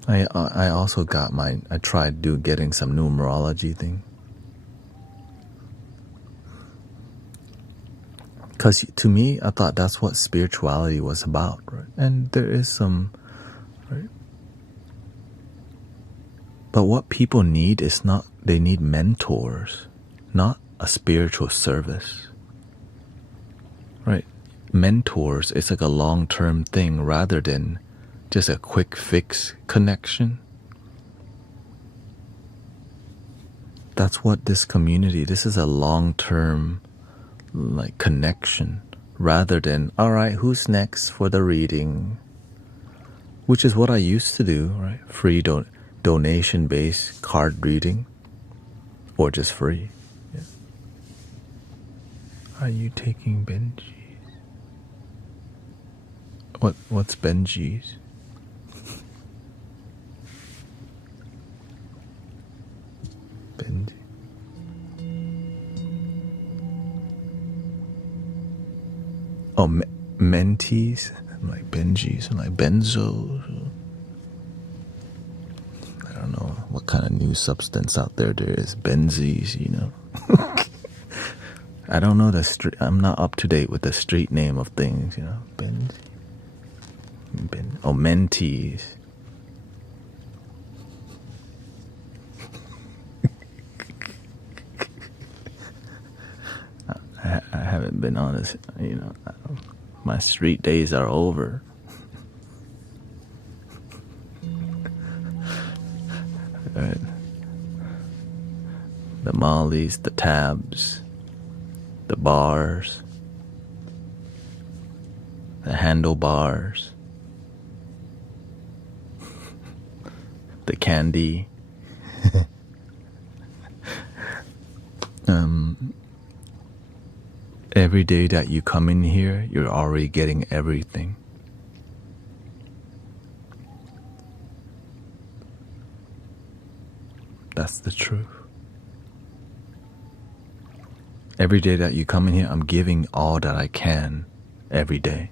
I also got I tried getting some numerology thing. Because to me, I thought that's what spirituality was about, right? And there is some, right? But what people need is they need mentors, not a spiritual service, right? Mentors, it's like a long-term thing rather than just a quick fix connection. That's what this is a long-term like connection rather than, all right, who's next for the reading, which is what I used to do, right? Free donation based card reading or just free. Yeah. Are you taking Benji's? What's Benji's? Benji. Oh, mentees, like Benjis, and like benzos. I don't know what kind of new substance out there is. Benzies, I don't know the street. I'm not up to date with the street name of things, Benz. Mentees. I haven't been honest, my street days are over. Right. The mollies, the tabs, the bars, the handlebars, the candy. Every day that you come in here, you're already getting everything. That's the truth. Every day that you come in here, I'm giving all that I can every day.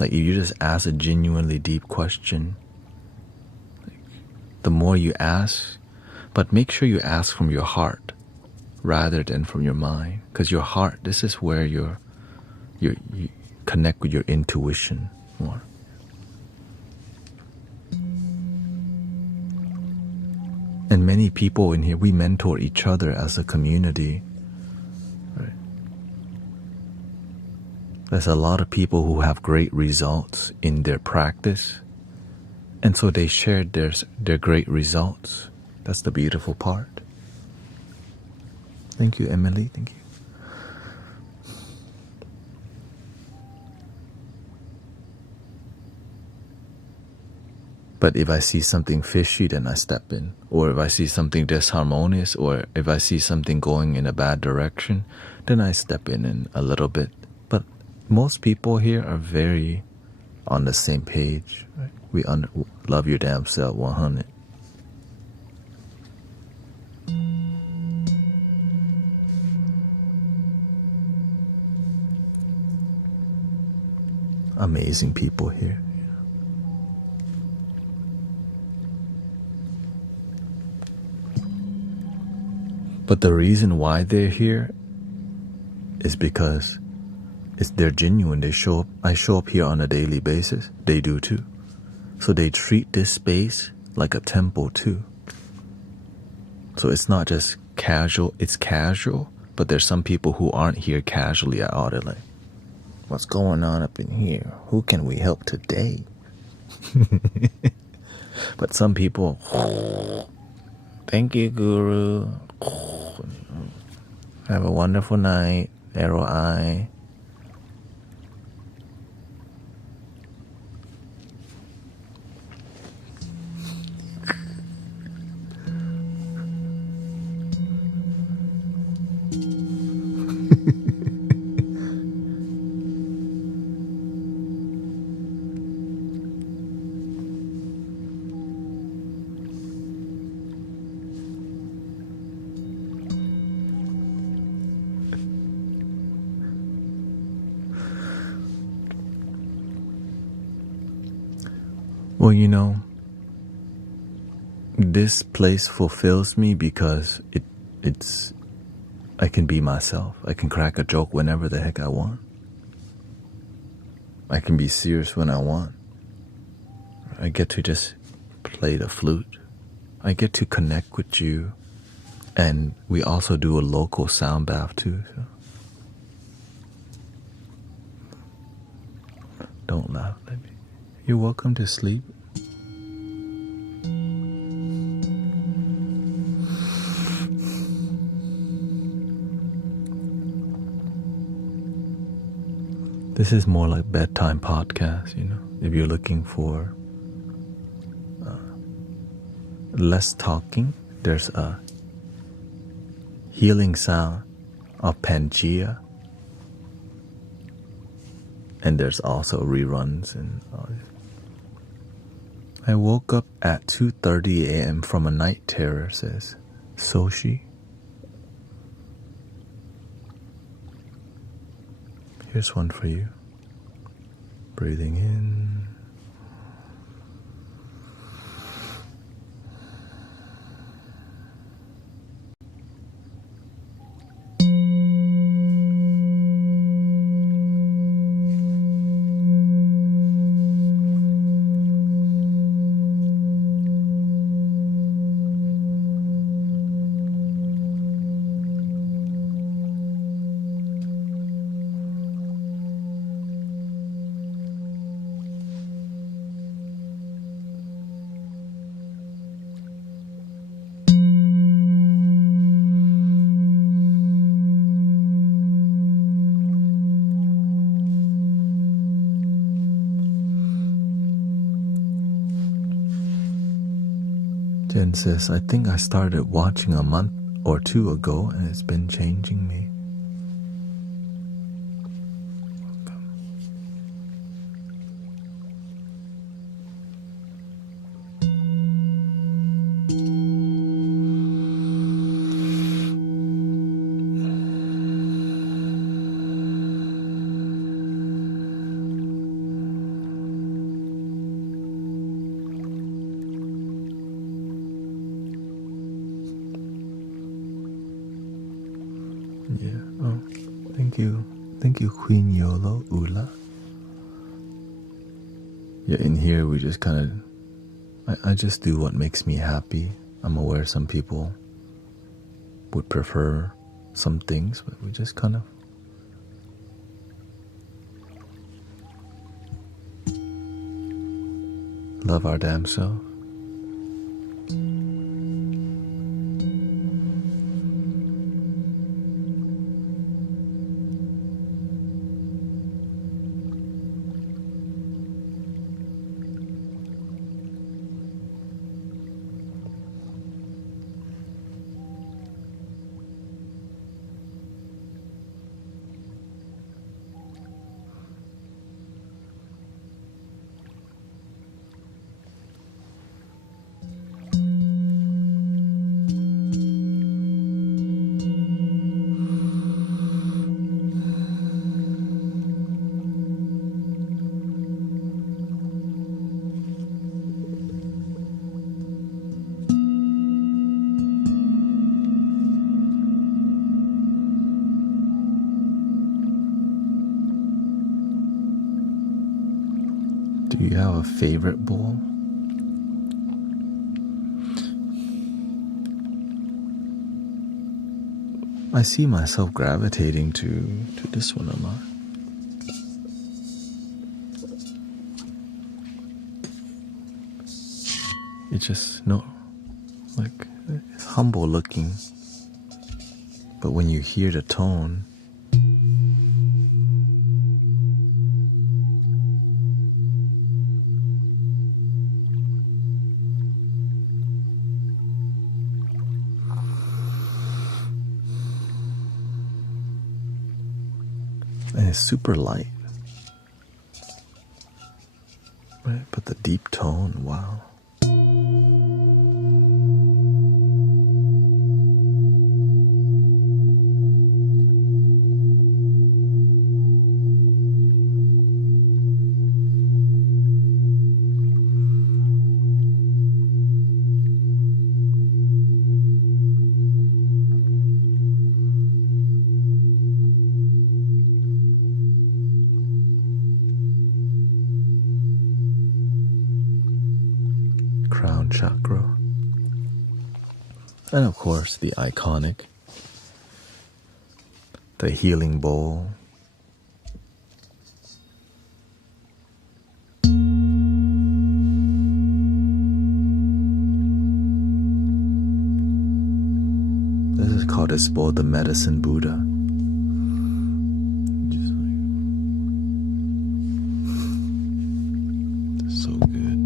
Like, if you just ask a genuinely deep question, the more you ask, but make sure you ask from your heart rather than from your mind. Because your heart, this is where you connect with your intuition more. And many people in here, we mentor each other as a community. Right? There's a lot of people who have great results in their practice. And so they shared their great results. That's the beautiful part. Thank you, Emily. Thank you. But if I see something fishy, then I step in. Or if I see something disharmonious, or if I see something going in a bad direction, then I step in a little bit. But most people here are very on the same page. Right? We love your damn self 100. Amazing people here. But the reason why they're here is because they're genuine. I show up here on a daily basis. They do too. So they treat this space like a temple too. So it's not just casual, it's casual, but there's some people who aren't here casually at all. They're like, what's going on up in here? Who can we help today? But some people, thank you, Guru. Have a wonderful night. Arrow eye. Well, this place fulfills me because I can be myself. I can crack a joke whenever the heck I want. I can be serious when I want. I get to just play the flute. I get to connect with you. And we also do a local sound bath too. So. Don't laugh at me. You're welcome to sleep. This is more like bedtime podcast, if you're looking for less talking, there's a healing sound of Pangea. And there's also reruns and I woke up at 2:30 a.m. from a night terror, says Soshi. Here's one for you. Breathing in. Jen says, I think I started watching a month or two ago and it's been changing me. Yeah. Oh, thank you. Thank you, Queen Yolo Ula. Yeah, in here we just kind of, I just do what makes me happy. I'm aware some people would prefer some things, but we just kind of love our damn self. Do you have a favorite bowl? I see myself gravitating to this one a lot. It's just like it's humble looking, but when you hear the tone, and it's super light, right? But the deep tone, wow. Crown chakra. And of course, the iconic, the healing bowl. This is called this bowl, the medicine Buddha. Just like, so good.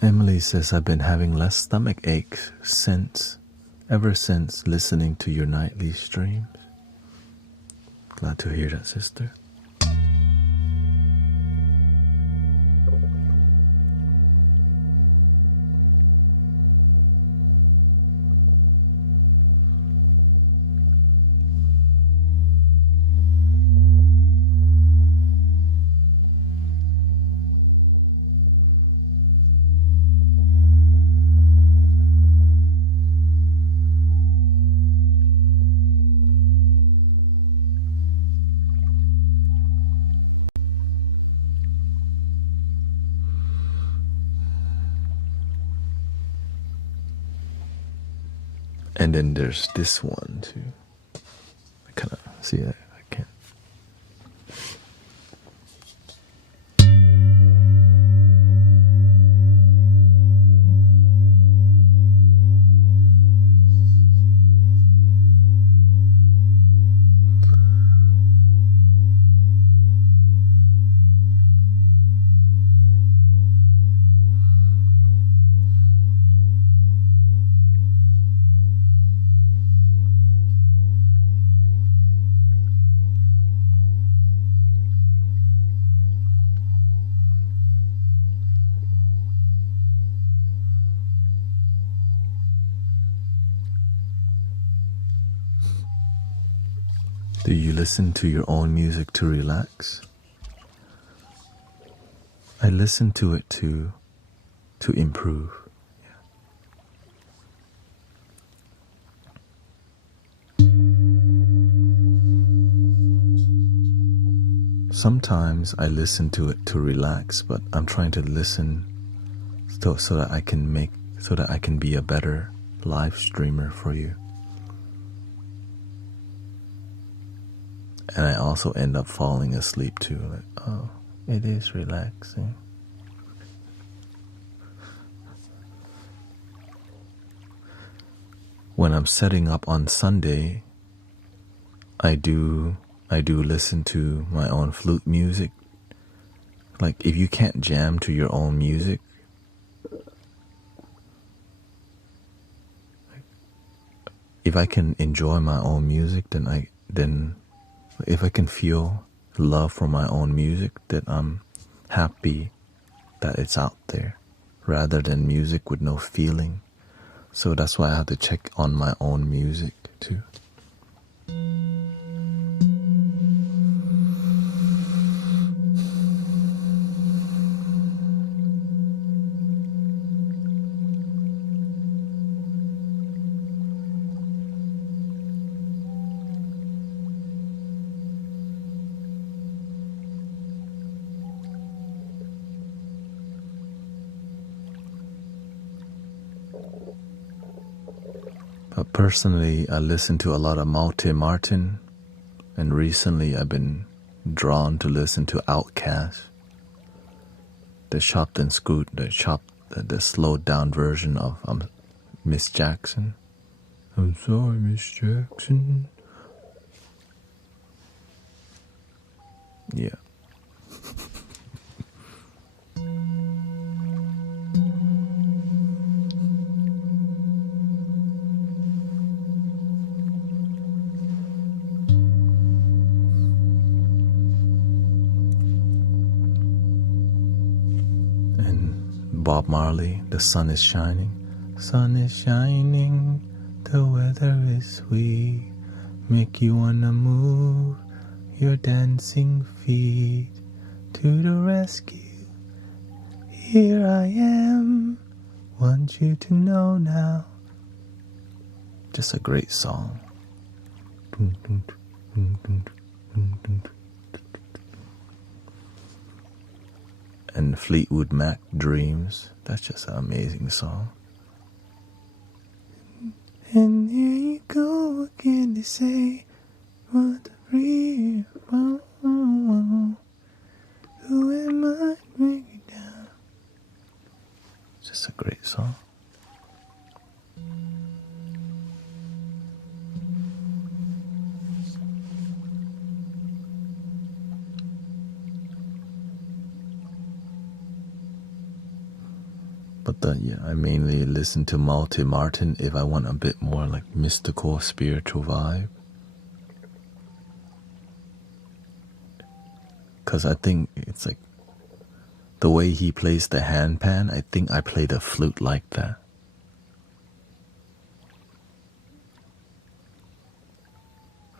Emily says, I've been having less stomach aches ever since listening to your nightly streams. Glad to hear that, sister. And then there's this one too. I kind of see it. I can't. Do you listen to your own music to relax? I listen to it to improve. Sometimes I listen to it to relax, but I'm trying to listen so that I can be a better live streamer for you. And I also end up falling asleep too. Like, oh, it is relaxing. When I'm setting up on Sunday, I do listen to my own flute music. Like, if you can't jam to your own music, if I can enjoy my own music, then if I can feel love for my own music, then I'm happy that it's out there, rather than music with no feeling. So that's why I have to check on my own music too. But personally, I listen to a lot of Malte Martin, and recently I've been drawn to listen to Outkast, the chopped and screwed, the slowed down version of Miss Jackson. I'm sorry, Miss Jackson. Yeah. Bob Marley, the sun is shining. Sun is shining, the weather is sweet. Make you wanna move your dancing feet to the rescue. Here I am, want you to know now. Just a great song. And Fleetwood Mac, Dreams. That's just an amazing song. And here you go again, they say, what the real, who am I to bring you down? It's just a great song. But I mainly listen to Malte Martin if I want a bit more like mystical, spiritual vibe. Because I think it's like the way he plays the handpan, I think I play the flute like that.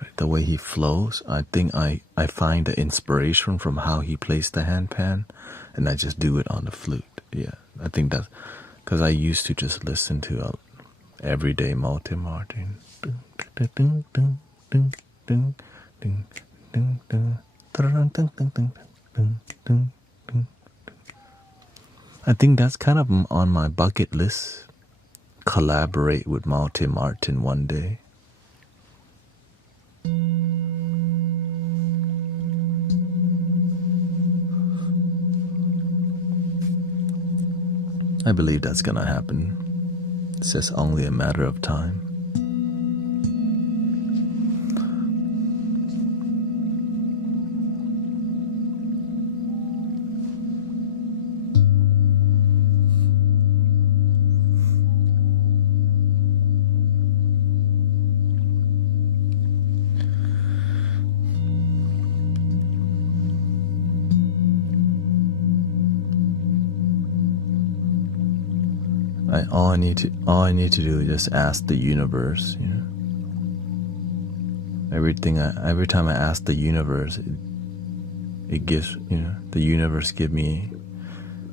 Right? The way he flows, I think I find the inspiration from how he plays the handpan, and I just do it on the flute. Yeah, I think that's because I used to just listen to everyday Malte Martin. I think that's kind of on my bucket list, collaborate with Malte Martin one day. I believe that's gonna happen. It's just only a matter of time. All I need to do is just ask the universe, you know. Every time I ask the universe, it gives, you know, the universe give me,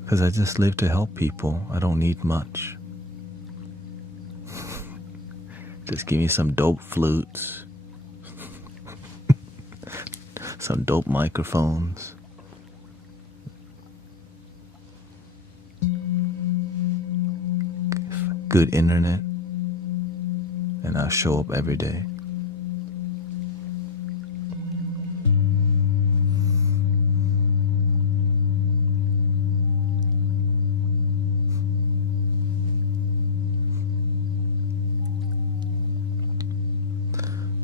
because I just live to help people. I don't need much. Just give me some dope flutes, some dope microphones. Good internet, and I'll show up every day.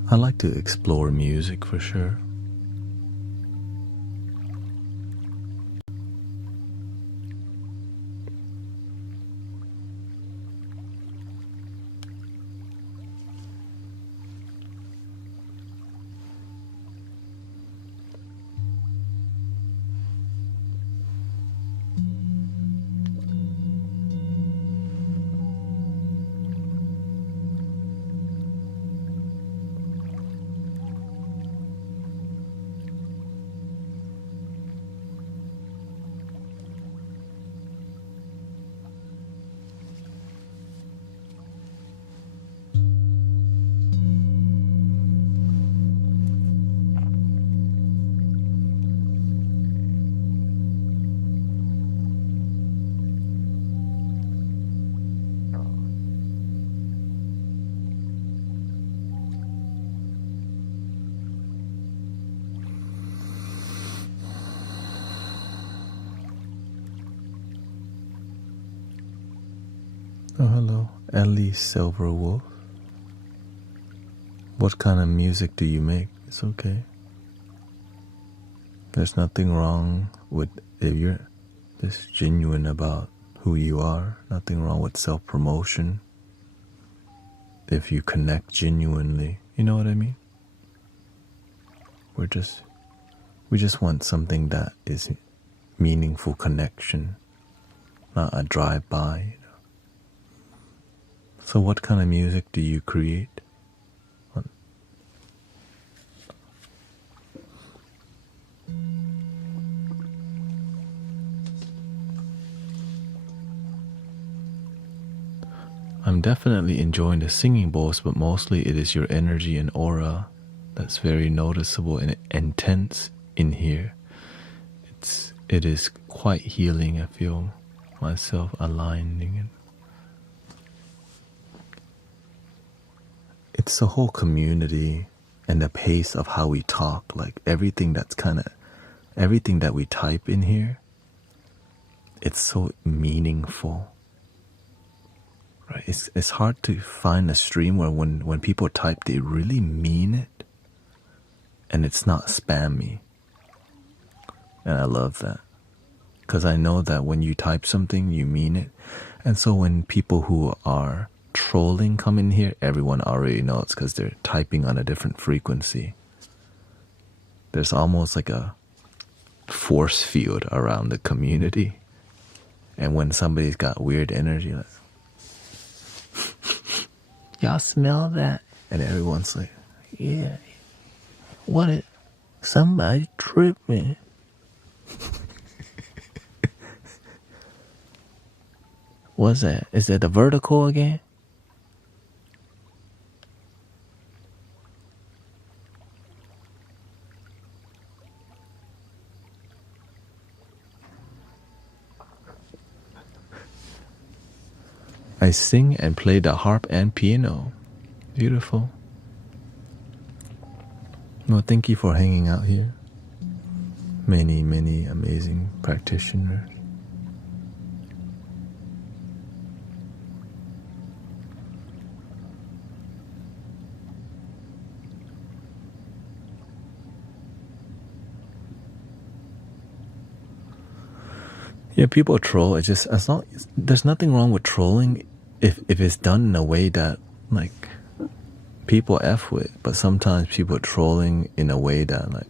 I like to explore music for sure. Oh, hello, Ellie Silverwolf. What kind of music do you make? It's okay. There's nothing wrong with if you're just genuine about who you are. Nothing wrong with self-promotion. If you connect genuinely, you know what I mean? We just want something that is meaningful connection, not a drive-by. You know? So what kind of music do you create? I'm definitely enjoying the singing bowls, but mostly it is your energy and aura that's very noticeable and intense in here. It is quite healing. I feel myself aligning, and it's the whole community and the pace of how we talk. Like everything that we type in here, it's so meaningful. Right? It's hard to find a stream where when people type, they really mean it, and it's not spammy. And I love that, because I know that when you type something, you mean it. And so when people who are trolling come in here, everyone already knows because they're typing on a different frequency. There's almost like a force field around the community. And when somebody's got weird energy, like, y'all smell that? And everyone's like, yeah, what? Somebody tripping. What's that? Is that the vertical again? I sing and play the harp and piano. Beautiful. Well, thank you for hanging out here. Many, many amazing practitioners. Yeah, people troll. It's just there's nothing wrong with trolling if it's done in a way that like people F with, but sometimes people trolling in a way that like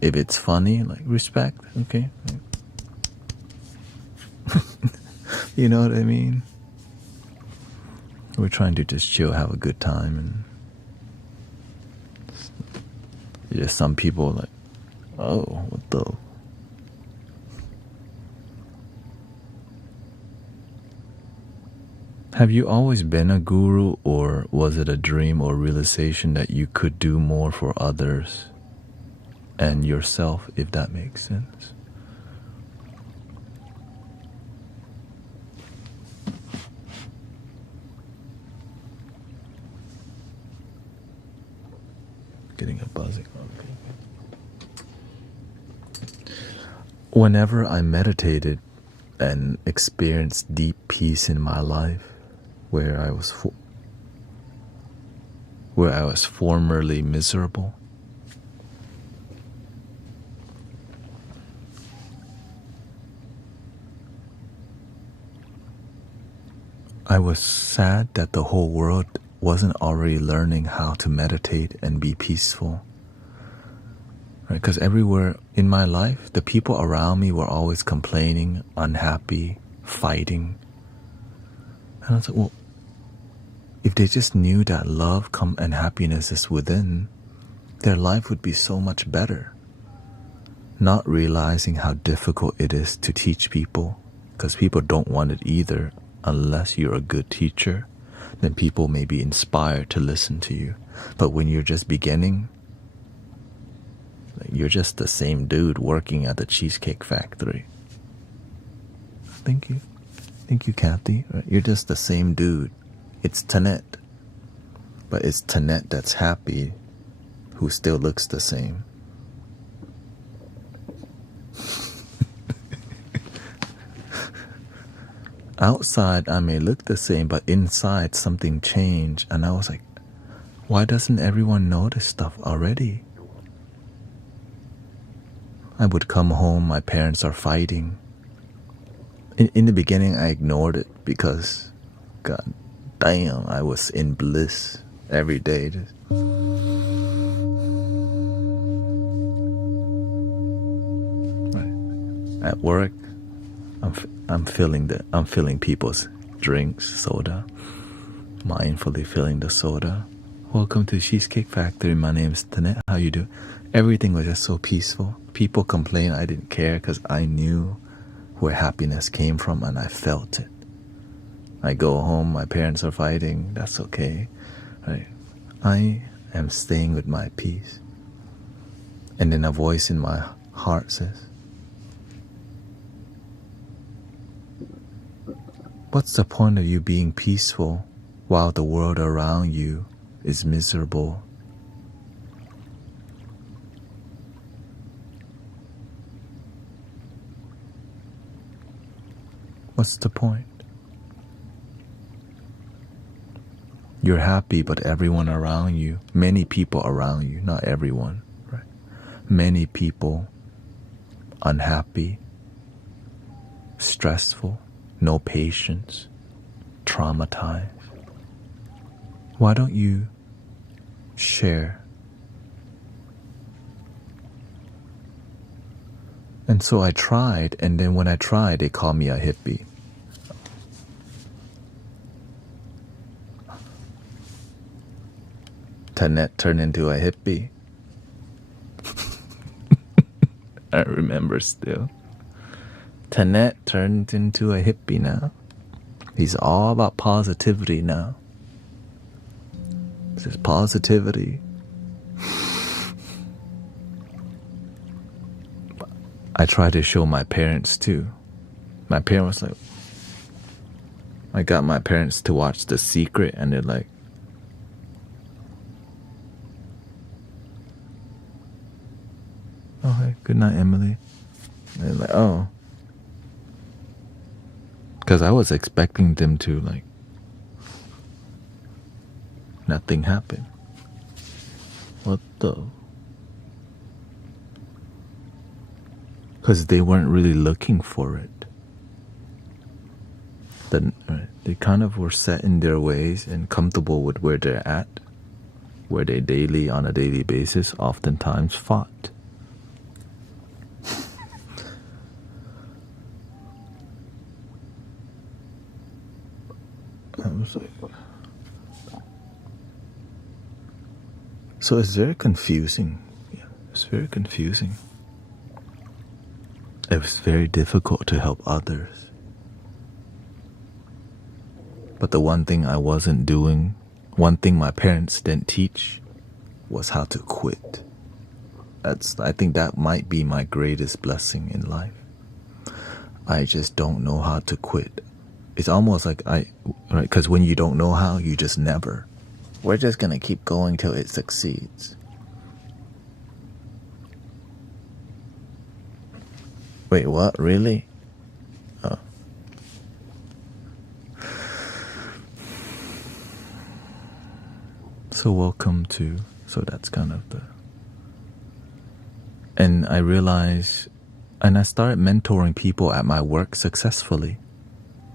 if it's funny, like respect, okay? You know what I mean? We're trying to just chill, have a good time, and just some people like, oh, what the. Have you always been a guru, or was it a dream or realization that you could do more for others and yourself, if that makes sense? Getting a buzzing on me. Whenever I meditated and experienced deep peace in my life, where I was formerly miserable, I was sad that the whole world wasn't already learning how to meditate and be peaceful. Right? Because everywhere in my life, the people around me were always complaining, unhappy, fighting. And I was like, well, if they just knew that love and happiness is within, their life would be so much better. Not realizing how difficult it is to teach people, because people don't want it either. Unless you're a good teacher, then people may be inspired to listen to you. But when you're just beginning, you're just the same dude working at the Cheesecake Factory. Thank you. Thank you, Kathy. You're just the same dude. It's Thanet. But it's Thanet that's happy, who still looks the same. Outside, I may look the same, but inside, something changed. And I was like, why doesn't everyone know this stuff already? I would come home, my parents are fighting. In the beginning, I ignored it because, God damn, I was in bliss every day. At work, I'm filling people's drinks, soda, mindfully filling the soda. Welcome to Cheesecake Factory. My name is Thanet. How you do? Everything was just so peaceful. People complain. I didn't care because I knew where happiness came from and I felt it. I go home. My parents are fighting. That's okay. Right? I am staying with my peace. And then a voice in my heart says, what's the point of you being peaceful while the world around you is miserable? What's the point? You're happy, but everyone around you, many people around you, not everyone, right? Many people unhappy, stressful, no patience, traumatized. Why don't you share? And so I tried, and then when I tried, they called me a hippie. Thanet turned into a hippie. I remember still. Thanet turned into a hippie now. He's all about positivity now. This is positivity. I tried to show my parents too. My parents was like, I got my parents to watch The Secret, and they're like, "Oh, hey, good night, Emily." And they're like, "Oh," because I was expecting them to like, nothing happened. What the? Because they weren't really looking for it. They kind of were set in their ways and comfortable with where they're at, where they on a daily basis, oftentimes fought. I was like, so it's very confusing. Yeah, it's very confusing. It was very difficult to help others. But the one thing I wasn't doing, one thing my parents didn't teach, was how to quit. I think that might be my greatest blessing in life. I just don't know how to quit. It's almost like right, because when you don't know how, you just never. We're just gonna keep going till it succeeds. Wait, what? Really? Oh. So welcome to, so that's kind of the, and I realized, and I started mentoring people at my work successfully.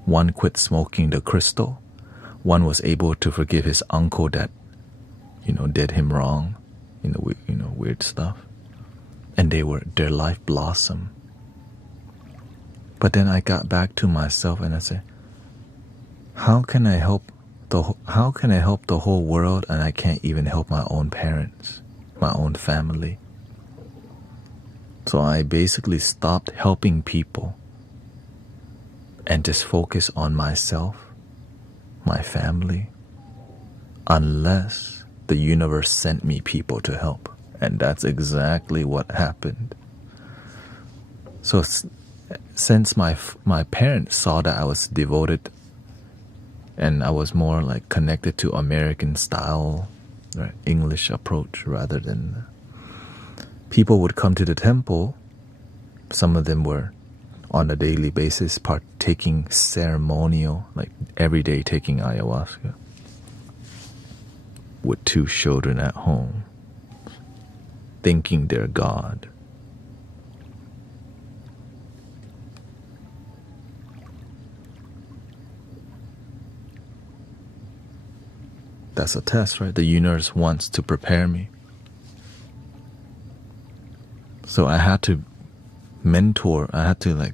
One quit smoking the crystal. One was able to forgive his uncle that, did him wrong, weird stuff. And their life blossomed. But then I got back to myself and I said, how can I help the whole world and I can't even help my own parents, my own family? So I basically stopped helping people and just focus on myself, my family, unless the universe sent me people to help. And that's exactly what happened. So since my parents saw that I was devoted and I was more like connected to American style, right, English approach rather than, people would come to the temple. Some of them were on a daily basis partaking ceremonial, like every day taking ayahuasca with 2 children at home, thinking they're God. That's a test, right? The universe wants to prepare me. So I had to mentor, I had to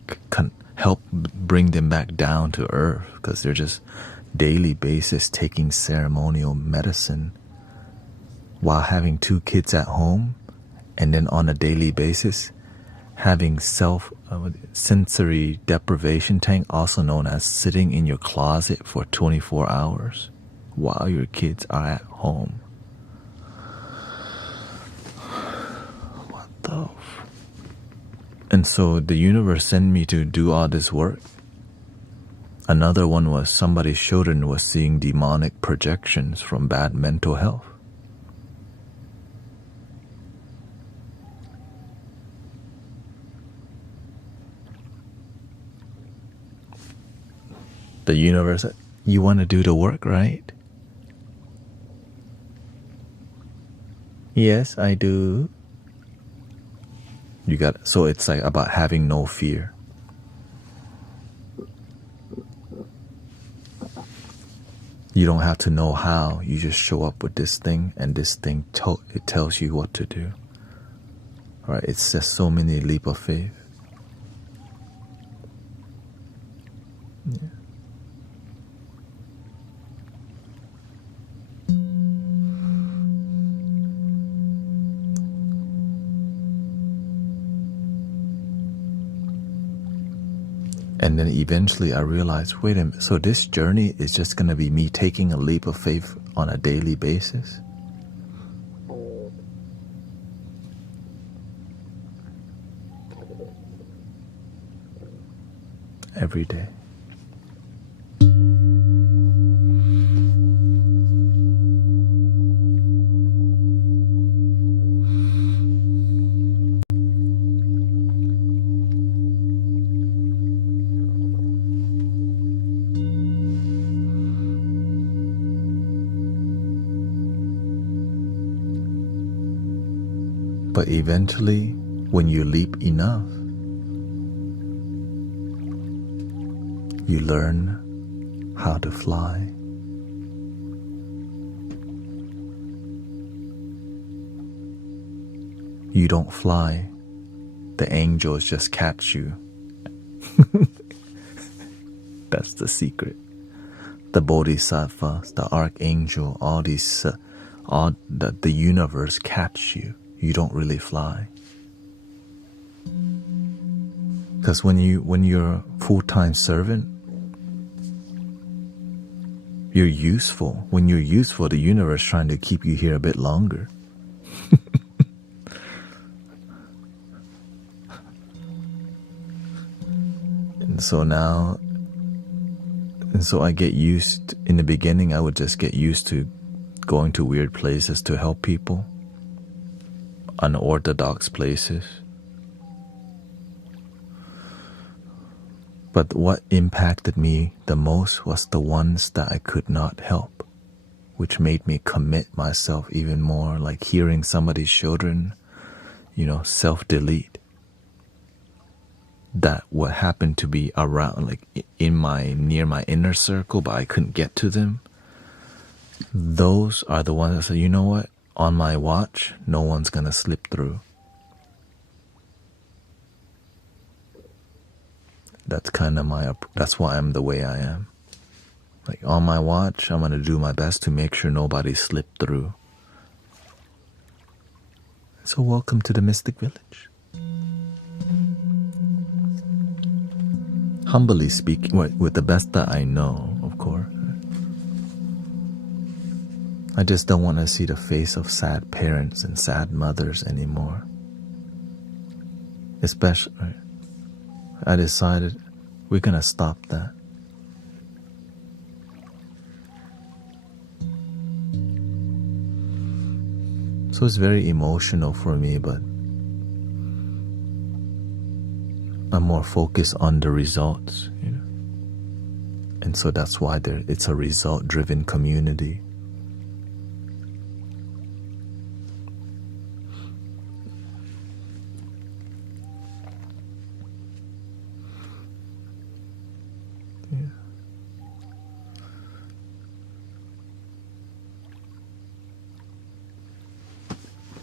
help bring them back down to earth, because they're just daily basis taking ceremonial medicine while having 2 kids at home, and then on a daily basis having sensory deprivation tank, also known as sitting in your closet for 24 hours while your kids are at home. What the And so the universe sent me to do all this work. Another one was somebody's children was seeing demonic projections from bad mental health. The universe said, you want to do the work, right? Yes, I do. So it's like about having no fear. You don't have to know how. You just show up with this thing, and this thing it tells you what to do. All right, it's just so many leap of faith. Yeah. And then eventually I realized, wait a minute, so this journey is just going to be me taking a leap of faith on a daily basis? Every day. But eventually, when you leap enough, you learn how to fly. You don't fly, the angels just catch you. That's the secret. The bodhisattvas, the archangel, all these, the universe catch you. You don't really fly. Because when you're a full-time servant, you're useful. When you're useful, the universe is trying to keep you here a bit longer. And so I get used, in the beginning I would just get used to going to weird places to help people, unorthodox places. But what impacted me the most was the ones that I could not help, which made me commit myself even more, like hearing somebody's children, self-delete. That what happened to be around, like near my inner circle, but I couldn't get to them. Those are the ones that say, you know what? On my watch, no one's gonna slip through. That's why I'm the way I am. Like on my watch, I'm gonna do my best to make sure nobody slipped through. So welcome to the Mystic Village. Humbly speaking, with the best that I know, of course. I just don't want to see the face of sad parents and sad mothers anymore. Especially, I decided we're gonna stop that. So it's very emotional for me, but I'm more focused on the results, And so that's why it's a result-driven community.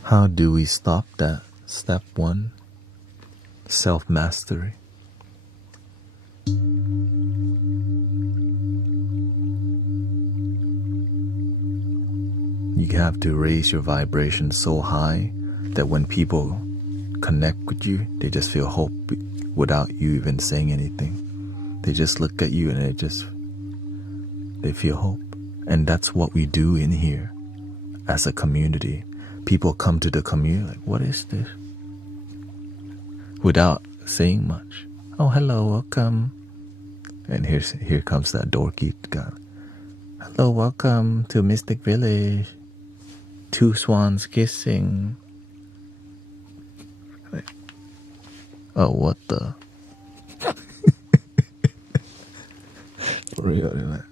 How do we stop that? Step 1, self-mastery. You have to raise your vibration so high that when people connect with you, they just feel hope without you even saying anything. They just look at you and they feel hope. And that's what we do in here as a community. People come to the community like, what is this? Without saying much. Oh, hello, welcome. And here comes that dorky guy. Hello, welcome to Mystic Village. 2 swans kissing. Oh, what the? For real, man.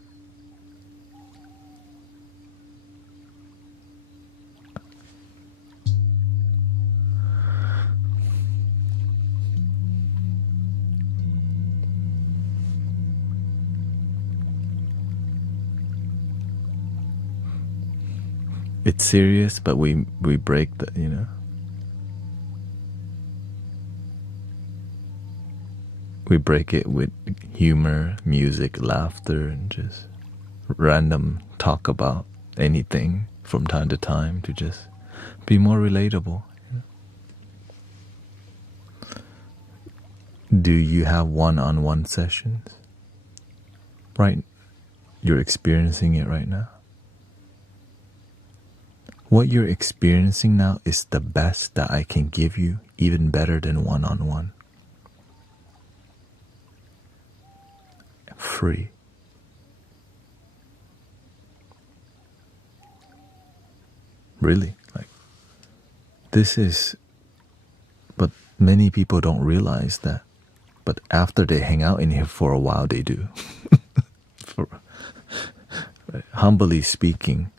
It's serious, but we break the, we break it with humor, music, laughter, and just random talk about anything from time to time to just be more relatable. Do you have one-on-one sessions? Right? You're experiencing it right now. What you're experiencing now is the best that I can give you, even better than one-on-one. Free. Really, like this is, but many people don't realize that. But after they hang out in here for a while, they do. Right? Humbly speaking,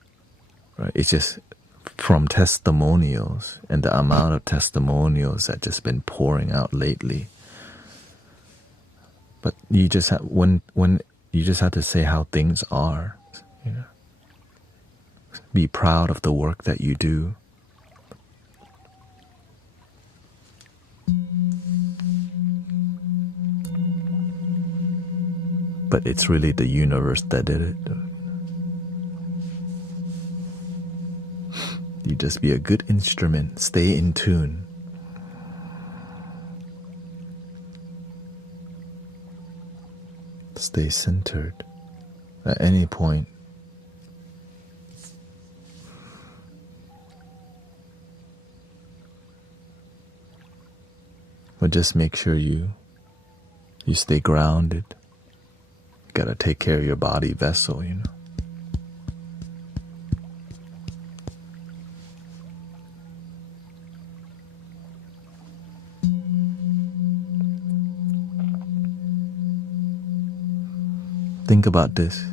right? It's just from testimonials and the amount of testimonials that just been pouring out lately. But you just have, when you just have to say how things are, you know. Be proud of the work that you do. But it's really the universe that did it. You just be a good instrument. Stay in tune. Stay centered at any point. But just make sure you stay grounded. You gotta take care of your body vessel, you know. Think about this.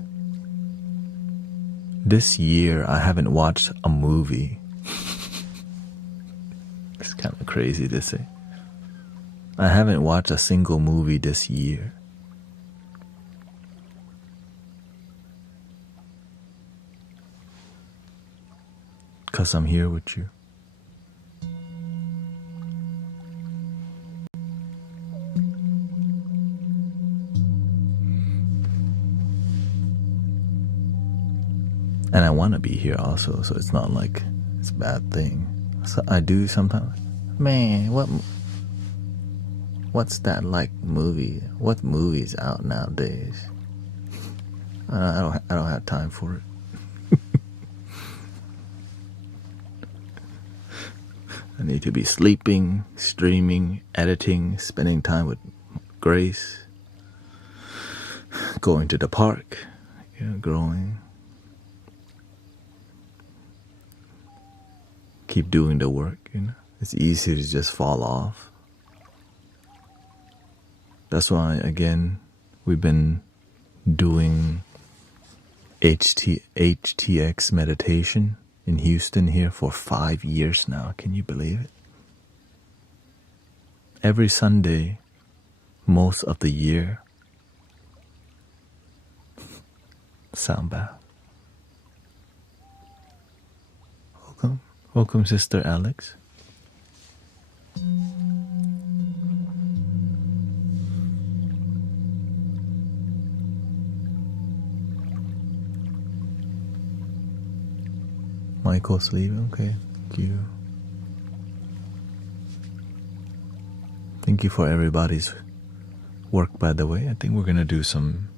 This year, I haven't watched a movie. It's kind of crazy to say. I haven't watched a single movie this year. Because I'm here with you. And I want to be here also, so it's not like it's a bad thing. So I do sometimes. Man, what's that like movie? What movie's out nowadays? I don't have time for it. I need to be sleeping, streaming, editing, spending time with Grace, going to the park, you know, growing. Keep doing the work, you know. It's easy to just fall off. That's why, again, we've been doing HTX meditation in Houston here for 5 years now. Can you believe it? Every Sunday, most of the year. Sound bath. Welcome, Sister Alex. Michael's leaving. Okay, thank you. Thank you for everybody's work, by the way. I think we're gonna do some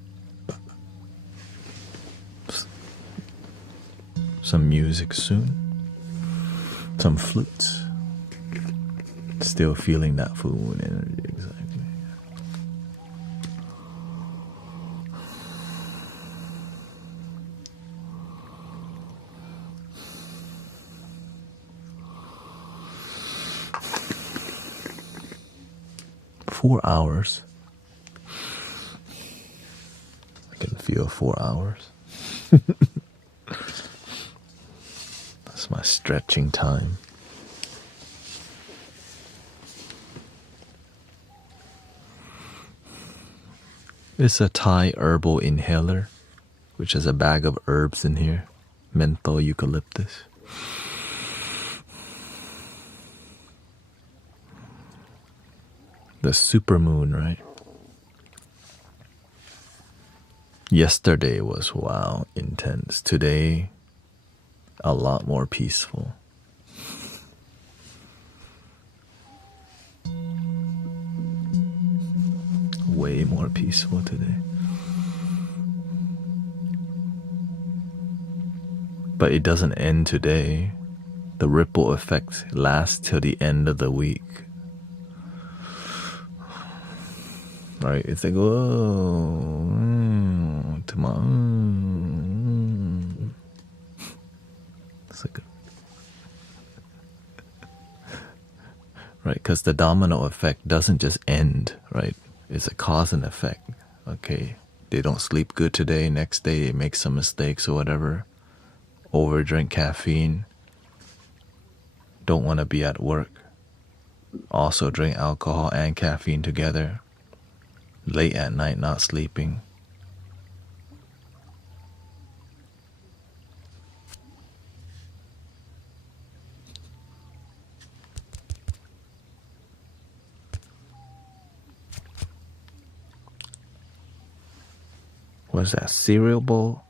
music soon. Some flutes. Still feeling that full moon energy, exactly. Four hours. I can feel 4 hours. That's my stretching time. It's a Thai herbal inhaler, which has a bag of herbs in here. Menthol, eucalyptus. The supermoon, right? Yesterday was, wow, intense. Today, a lot more peaceful. Way more peaceful today. But it doesn't end today. The ripple effect lasts till the end of the week. Right? It's like, whoa, tomorrow. It's like, right? Because the domino effect doesn't just end, right? It's a cause and effect. Okay, they don't sleep good today. Next day, they make some mistakes or whatever. Overdrink caffeine. don't want to be at work, also drink alcohol and caffeine together, late at night not sleeping. What's that, cereal bowl?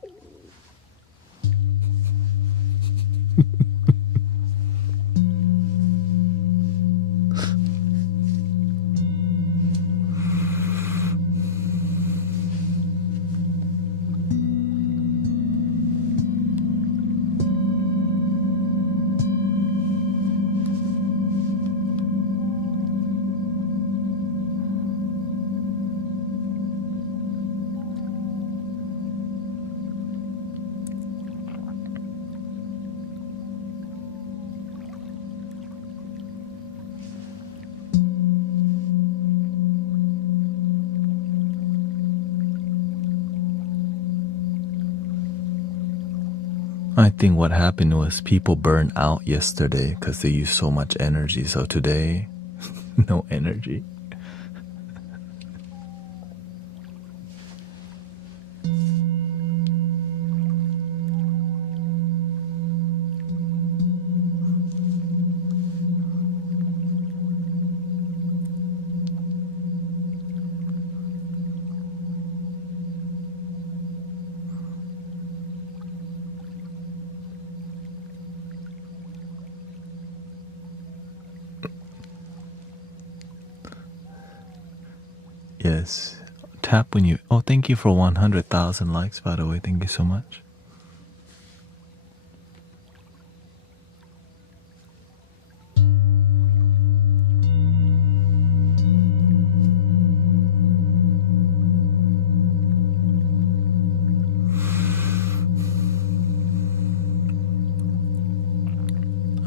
I think what happened was people burned out yesterday because they used so much energy. So today, no energy. Yes. Tap when you... Oh, thank you for 100,000 likes, by the way. Thank you so much.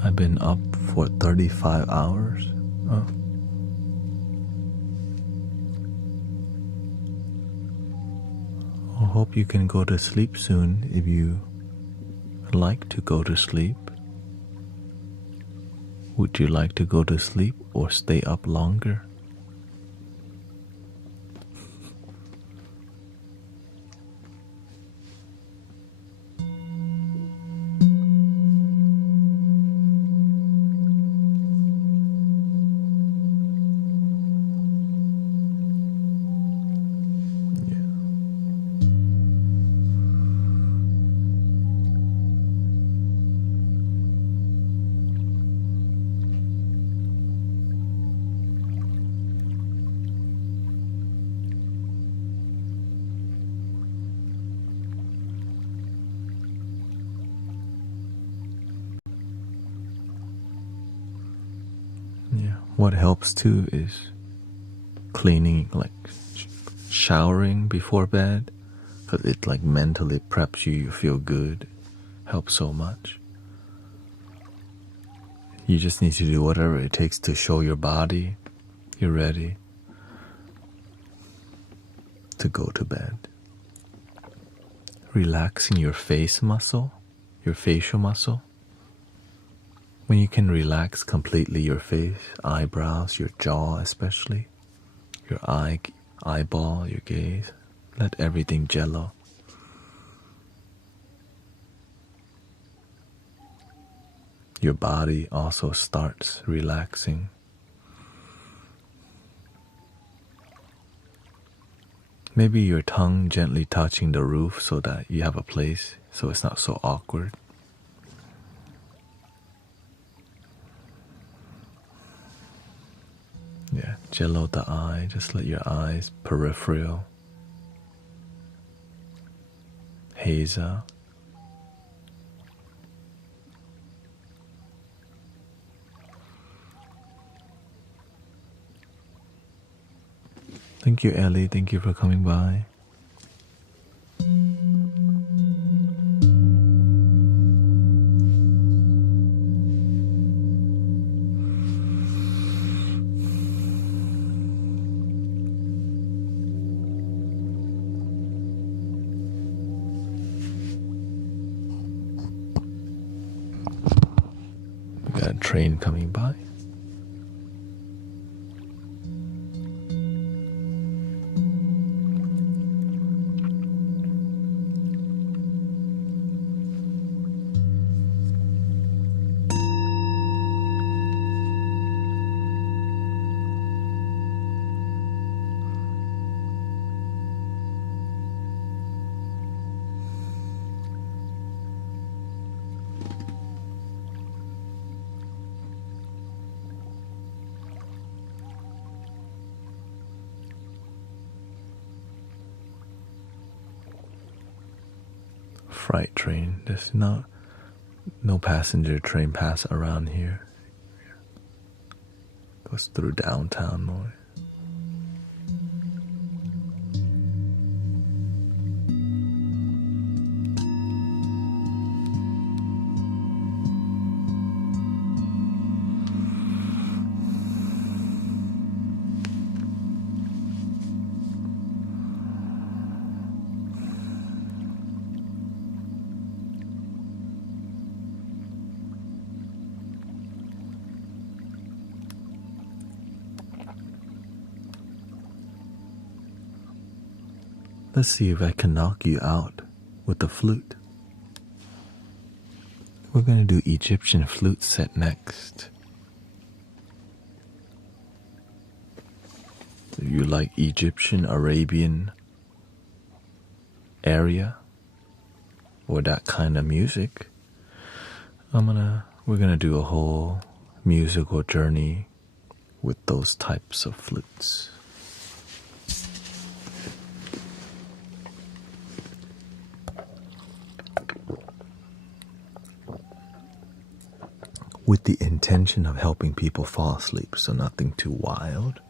I've been up for 35 hours. Oh. I hope you can go to sleep soon if you like to go to sleep. Would you like to go to sleep or stay up longer? Yeah. What helps too is cleaning, like showering before bed, because it like mentally preps you. You feel good. Helps so much. You just need to do whatever it takes to show your body you're ready to go to bed. Relaxing your face muscle, your facial muscle. When you can relax completely your face, eyebrows, your jaw especially, your eyeball, your gaze, let everything jello. Your body also starts relaxing. Maybe your tongue gently touching the roof so that you have a place so it's not so awkward. Yeah, jello the eye, just let your eyes peripheral haze out. Thank you, Ellie. Thank you for coming by. train coming by. Freight train. There's no passenger train pass around here. Goes through downtown noise. Let's see if I can knock you out with the flute. We're going to do Egyptian flute set next. If you like Egyptian, Arabian area or that kind of music, we're gonna do a whole musical journey with those types of flutes. With the intention of helping people fall asleep, so nothing too wild.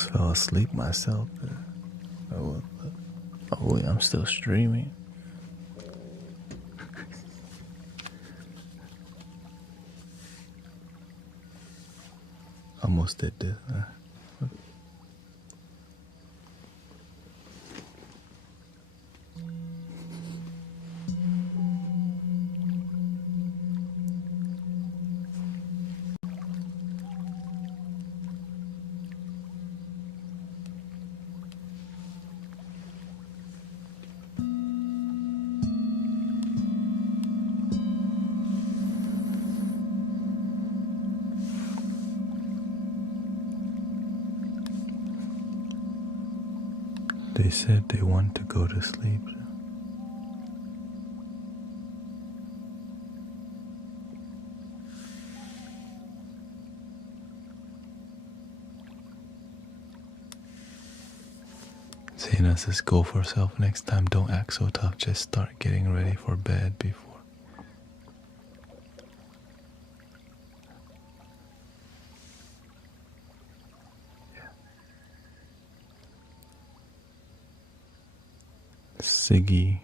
almost fell asleep myself. Oh, wait, I'm still streaming. Almost did this. They said they want to go to sleep. Thanet says, go for self next time. Don't act so tough. Just start getting ready for bed before. Siggy,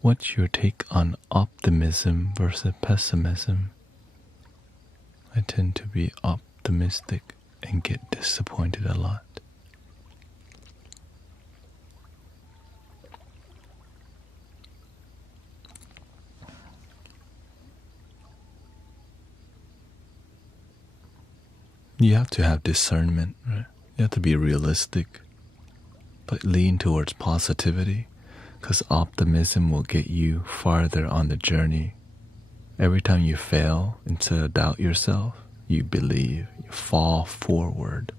what's your take on optimism versus pessimism? I tend to be optimistic and get disappointed a lot. You have to have discernment, right? You have to be realistic, but lean towards positivity, because optimism will get you farther on the journey. Every time you fail, instead of doubt yourself, you believe, you fall forward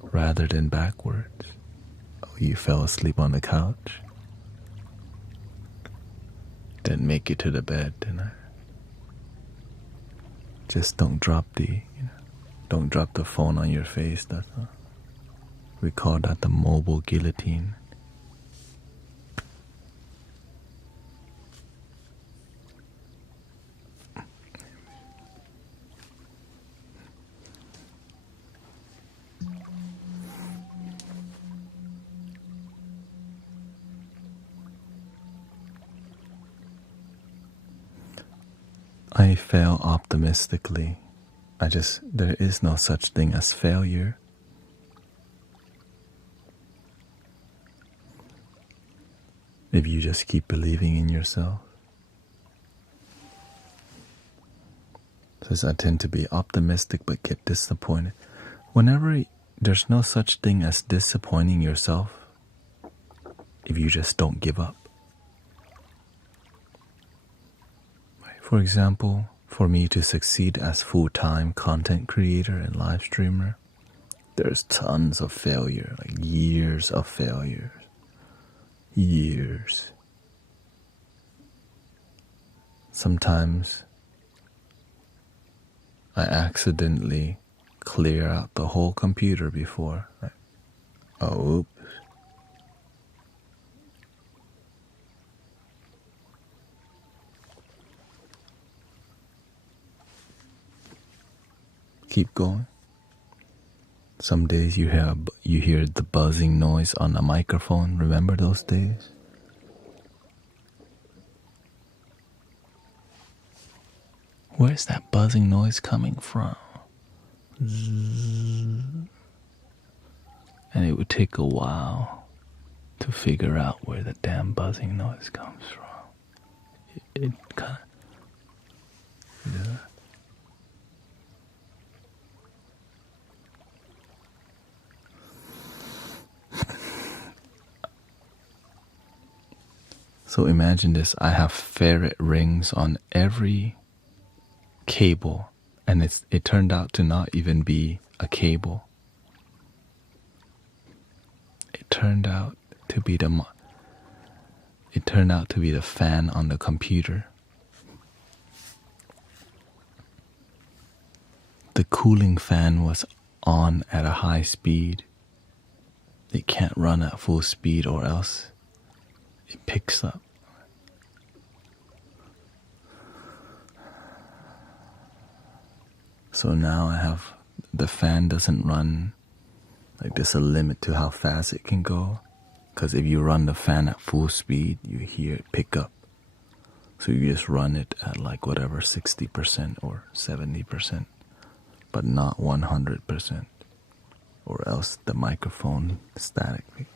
rather than backwards. Oh, you fell asleep on the couch? Didn't make it to the bed tonight. Just don't drop don't drop the phone on your face. That's all. We call that the mobile guillotine. I fail optimistically. There is no such thing as failure. If you just keep believing in yourself. Says I tend to be optimistic but get disappointed. There's no such thing as disappointing yourself if you just don't give up. For example, for me to succeed as full-time content creator and live streamer, there's tons of failure, like years of failures. Years. Sometimes I accidentally clear out the whole computer before. Oh, oops. Keep going. Some days you hear the buzzing noise on a microphone. Remember those days? Where's that buzzing noise coming from? And it would take a while to figure out where the damn buzzing noise comes from. It kind of... Yeah. So imagine this, I have ferret rings on every cable, and it turned out to not even be a cable. It turned out to be the fan on the computer. The cooling fan was on at a high speed. It can't run at full speed or else it picks up. So now the fan doesn't run Like there's a limit to how fast it can go. Because if you run the fan at full speed, you hear it pick up. So you just run it at like whatever 60% or 70%, but not 100%. Or else the microphone static. It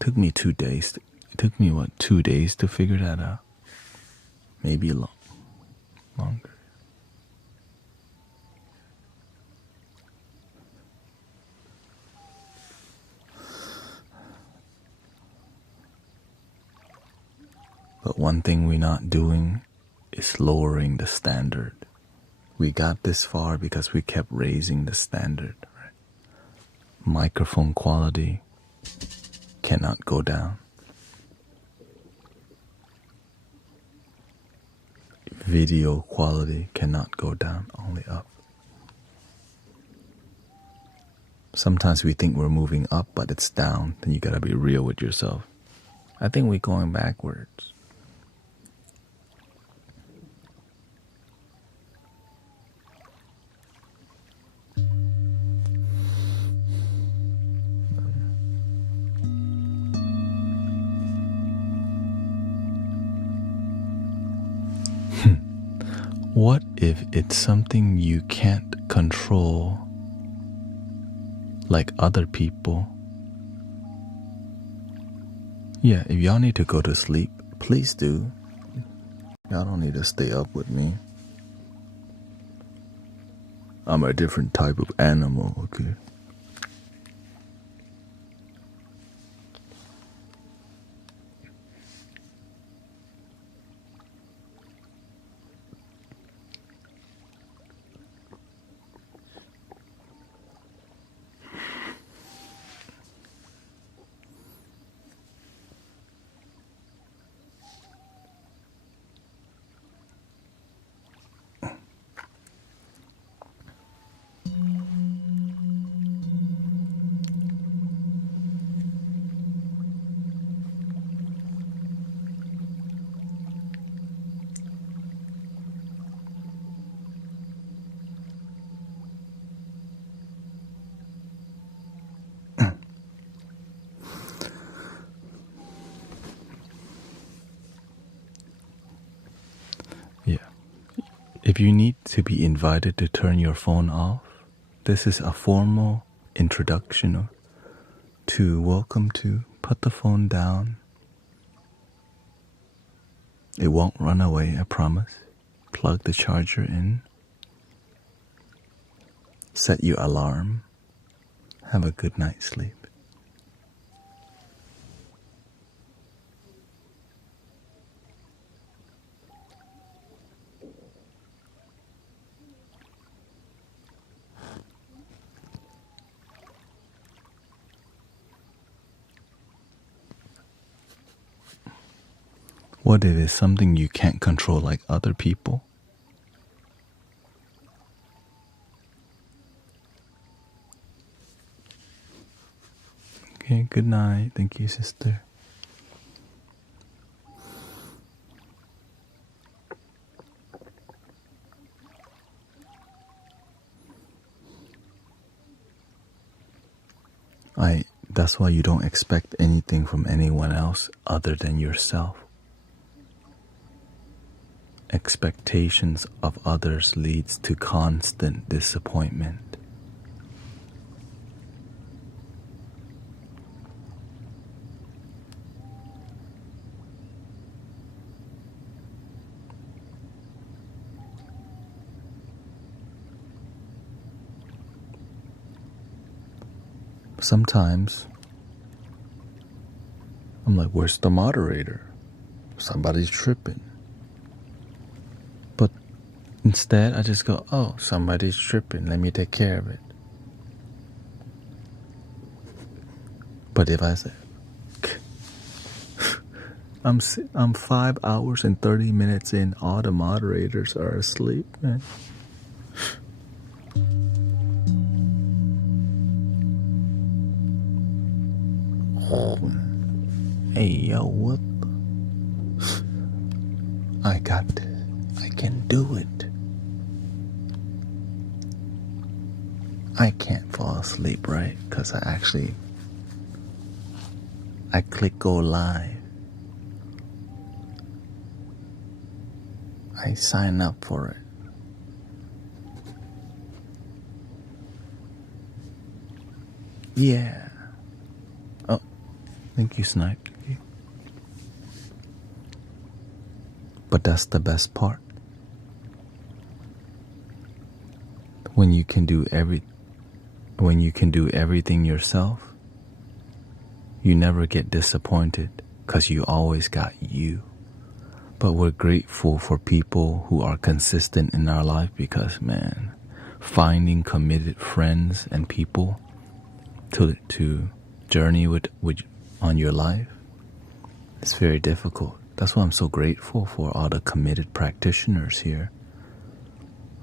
took me 2 days. It took me 2 days to figure that out? Maybe longer. But one thing we're not doing is lowering the standard. We got this far because we kept raising the standard. Right? Microphone quality cannot go down. Video quality cannot go down, only up. Sometimes we think we're moving up, but it's down. Then you gotta be real with yourself. I think we're going backwards. What if it's something you can't control, like other people? Yeah, if y'all need to go to sleep, please do. Y'all don't need to stay up with me. I'm a different type of animal, okay? Yeah. If you need to be invited to turn your phone off, this is a formal introduction to welcome to put the phone down. It won't run away, I promise. Plug the charger in. Set your alarm. Have a good night's sleep. What if it's something you can't control like other people? Okay, good night. Thank you, sister. That's why you don't expect anything from anyone else other than yourself. Expectations of others leads to constant disappointment. Sometimes I'm like, where's the moderator? Somebody's tripping. But instead, I just go, oh, somebody's tripping. Let me take care of it. But if I say, I'm 5 hours and 30 minutes in, all the moderators are asleep, man. Hey, yo, what the? I got this. I can do it. I can't fall asleep, right? Because I click go live. I sign up for it. Yeah. Oh, thank you, Snipe. Thank you. But that's the best part. When you can do everything yourself, you never get disappointed because you always got you. But we're grateful for people who are consistent in our life because, man, finding committed friends and people to journey with on your life, it's very difficult. That's why I'm so grateful for all the committed practitioners here.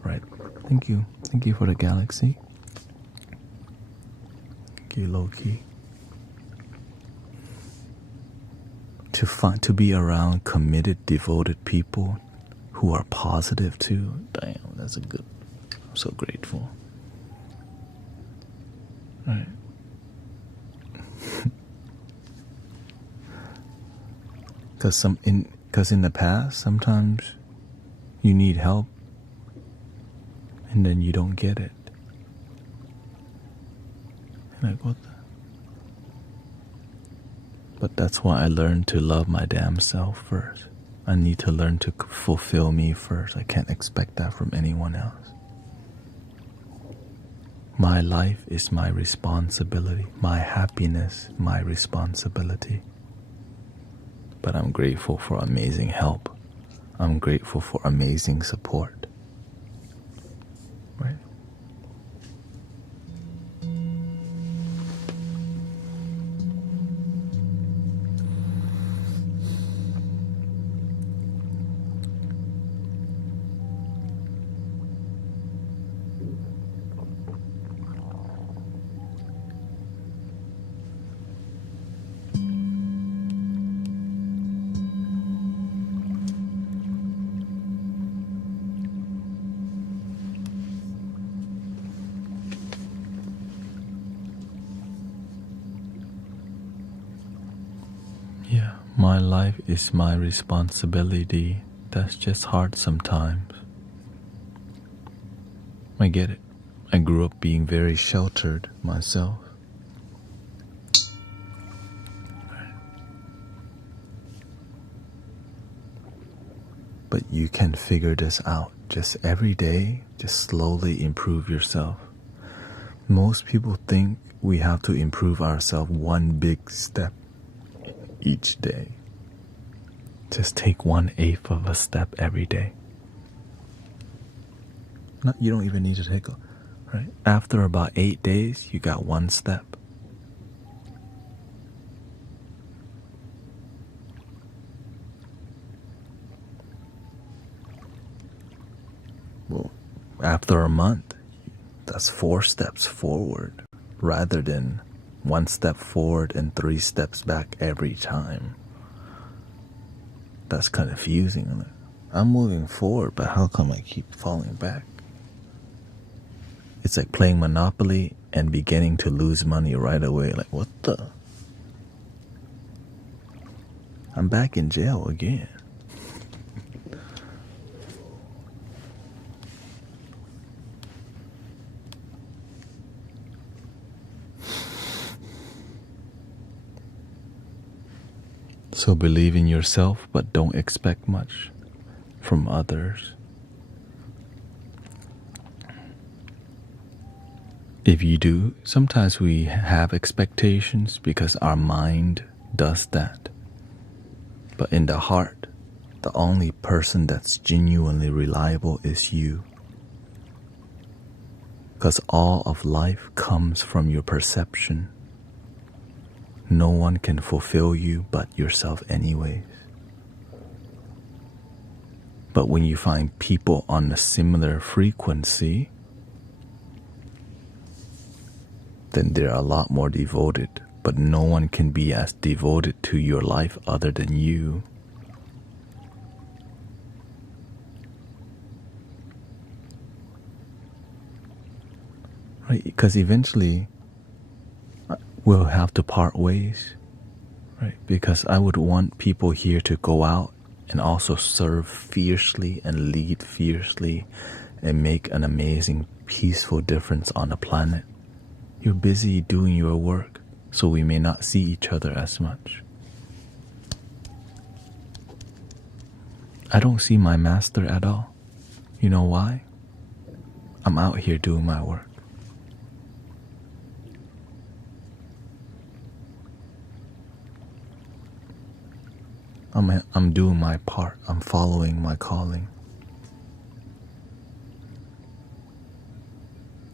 Right. Thank you for the galaxy. Thank you, Loki. To be around committed, devoted people who are positive too. Damn, that's a good. I'm so grateful. Right. Because in the past, sometimes you need help, and then you don't get it. Like, what the? But that's why I learned to love my damn self first. I need to learn to fulfill me first. I can't expect that from anyone else. My life is my responsibility. My happiness, my responsibility. But I'm grateful for amazing help. I'm grateful for amazing support. Right? Yeah, my life is my responsibility. That's just hard sometimes. I get it. I grew up being very sheltered myself. But you can figure this out. Just every day, just slowly improve yourself. Most people think we have to improve ourselves one big step each day. Just take 1/8 of a step every day. You don't even need to take a, right? After about 8 days, you got one step. Well, after a month, that's 4 steps forward rather than 1 step forward and 3 steps back every time. That's confusing. I'm moving forward, but how come I keep falling back? It's like playing Monopoly and beginning to lose money right away. Like, what the? I'm back in jail again. So believe in yourself, but don't expect much from others. If you do, sometimes we have expectations because our mind does that. But in the heart, the only person that's genuinely reliable is you. Because all of life comes from your perception. No one can fulfill you but yourself anyways. But when you find people on a similar frequency, then they're a lot more devoted. But no one can be as devoted to your life other than you. right? Because eventually we'll have to part ways, right? Because I would want people here to go out and also serve fiercely and lead fiercely and make an amazing, peaceful difference on the planet. You're busy doing your work, so we may not see each other as much. I don't see my master at all. You know why? I'm out here doing my work. I'm doing my part. I'm following my calling.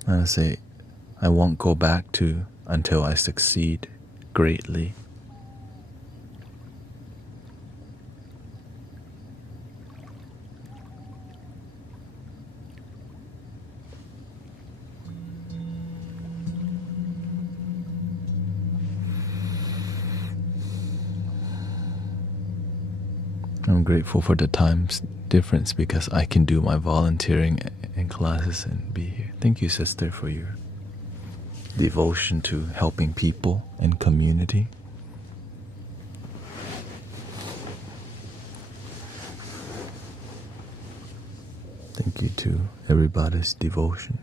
And I say, I won't go back to until I succeed greatly. I'm grateful for the time difference because I can do my volunteering in classes and be here. Thank you, sister, for your devotion to helping people and community. Thank you to everybody's devotion.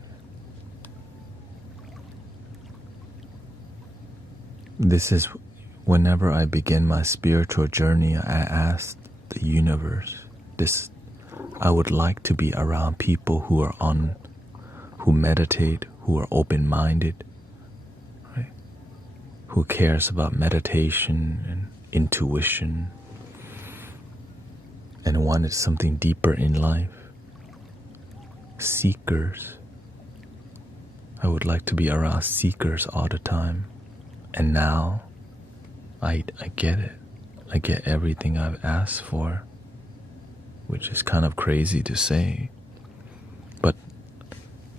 This is whenever I begin my spiritual journey, I ask the universe, I would like to be around people who meditate, who are open-minded, right? Who cares about meditation and intuition and wanted something deeper in life. Seekers. I would like to be around seekers all the time. And now I get it. I get everything I've asked for, which is kind of crazy to say, but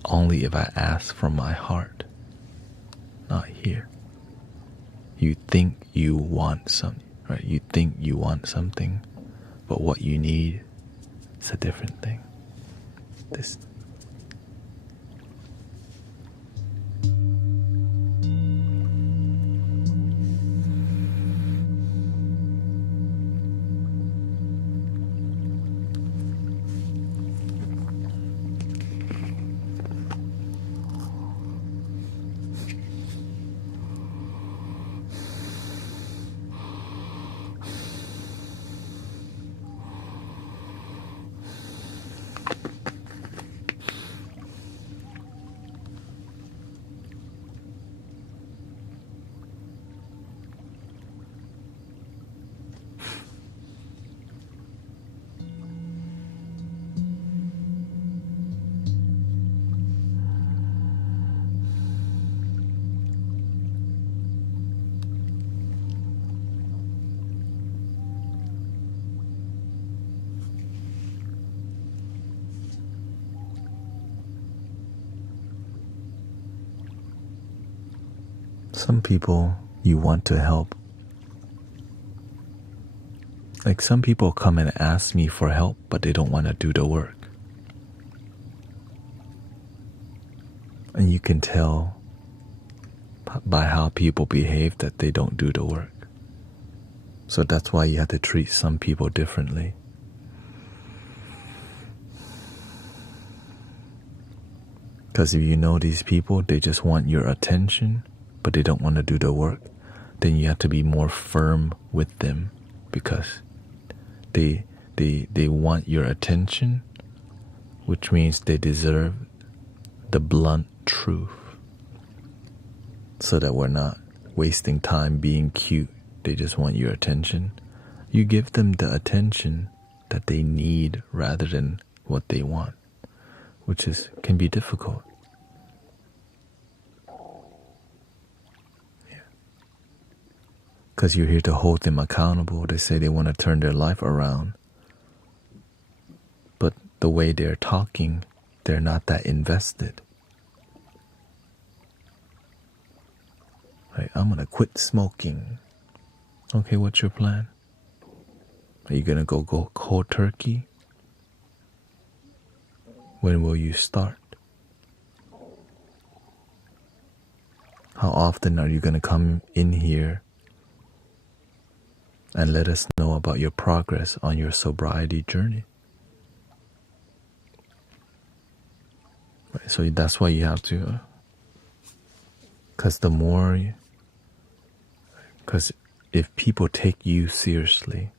only if I ask from my heart, not here. You think you want something, right? You think you want something, but what you need is a different thing. This. Some people you want to help. Like some people come and ask me for help, but they don't want to do the work. And you can tell by how people behave that they don't do the work. So that's why you have to treat some people differently. Because if you know these people, they just want your attention, but they don't want to do the work, then you have to be more firm with them because they want your attention, which means they deserve the blunt truth, so that we're not wasting time being cute. They just want your attention. You give them the attention that they need rather than what they want, which can be difficult. Because you're here to hold them accountable. They say they want to turn their life around, but the way they're talking, they're not that invested. Right, I'm going to quit smoking. Okay, what's your plan? Are you going to go cold turkey? When will you start? How often are you going to come in here and let us know about your progress on your sobriety journey? Right, so that's why you have to, because because if people take you seriously,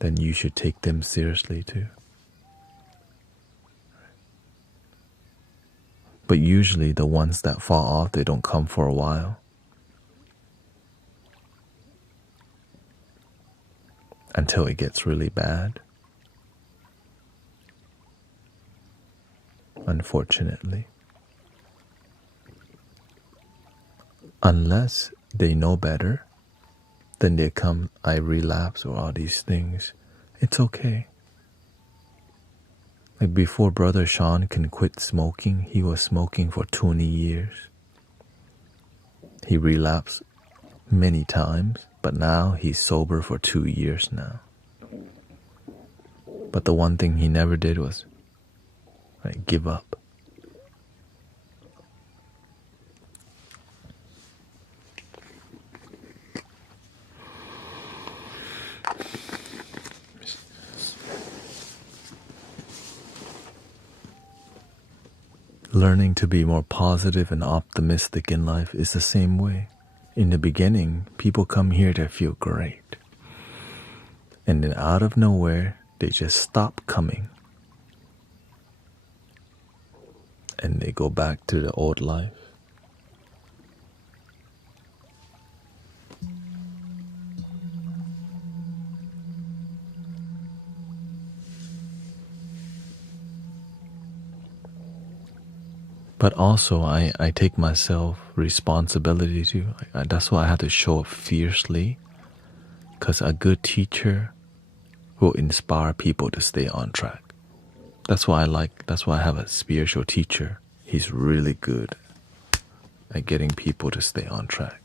then you should take them seriously too. But usually the ones that fall off, they don't come for a while. Until it gets really bad. Unfortunately. Unless they know better, then they come, I relapse or all these things. It's okay. Like before Brother Sean can quit smoking, he was smoking for 20 years. He relapsed many times, but now he's sober for 2 years now. But the one thing he never did was give up. Learning to be more positive and optimistic in life is the same way. In the beginning, people come here to feel great. And then out of nowhere, they just stop coming. And they go back to the old life. But also, I take myself responsibility too. That's why I have to show up fiercely. Because a good teacher will inspire people to stay on track. That's why I have a spiritual teacher. He's really good at getting people to stay on track.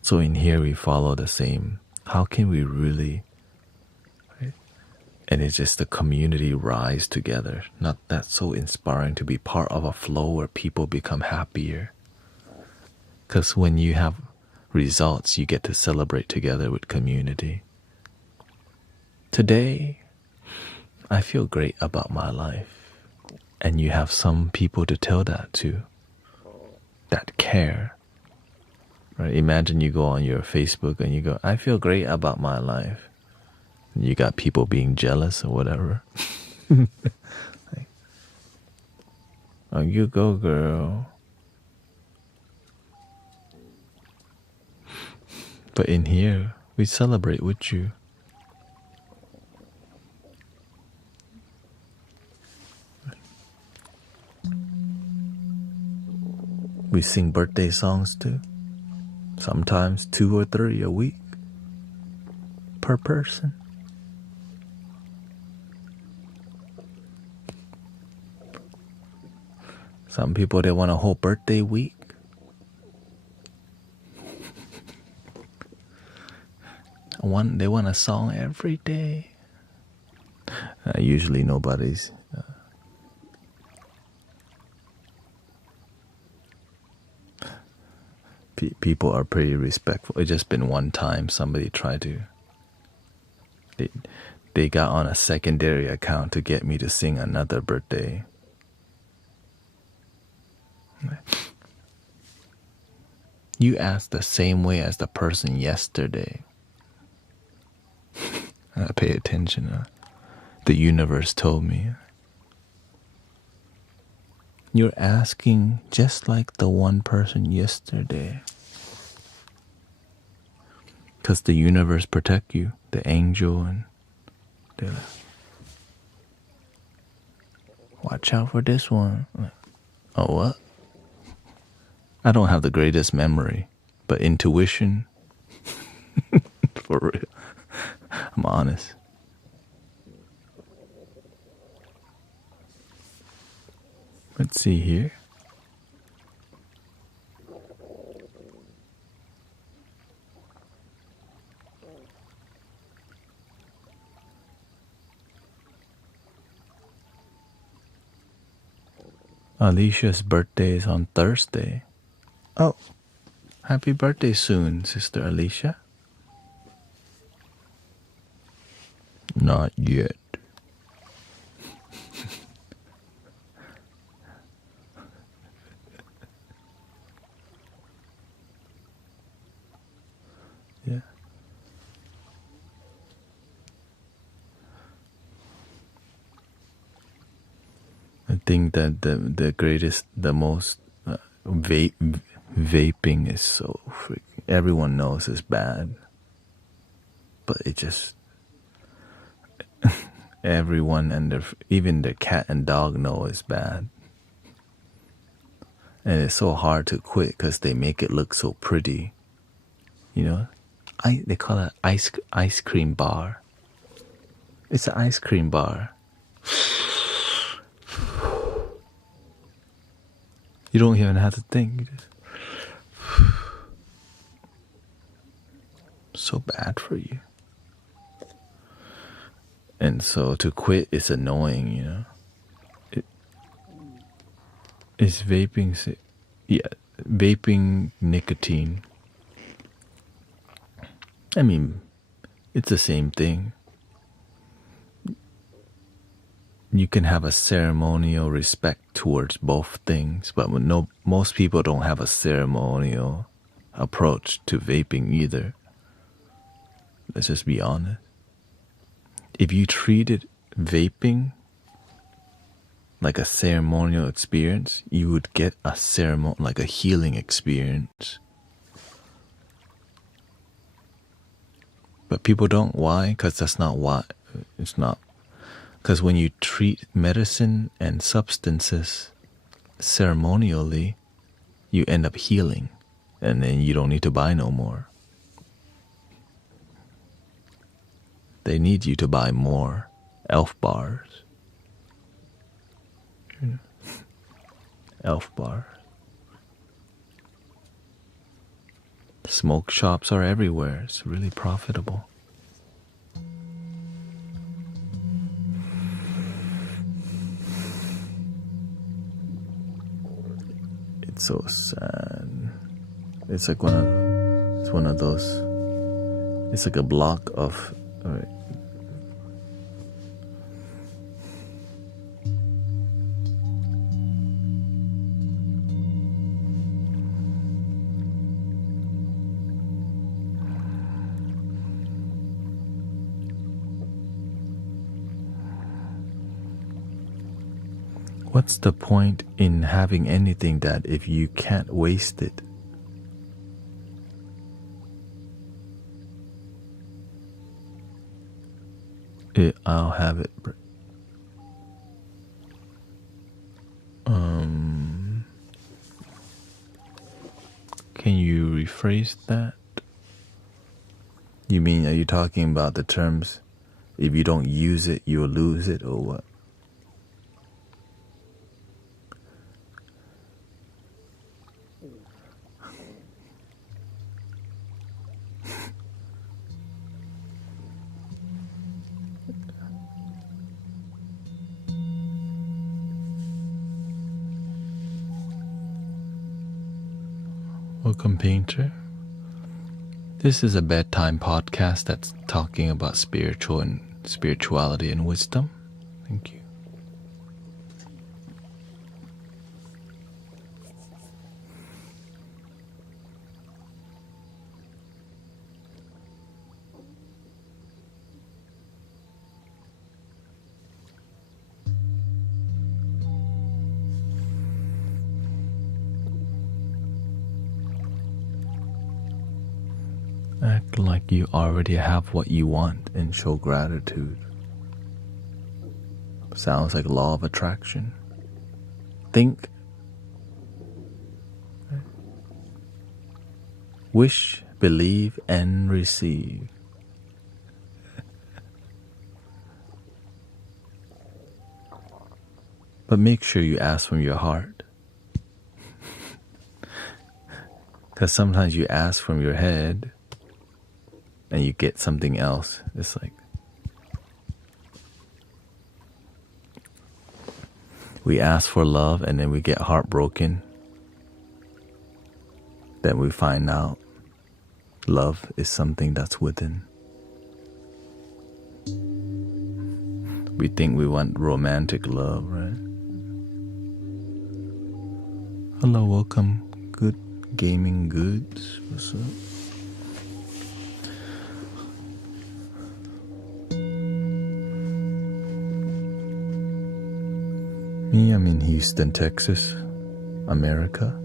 So in here we follow the same. How can we really, right? And it's just the community rise together. Not that so inspiring to be part of a flow where people become happier. Because when you have results, you get to celebrate together with community. Today, I feel great about my life. And you have some people to tell that to, that care. Right? Imagine you go on your Facebook and you go, I feel great about my life. And you got people being jealous or whatever. Oh, you go, girl. But in here, we celebrate with you. We sing birthday songs too. Sometimes 2 or 3 a week per person. Some people, they want a whole birthday week. They want a song every day. Usually nobody's. People are pretty respectful. It's just been one time somebody tried to. They got on a secondary account to get me to sing another birthday. You asked the same way as the person yesterday. Pay attention. The universe told me. You're asking just like the one person yesterday. Because the universe protect you, the angel, and they're like, watch out for this one. Oh, what? I don't have the greatest memory, but intuition, for real. I'm honest. Let's see here. Alicia's birthday is on Thursday. Oh, happy birthday soon, Sister Alicia. Not yet. Yeah. I think that the greatest, the most vaping is so freaking. Everyone knows it's bad, but it just everyone and even the cat and dog know it's bad, and it's so hard to quit because they make it look so pretty. You know, they call it ice cream bar. It's an ice cream bar. You don't even have to think. So bad for you. And so to quit is annoying, you know. It's vaping, yeah, vaping nicotine. I mean, it's the same thing. You can have a ceremonial respect towards both things, but most people don't have a ceremonial approach to vaping either. Let's just be honest. If you treated vaping like a ceremonial experience, you would get a like a healing experience. But people don't. Why? Because that's not why. It's not. Because when you treat medicine and substances ceremonially, you end up healing, and then you don't need to buy no more. They need you to buy more elf bars. Elf bars. Smoke shops are everywhere. It's really profitable. It's so sad. It's like one of those. It's like a block of. What's the point in having anything that if you can't waste it? I'll have it. Can you rephrase that? You mean, are you talking about the terms, if you don't use it, you'll lose it, or what? Welcome, Painter. This is a bedtime podcast that's talking about spirituality and wisdom. Thank you. Act like you already have what you want and show gratitude. Sounds like law of attraction. Think. Wish, believe, and receive. But make sure you ask from your heart. Because sometimes you ask from your head and you get something else. It's like we ask for love and then we get heartbroken. then we find out love is something that's within. We think we want romantic love, right? Hello, welcome. Good gaming goods. What's up? Me, I'm in Houston, Texas, America.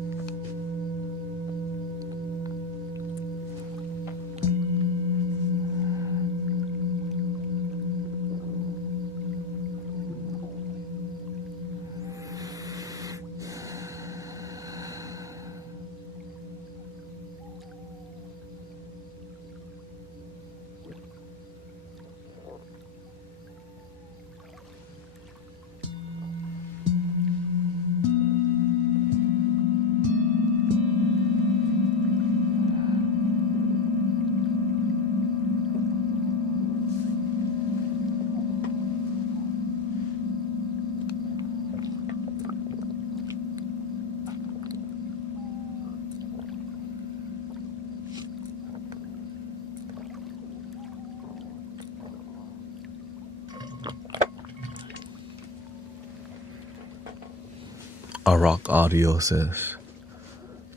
Rock Audio says,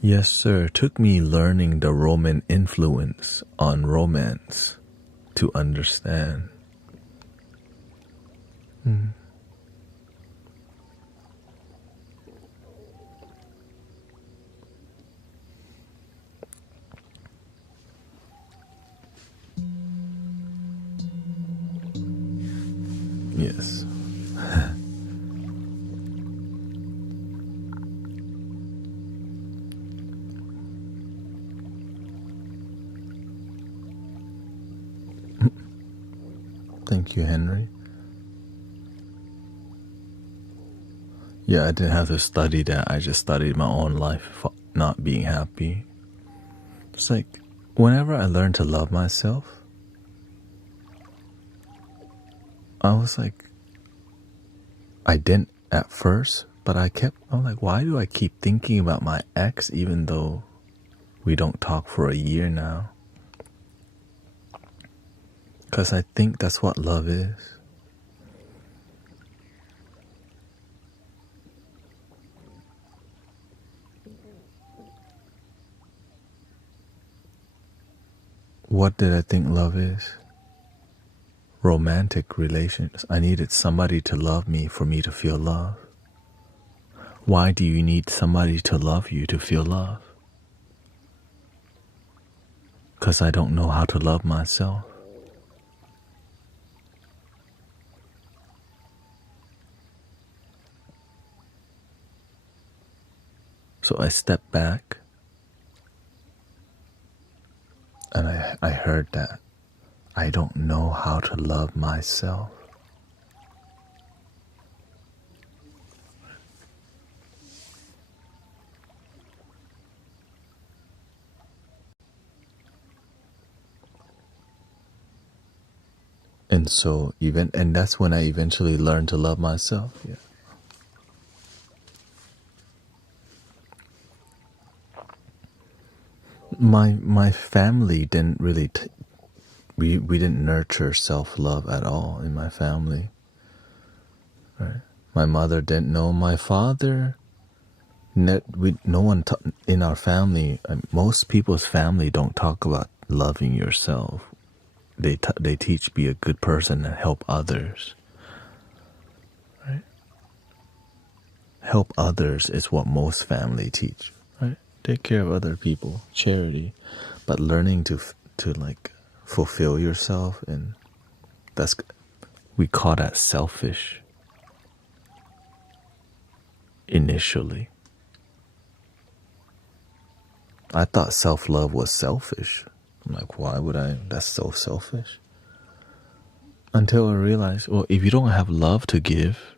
yes, sir. Took me learning the Roman influence on romance to understand. Yes. Thank you, Henry. Yeah, I didn't have to study that. I just studied my own life for not being happy. It's like, whenever I learned to love myself, I was like, I didn't at first, but I'm like, why do I keep thinking about my ex even though we don't talk for a year now? Because I think that's what love is. What did I think love is? Romantic relations. I needed somebody to love me for me to feel love. Why do you need somebody to love you to feel love? Because I don't know how to love myself. So I stepped back and I heard that I don't know how to love myself. And so and that's when I eventually learned to love myself. Yeah. My family didn't really we didn't nurture self-love at all in my family. Right? My mother didn't know. My father, no one in our family. Most people's family don't talk about loving yourself. They teach be a good person and help others. Right? Help others is what most family teach. Right? Take care of other people, charity, but learning to like fulfill yourself, and we call that selfish initially. I thought self-love was selfish. I'm like, why would I? That's so selfish. Until I realized, well, if you don't have love to give,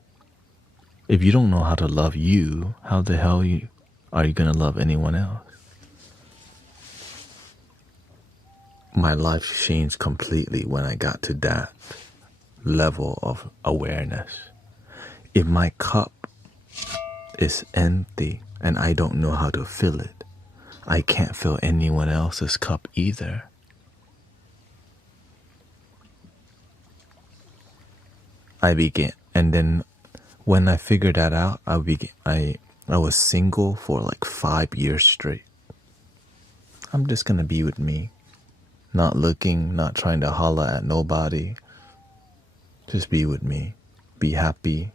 if you don't know how to love you, how the hell are you going to love anyone else? My life changed completely when I got to that level of awareness. If my cup is empty and I don't know how to fill it, I can't fill anyone else's cup either. And then when I figured that out, I was single for like 5 years straight. I'm just gonna be with me, not looking, not trying to holler at nobody. Just be with me, be happy.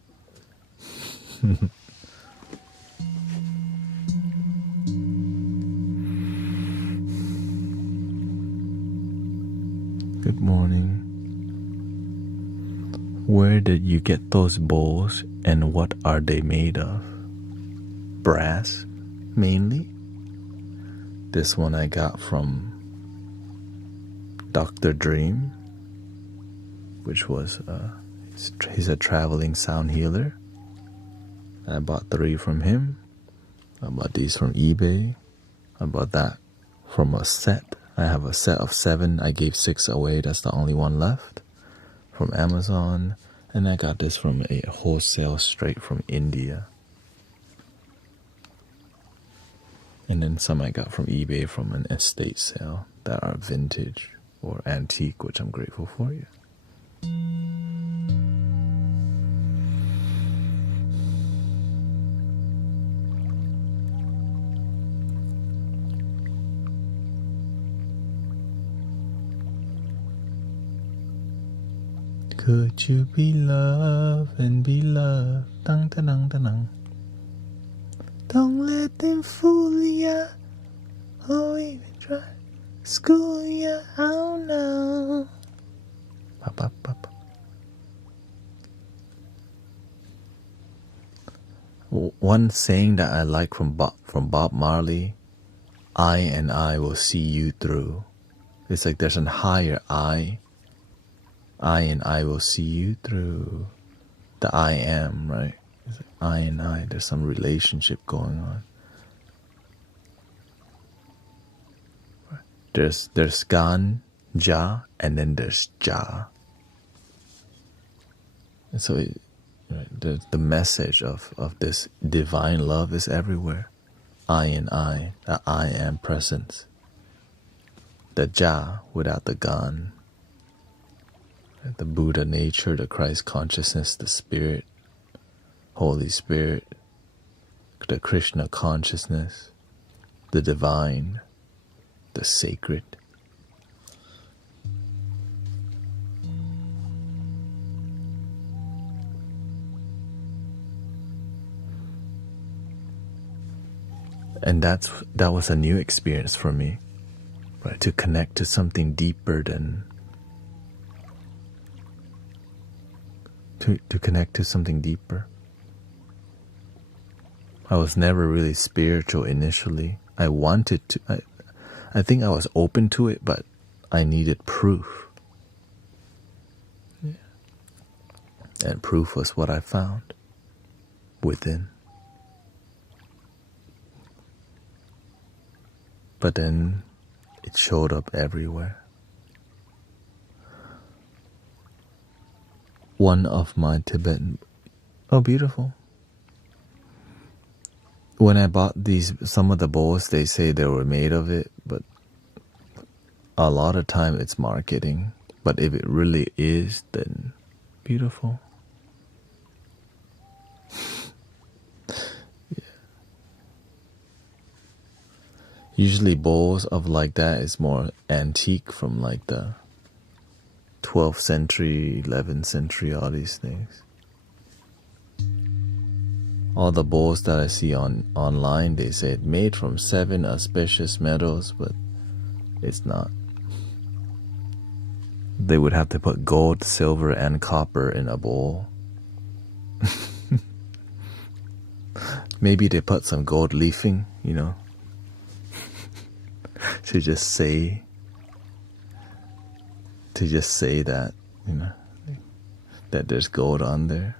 Good morning. Where did you get those bowls and what are they made of? Brass, mainly. This one I got from Dr. Dream, which was, he's a traveling sound healer. I bought 3 from him. I bought these from eBay. I bought that from a set. I have a set of 7. I gave 6 away. That's the only one left. From Amazon. And I got this from a wholesale straight from India. And then some I got from eBay from an estate sale that are vintage or antique, which I'm grateful for. Yeah. Could you be loved and be loved? Dang, dang, dang, dang. Don't let them fool ya, or even try school ya. Oh no. Pop, pop, pop. One saying that I like from Bob Marley, I and I will see you through. It's like there's a higher I and I will see you through. The I am, right? It's like I and I, there's some relationship going on. There's Gan, Ja, and then there's Ja. And so the message of this divine love is everywhere. I and I, the I am presence. The Ja without the Gan. The Buddha nature, the Christ consciousness, the Spirit, Holy Spirit, the Krishna consciousness, the divine, the sacred. And that was a new experience for me, right? To connect to something deeper than to connect to something deeper. I was never really spiritual initially. I wanted to. I think I was open to it, but I needed proof. Yeah. And proof was what I found within. But then it showed up everywhere. One of my Tibetan... Oh, beautiful. When I bought some of the bowls, they say they were made of it, but a lot of time it's marketing. But if it really is, then beautiful. Yeah. Usually bowls of like that is more antique from like the 12th century, 11th century, all these things. All the bowls that I see online, they say it's made from 7 auspicious metals, but it's not. They would have to put gold, silver, and copper in a bowl. Maybe they put some gold leafing, to just say that, that there's gold on there.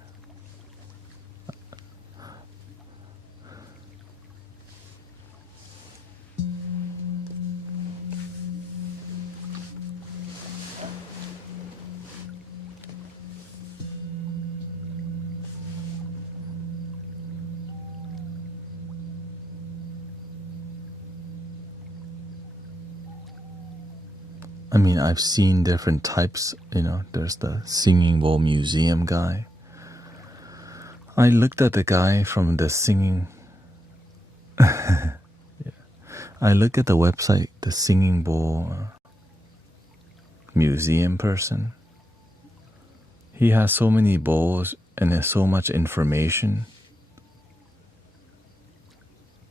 I mean, I've seen different types, there's the singing bowl museum guy. I looked at the guy from the singing. I look at the website, the singing bowl museum person. He has so many bowls and there's so much information.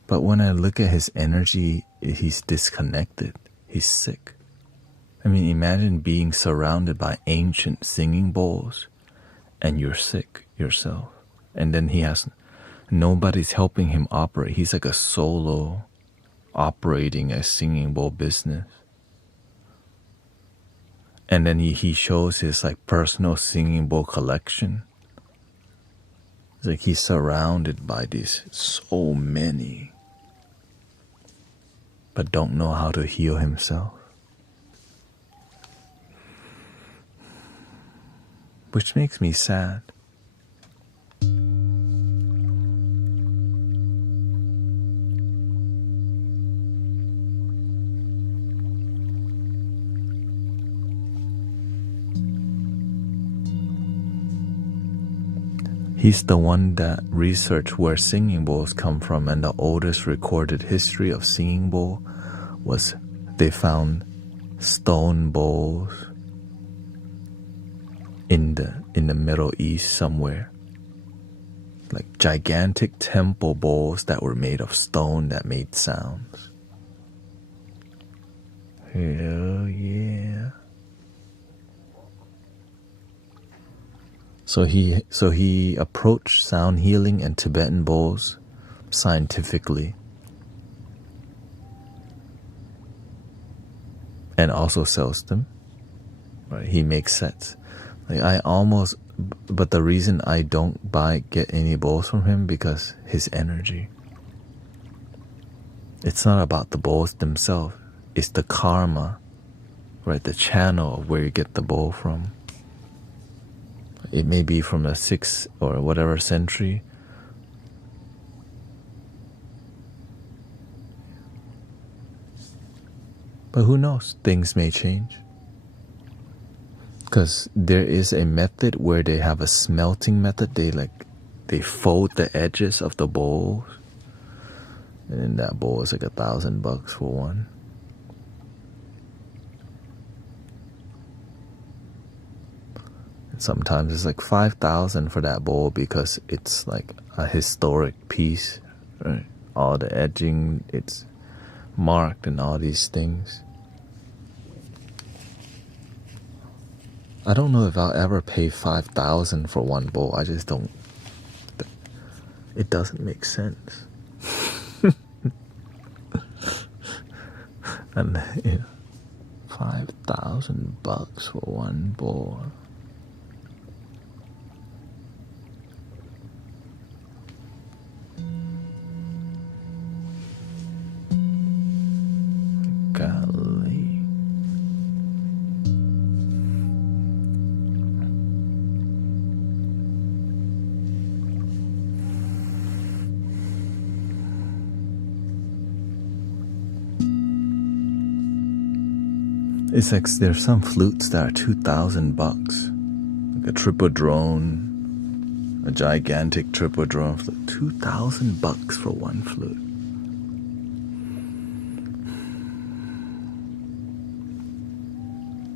But when I look at his energy, he's disconnected. He's sick. I mean, imagine being surrounded by ancient singing bowls and you're sick yourself. And then nobody's helping him operate. He's like a solo operating a singing bowl business. And then he shows his like personal singing bowl collection. It's like he's surrounded by these so many, but don't know how to heal himself. Which makes me sad. He's the one that researched where singing bowls come from, and the oldest recorded history of singing bowl was they found stone bowls in the Middle East somewhere, like gigantic temple bowls that were made of stone that made sounds. Hell yeah. So he approached sound healing and Tibetan bowls scientifically, and also sells them. Right? He makes sets. But the reason I don't get any bowls from him because his energy. It's not about the bowls themselves. It's the karma, right? The channel of where you get the bowl from. It may be from the 6th or whatever century. But who knows? Things may change. Because there is a method where they have a smelting method. They fold the edges of the bowls, and then that bowl is like $1,000 for one. And sometimes it's like 5,000 for that bowl because it's like a historic piece, right? All the edging, it's marked and all these things. I don't know if I'll ever pay 5,000 for one bowl. I just don't. It doesn't make sense. And $5,000 for one bowl. Golly. It's like there's some flutes that are $2,000, like a triple drone, a gigantic triple drone flute. $2,000 for one flute.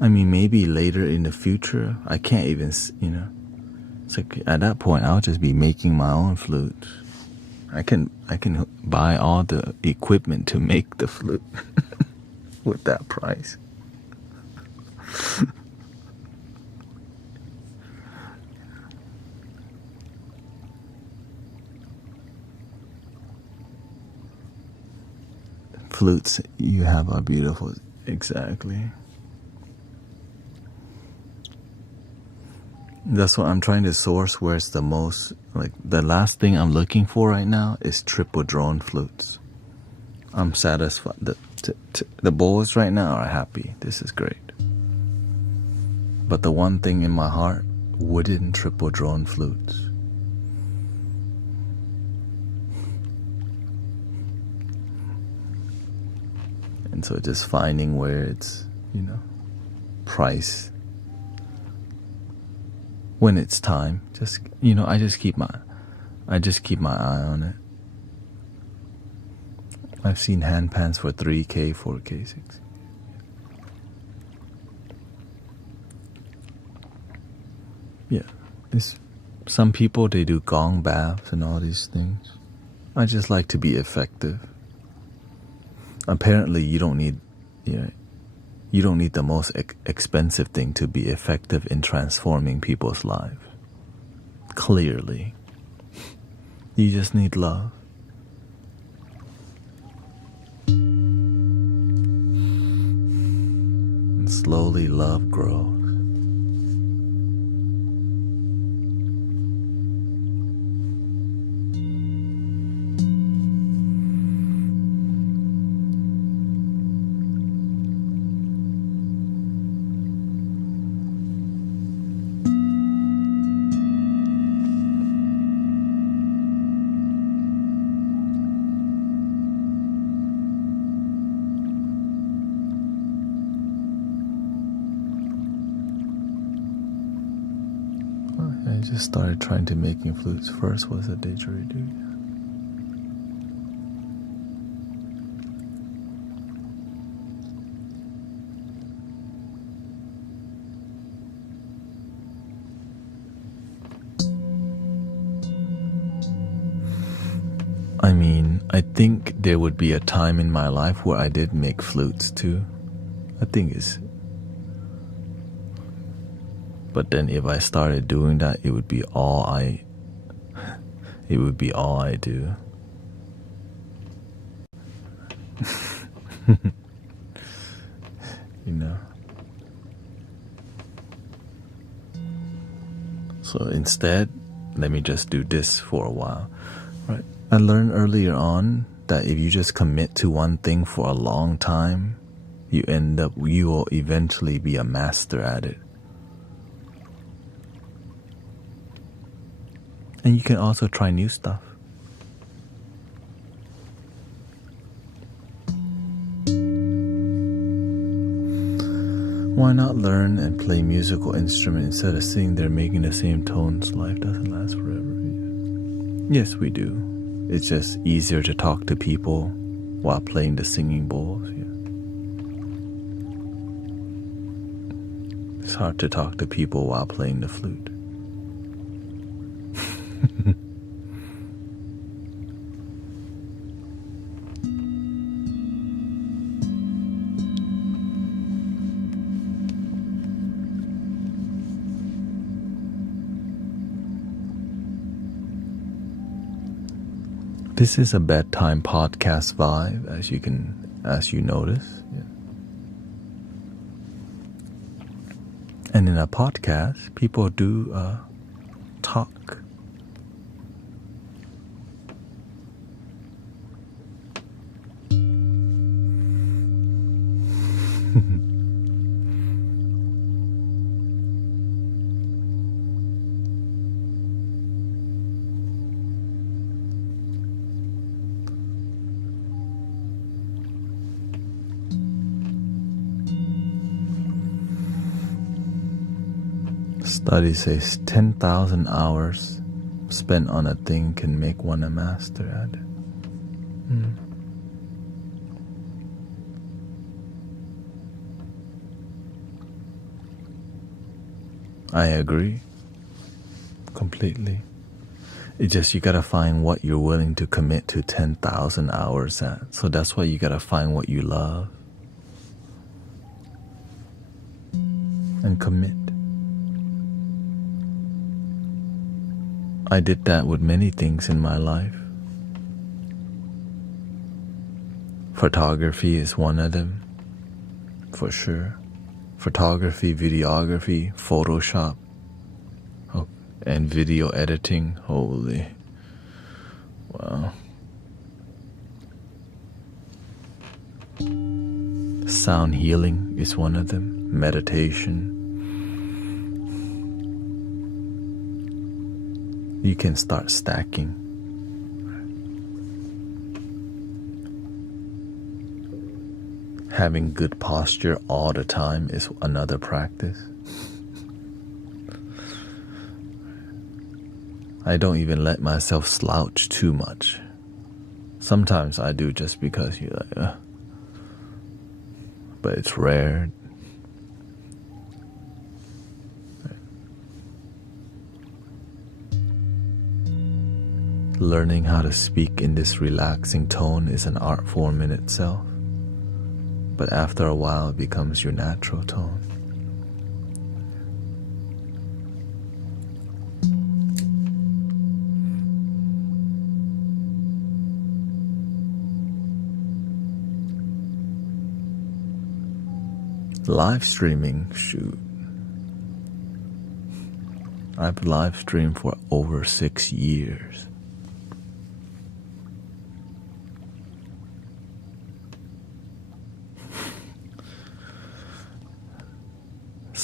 I mean, maybe later in the future, I can't even, it's like at that point I'll just be making my own flutes. I can buy all the equipment to make the flute with that price. Flutes you have are beautiful. Exactly. That's what I'm trying to source where it's the most, like the last thing I'm looking for right now is triple drone flutes. I'm satisfied. The bowls right now are happy. This is great. But the one thing in my heart, wooden triple drone flutes. And so just finding where it's, price when it's time. Just, I just keep my eye on it. I've seen hand pans for 3K, 4K, 6K. Yeah, some people, they do gong baths and all these things. I just like to be effective. Apparently, you don't need the most expensive thing to be effective in transforming people's lives. Clearly, you just need love. And slowly, love grows. I just started trying to making flutes. First was a didgeridoo. I mean, I think there would be a time in my life where I did make flutes too. I think it's... But then if I started doing that, it would be all I do. So instead, let me just do this for a while. Right. I learned earlier on that if you just commit to one thing for a long time, you will eventually be a master at it. And you can also try new stuff. Why not learn and play musical instrument instead of sitting there making the same tones? Life doesn't last forever. Yes, we do. It's just easier to talk to people while playing the singing bowls. Yeah. It's hard to talk to people while playing the flute. This is a bedtime podcast vibe, as you notice. Yeah. And in a podcast, people do talk. Study says 10,000 hours spent on a thing can make one a master at it. I agree completely. It's just you gotta find what you're willing to commit to 10,000 hours at. So that's why you gotta find what you love and commit. I did that with many things in my life. Photography is one of them, for sure. Photography, videography, Photoshop, and video editing. Holy, wow. Sound healing is one of them. Meditation. You can start stacking. having good posture all the time is another practice. I don't even let myself slouch too much. Sometimes I do just because you're like, but it's rare. Learning how to speak in this relaxing tone is an art form in itself, but after a while it becomes your natural tone. Live streaming, shoot. I've live streamed for over 6 years.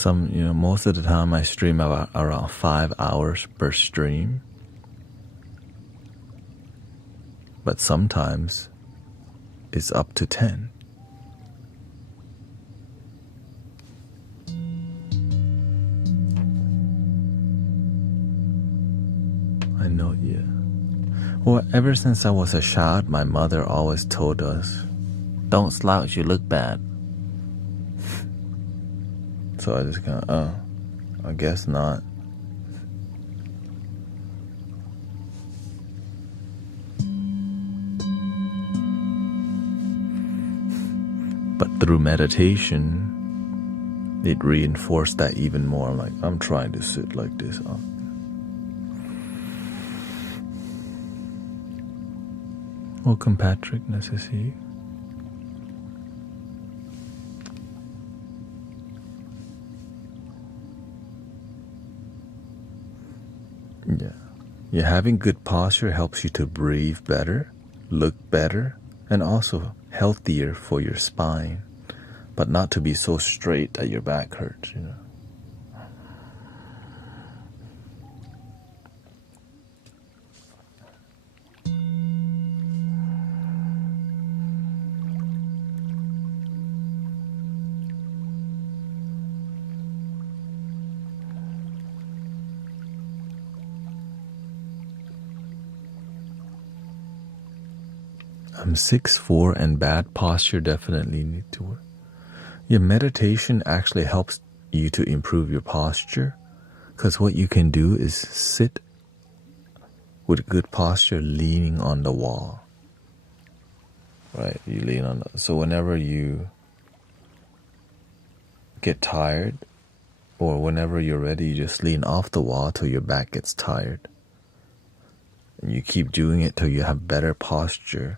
Most of the time I stream about around 5 hours per stream. But sometimes it's up to 10. I know, yeah. Well, ever since I was a child, my mother always told us, don't slouch, you look bad. So I just kind of, I guess not. But through meditation, it reinforced that even more. Like, I'm trying to sit like this. Welcome, Patrick. Nice to see you. Yeah, having good posture helps you to breathe better, look better, and also healthier for your spine, but not to be so straight that your back hurts, I'm 6'4", and bad posture definitely need to work. Yeah, meditation actually helps you to improve your posture, because what you can do is sit with good posture leaning on the wall. Right, you lean on so whenever you get tired, or whenever you're ready, you just lean off the wall till your back gets tired. And you keep doing it till you have better posture,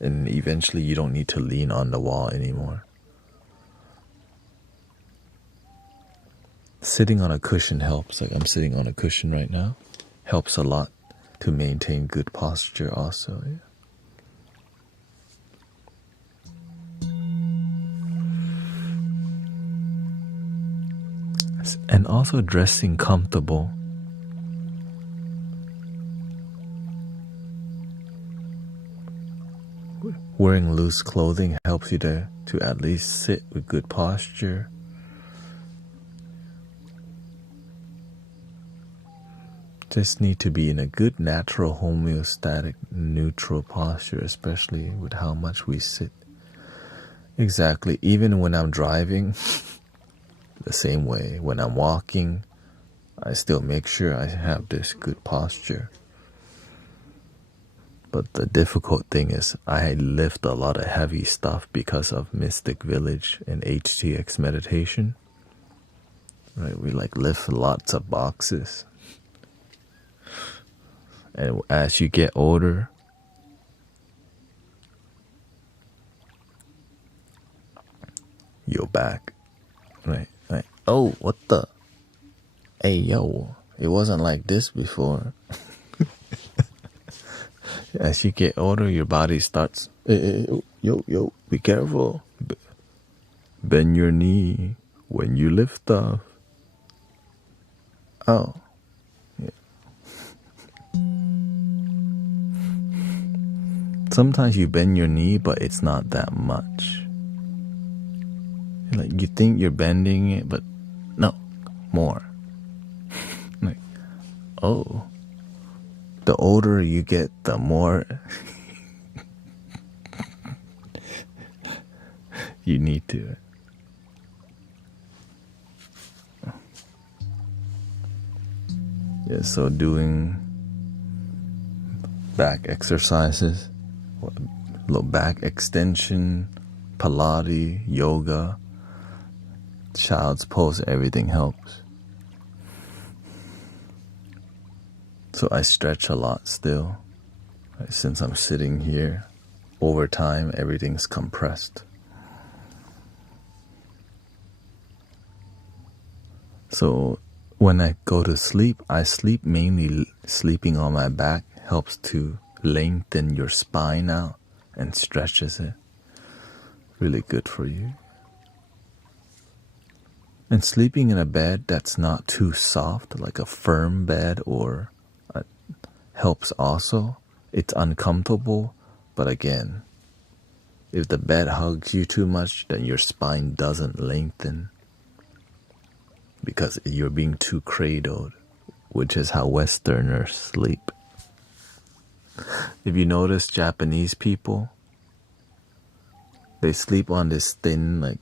and eventually you don't need to lean on the wall anymore. Sitting on a cushion helps. Like I'm sitting on a cushion right now. Helps a lot to maintain good posture also. Yeah. And also dressing comfortable. Wearing loose clothing helps you to at least sit with good posture. Just need to be in a good natural homeostatic neutral posture, especially with how much we sit. Exactly. Even when I'm driving, the same way. When I'm walking, I still make sure I have this good posture. But the difficult thing is I lift a lot of heavy stuff because of Mystic Village and HTX meditation. Right, we like lift lots of boxes. And as you get older, your back, right? Oh, what the? Hey, yo, it wasn't like this before. As you get older, your body starts, yo, be careful. Bend your knee when you lift off. Oh. Yeah. Sometimes you bend your knee, but it's not that much. Like, you think you're bending it, but no, more. Like, oh, the older you get, the more you need to. Yeah, so doing back exercises, little back extension, Pilates, yoga, child's pose, everything helps. So I stretch a lot still. Right, since I'm sitting here, over time everything's compressed. So when I go to sleep, I sleep mainly sleeping on my back helps to lengthen your spine out and stretches it. Really good for you. And sleeping in a bed that's not too soft, like a firm bed, or helps also. It's uncomfortable, but again, if the bed hugs you too much, then your spine doesn't lengthen because you're being too cradled, which is how Westerners sleep. If you notice Japanese people, they sleep on this thin, like,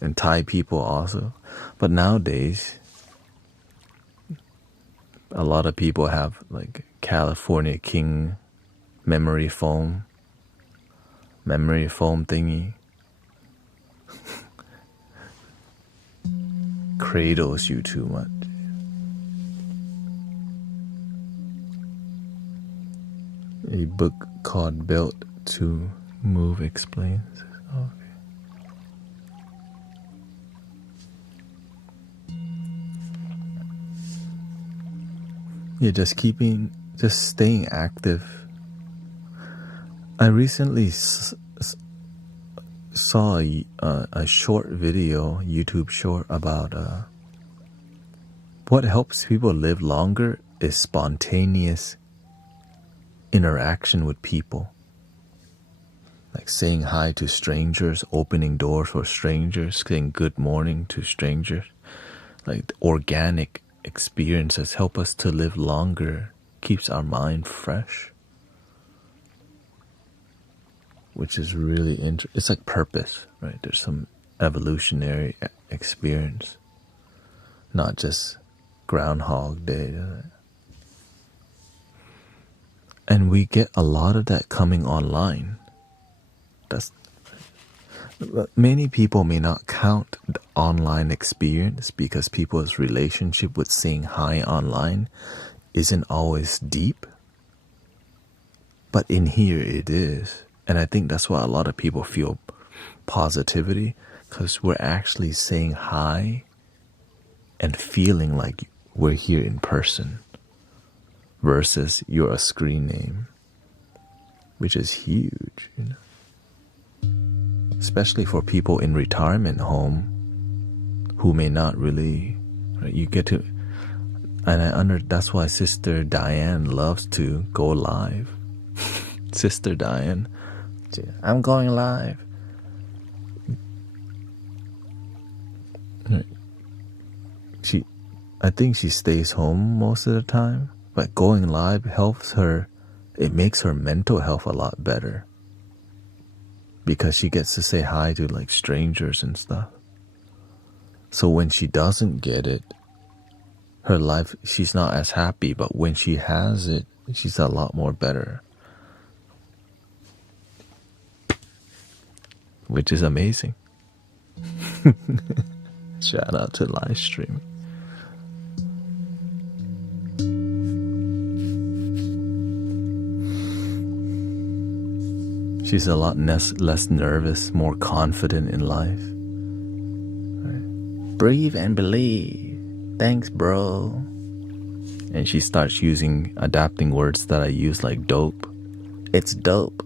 and Thai people also. But nowadays, a lot of people have like California King memory foam thingy. Cradles you too much. A book called Built to Move explains. Okay. Yeah, just staying active. I recently saw a short video, YouTube short, about what helps people live longer is spontaneous interaction with people. Like saying hi to strangers, opening doors for strangers, saying good morning to strangers. Like organic experiences help us to live longer, keeps our mind fresh. Which is really interesting. It's like purpose, right? There's some evolutionary experience, not just Groundhog Day. And we get a lot of that coming online. Many people may not count the online experience because people's relationship with saying hi online isn't always deep. But in here it is. And I think that's why a lot of people feel positivity, because we're actually saying hi and feeling like we're here in person versus you're a screen name, which is huge, you know. Especially for people in retirement home who may not really, right, you get to, and that's why Sister Diane loves to go live. Sister Diane, I'm going live. I think she stays home most of the time, but going live helps her. It makes her mental health a lot better because she gets to say hi to like strangers and stuff. So when she doesn't get it, her life, she's not as happy, but when she has it, she's a lot more better. Which is amazing. Shout out to live streaming. She's a lot less nervous, more confident in life. Right? Breathe and believe. Thanks, bro. And she starts adapting words that I use, like dope. It's dope.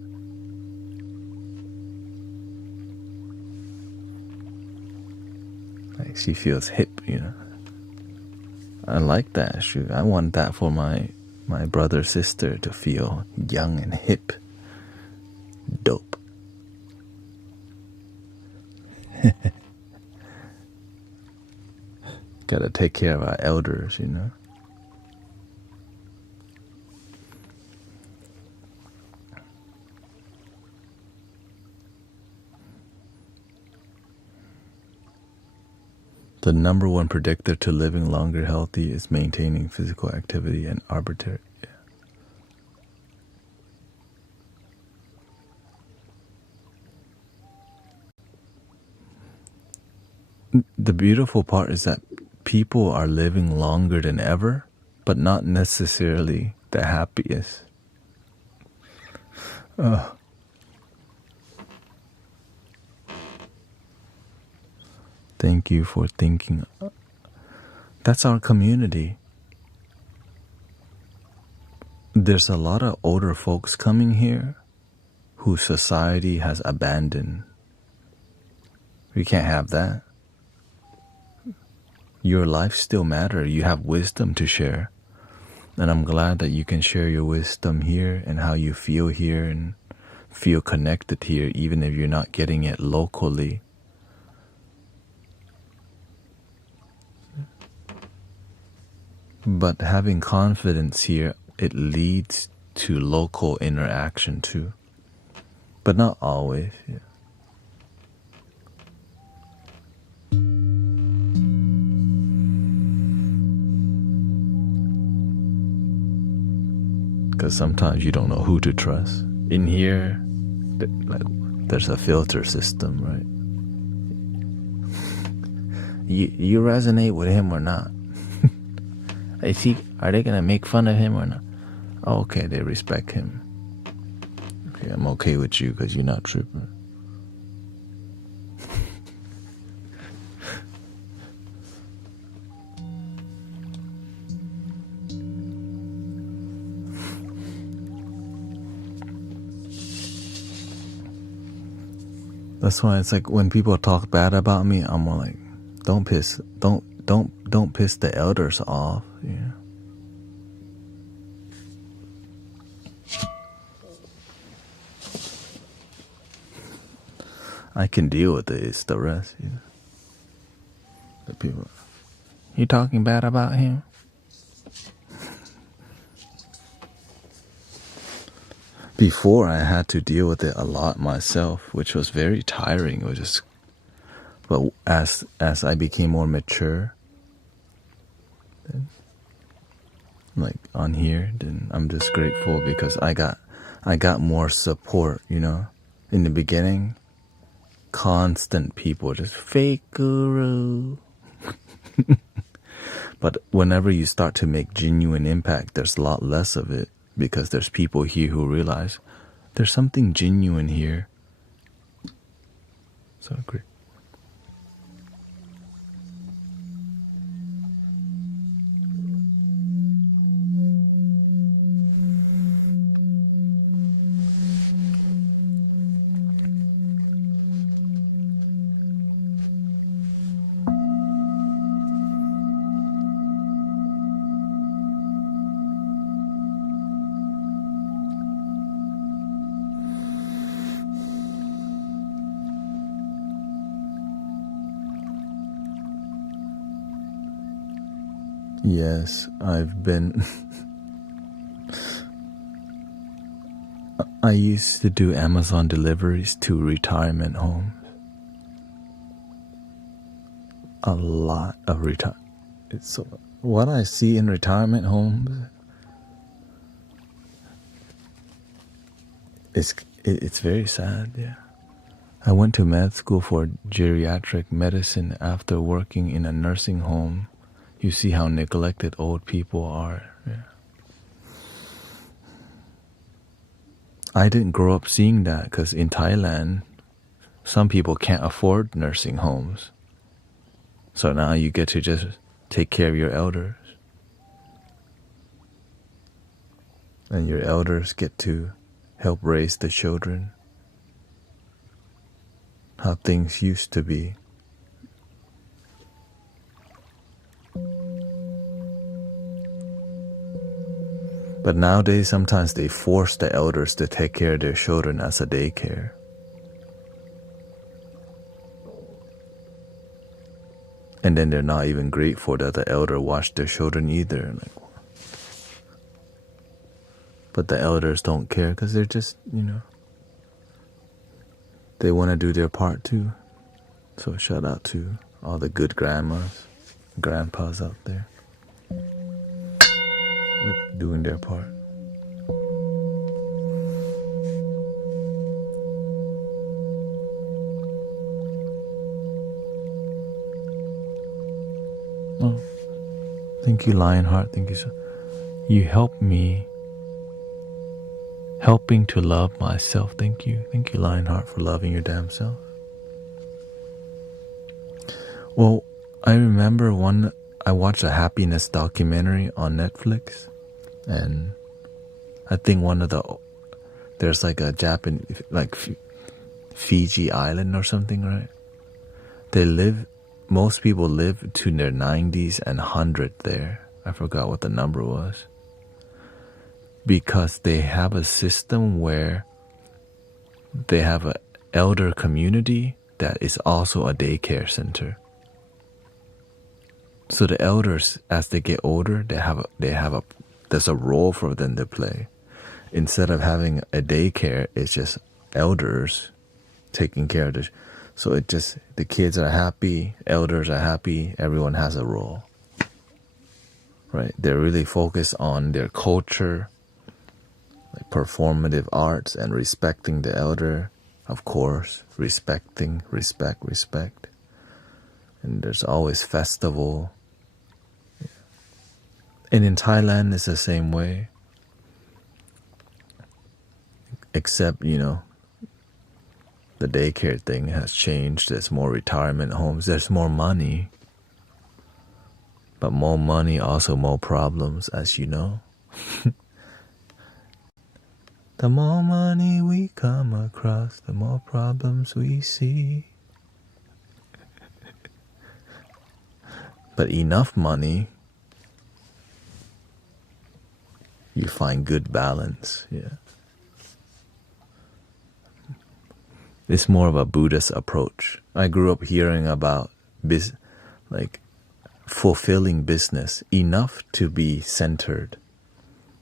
Like she feels hip, you know. I like that. Shoot, I want that for my brother, sister to feel young and hip. Dope. Gotta take care of our elders, The number one predictor to living longer healthy is maintaining physical activity and arbitrary. The beautiful part is that people are living longer than ever, but not necessarily the happiest. Thank you for thinking. That's our community. There's a lot of older folks coming here who society has abandoned. We can't have that. Your life still matters. You have wisdom to share. And I'm glad that you can share your wisdom here and how you feel here and feel connected here, even if you're not getting it locally. But having confidence here, it leads to local interaction too. But not always. Yeah. Because sometimes you don't know who to trust. In here, there's a filter system, right? You resonate with him or not? Are they gonna make fun of him or not? Oh, okay, they respect him. Okay, I'm okay with you because you're not tripping. That's why it's like when people talk bad about me, I'm more like, don't piss the elders off. Yeah. I can deal with it. It's the rest. The people. You talking bad about him? Before I had to deal with it a lot myself, which was very tiring. It was just, but as I became more mature, like on here, then I'm just grateful because I got more support. In the beginning, constant people just fake guru. But whenever you start to make genuine impact, there's a lot less of it. Because there's people here who realize there's something genuine here. So great. Yes, I've been. I used to do Amazon deliveries to retirement homes. A lot of So what I see in retirement homes, it's very sad. Yeah, I went to med school for geriatric medicine after working in a nursing home. You see how neglected old people are. Yeah. I didn't grow up seeing that because in Thailand, some people can't afford nursing homes. So now you get to just take care of your elders. And your elders get to help raise the children. How things used to be. But nowadays, sometimes they force the elders to take care of their children as a daycare. And then they're not even grateful that the elder watched their children either. Like, but the elders don't care because they're just, they want to do their part too. So shout out to all the good grandmas, grandpas out there doing their part. Oh, thank you, Lionheart. Thank you so. You help me helping to love myself. Thank you, Lionheart, for loving your damn self. Well, I remember I watched a happiness documentary on Netflix, and I think there's like a Japanese, like Fiji Island or something, right? Most people live to their 90s and 100 there. I forgot what the number was. Because they have a system where they have an elder community that is also a daycare center. So the elders, as they get older, there's a role for them to play. Instead of having a daycare, it's just elders taking care of so the kids are happy, elders are happy, everyone has a role. Right? They're really focused on their culture, like performative arts, and respecting the elder, of course, respect. And there's always festival. And in Thailand, it's the same way. Except, the daycare thing has changed. There's more retirement homes. There's more money. But more money, also more problems, as you know. The more money we come across, the more problems we see. But enough money, you find good balance. Yeah. It's more of a Buddhist approach. I grew up hearing about fulfilling business, enough to be centered.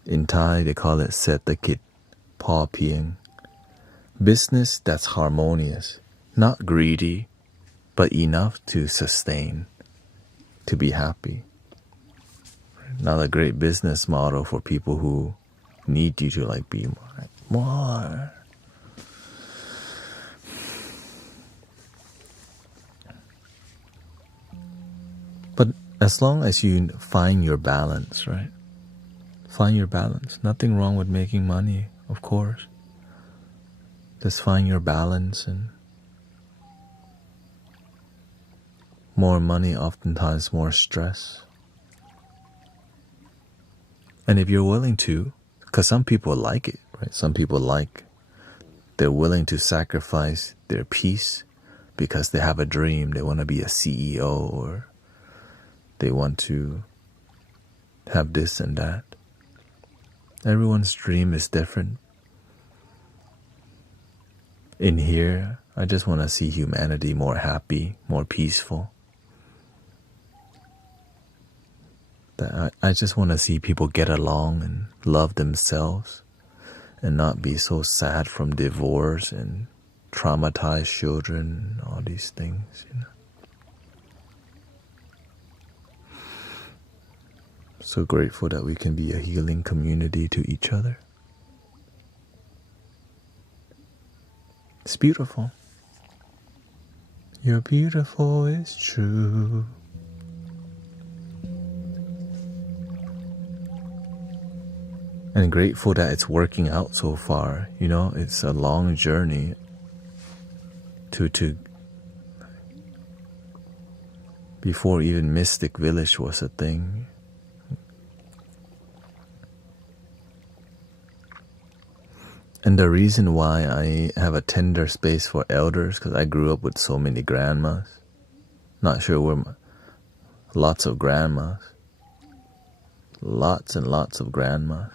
In Thai, they call it Setakit, Paw Piang. Business that's harmonious, not greedy, but enough to sustain, to be happy. Not a great business model for people who need you to be more. But as long as you find your balance, right? Find your balance. Nothing wrong with making money, of course. Just find your balance, and more money, oftentimes more stress. And if you're willing to, because some people like it, right? Some people they're willing to sacrifice their peace because they have a dream. They want to be a CEO, or they want to have this and that. Everyone's dream is different. In here, I just want to see humanity more happy, more peaceful. I just want to see people get along and love themselves and not be so sad from divorce and traumatized children and all these things, So grateful that we can be a healing community to each other. It's beautiful. You're beautiful, it's true. And grateful that it's working out so far. It's a long journey to before even Mystic Village was a thing. And the reason why I have a tender space for elders, because I grew up with so many grandmas. Not sure where lots of grandmas. Lots and lots of grandmas.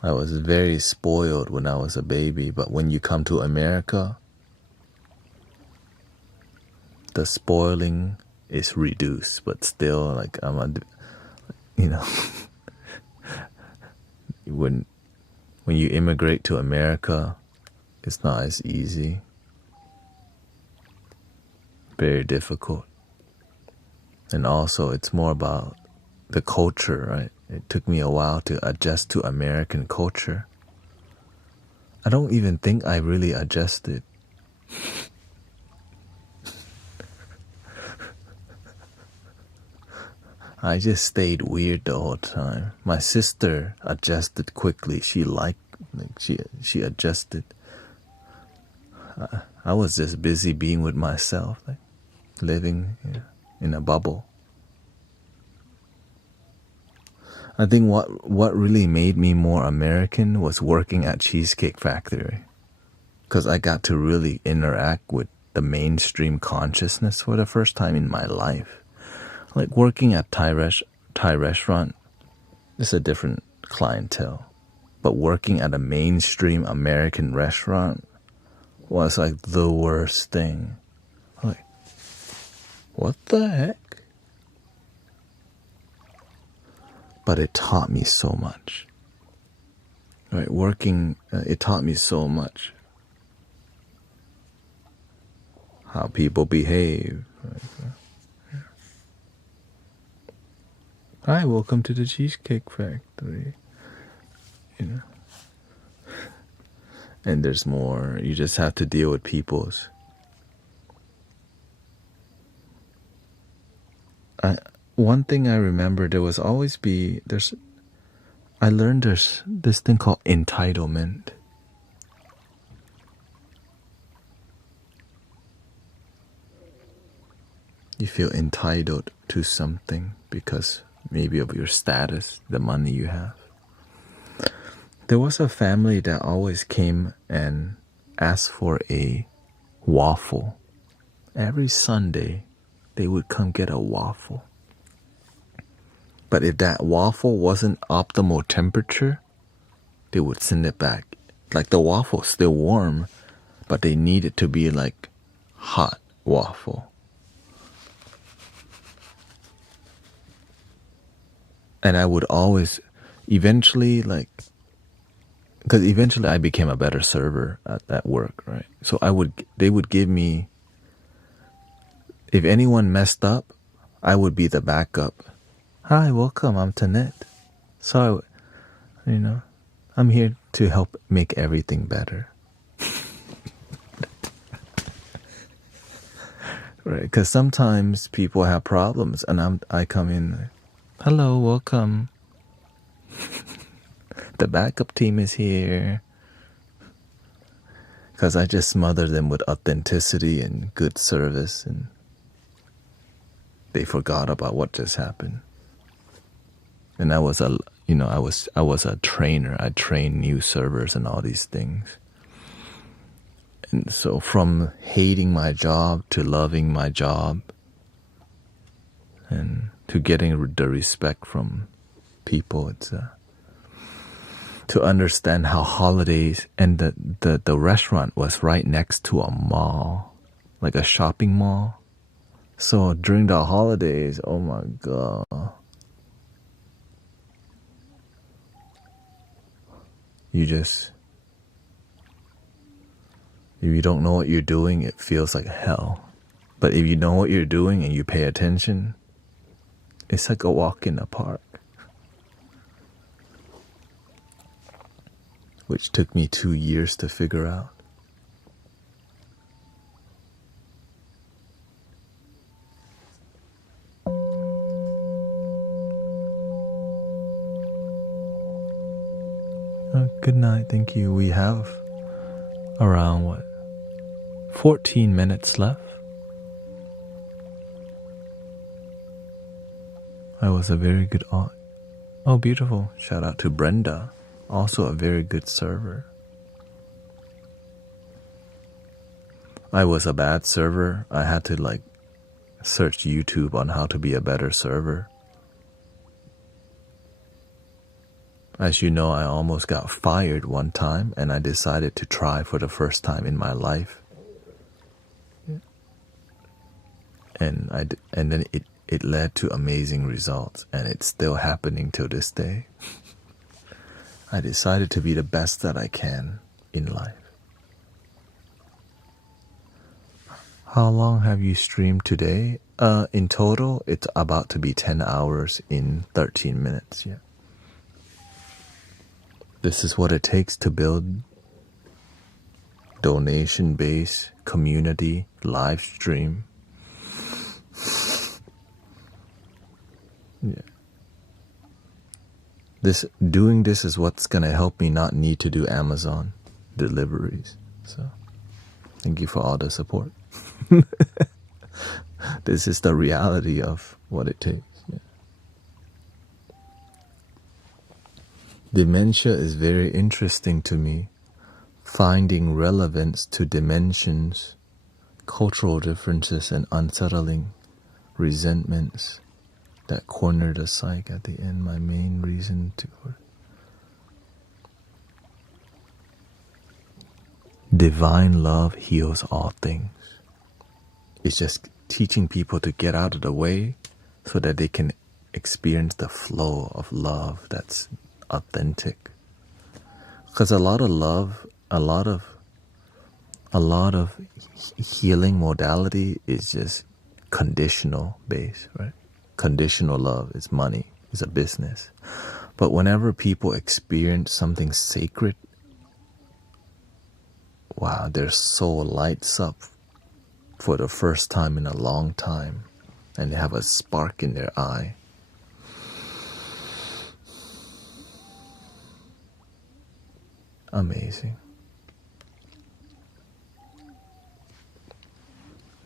I was very spoiled when I was a baby, but when you come to America, the spoiling is reduced, but still, like, you know, when you immigrate to America, it's not as easy. Very difficult. And also, it's more about the culture, right? It took me a while to adjust to American culture. I don't even think I really adjusted. I just stayed weird the whole time. My sister adjusted quickly. She adjusted. I was just busy being with myself, like living in a bubble. I think what really made me more American was working at Cheesecake Factory, because I got to really interact with the mainstream consciousness for the first time in my life. Like working at Thai restaurant is a different clientele, but working at a mainstream American restaurant was like the worst thing. Like, what the heck? But it taught me so much. Right, working, it taught me so much. How people behave. Right? Hi, welcome to the Cheesecake Factory. You know. And there's more. You just have to deal with people's. One thing I remember, there was always I learned there's this thing called entitlement. You feel entitled to something because maybe of your status, the money you have. There was a family that always came and asked for a waffle. Every Sunday, they would come get a waffle. But if that waffle wasn't optimal temperature, they would send it back. Like the waffle's still warm, but they need it to be like hot waffle. And I would always, eventually, because eventually I became a better server at work, right? So they would give me, if anyone messed up, I would be the backup. Hi, welcome, I'm Thanet. So, I'm here to help make everything better. Right, because sometimes people have problems and I come in, hello, welcome. The backup team is here. Because I just smother them with authenticity and good service, and they forgot about what just happened. And I was a trainer. I trained new servers and all these things. And so from hating my job to loving my job and to getting the respect from people, it's to understand how holidays, and the restaurant was right next to a mall, like a shopping mall. So during the holidays, oh my God. If you don't know what you're doing, it feels like hell. But if you know what you're doing and you pay attention, it's like a walk in the park. Which took me 2 years to figure out. Good night, thank you. We have around 14 minutes left. I was a very good aunt. Oh, beautiful. Shout out to Brenda. Also a very good server. I was a bad server. I had to search YouTube on how to be a better server. As you know, I almost got fired one time, and I decided to try for the first time in my life. and then it led to amazing results, and it's still happening till this day. I decided to be the best that I can in life. How long have you streamed today? In total, it's about to be 10 hours in 13 minutes. Yeah. This is what it takes to build donation-based community live stream. Yeah. Doing this is what's gonna help me not need to do Amazon deliveries. So thank you for all the support. This is the reality of what it takes. Yeah. Dementia is very interesting to me. Finding relevance to dimensions, cultural differences, and unsettling resentments that corner the psyche at the end. My main reason to divine love heals all things. It's just teaching people to get out of the way so that they can experience the flow of love that's authentic. Because a lot of love, a lot of healing modality is just conditional based, right? Conditional love is money, is a business. But whenever people experience something sacred, wow, their soul lights up for the first time in a long time, and they have a spark in their eye. Amazing.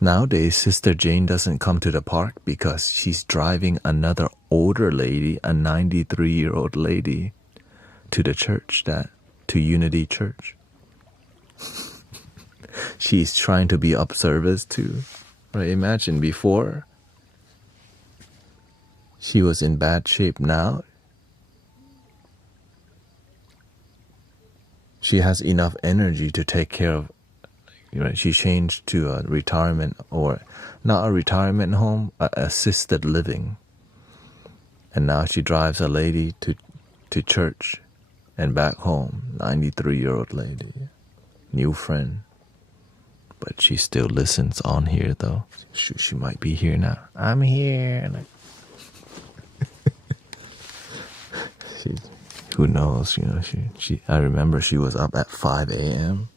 Nowadays, Sister Jane doesn't come to the park because she's driving another older lady, a 93-year-old lady, to the church, to Unity Church. She's trying to be of service too. Right? Imagine before, she was in bad shape. Now, she has enough energy to take care of. Right? She changed to a retirement, or not a retirement home, assisted living. And now she drives a lady to church and back home. 93-year-old lady, new friend. But she still listens on here, though. She might be here now. I'm here. Who knows? You know, I remember she was up at 5 a.m.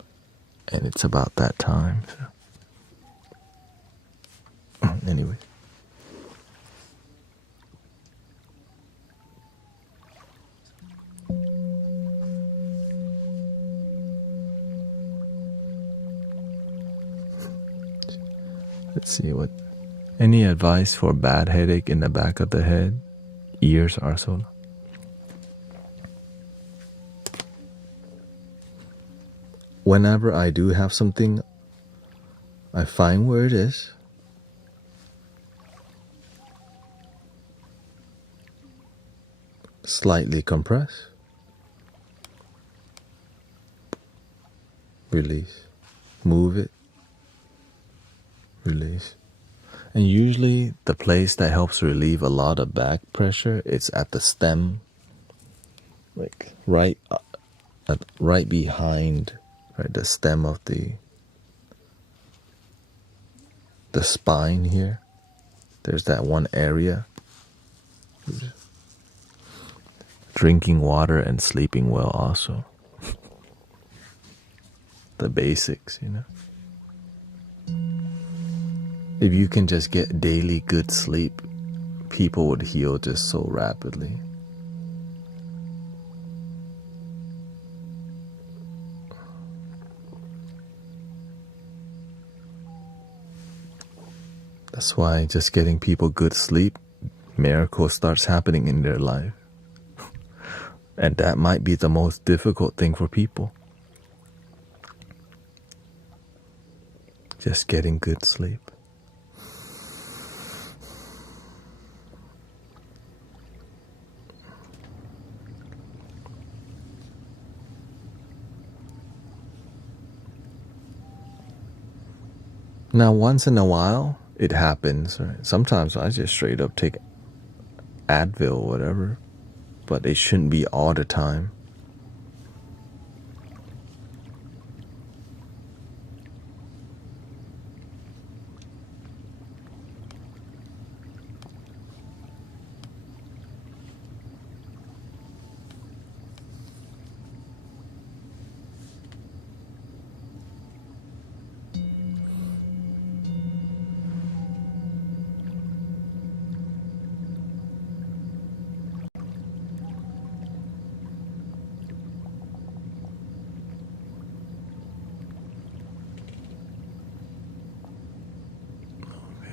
and it's about that time. So. Anyway. Let's see what. Any advice for bad headache in the back of the head? Ears are so. Whenever I do have something, I find where it is. Slightly compress. Release. Move it. Release. And usually the place that helps relieve a lot of back pressure, it's at the stem, like right behind, right, the stem of the spine here. There's that one area. Drinking water and sleeping well also. The basics, you know. If you can just get daily good sleep, people would heal just so rapidly. That's why just getting people good sleep, miracle starts happening in their life. And that might be the most difficult thing for people. Just getting good sleep. Now, once in a while, it happens, right? Sometimes I just straight up take Advil or whatever, but it shouldn't be all the time.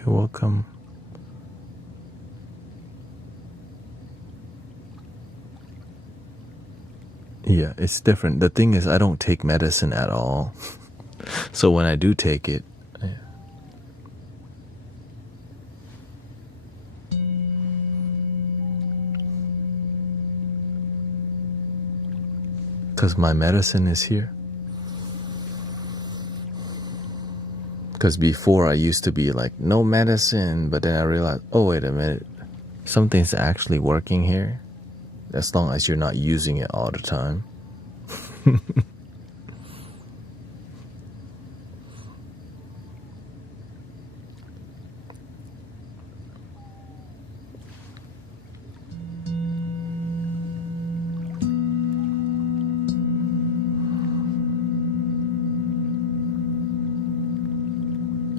You're welcome. Yeah, it's different. The thing is, I don't take medicine at all. So when I do take it, because my medicine is here. Because before I used to be like, no medicine, but then I realized, oh, wait a minute, something's actually working here, as long as you're not using it all the time.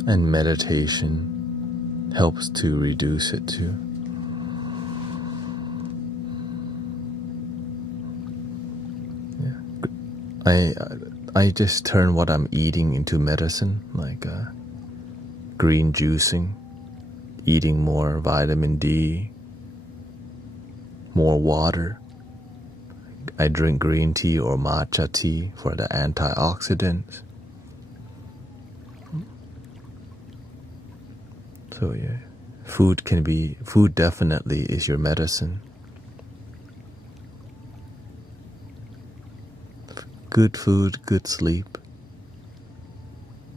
And meditation helps to reduce it too. Yeah. I just turn what I'm eating into medicine, like green juicing, eating more vitamin D, more water. I drink green tea or matcha tea for the antioxidants. So yeah, food definitely is your medicine. Good food, good sleep,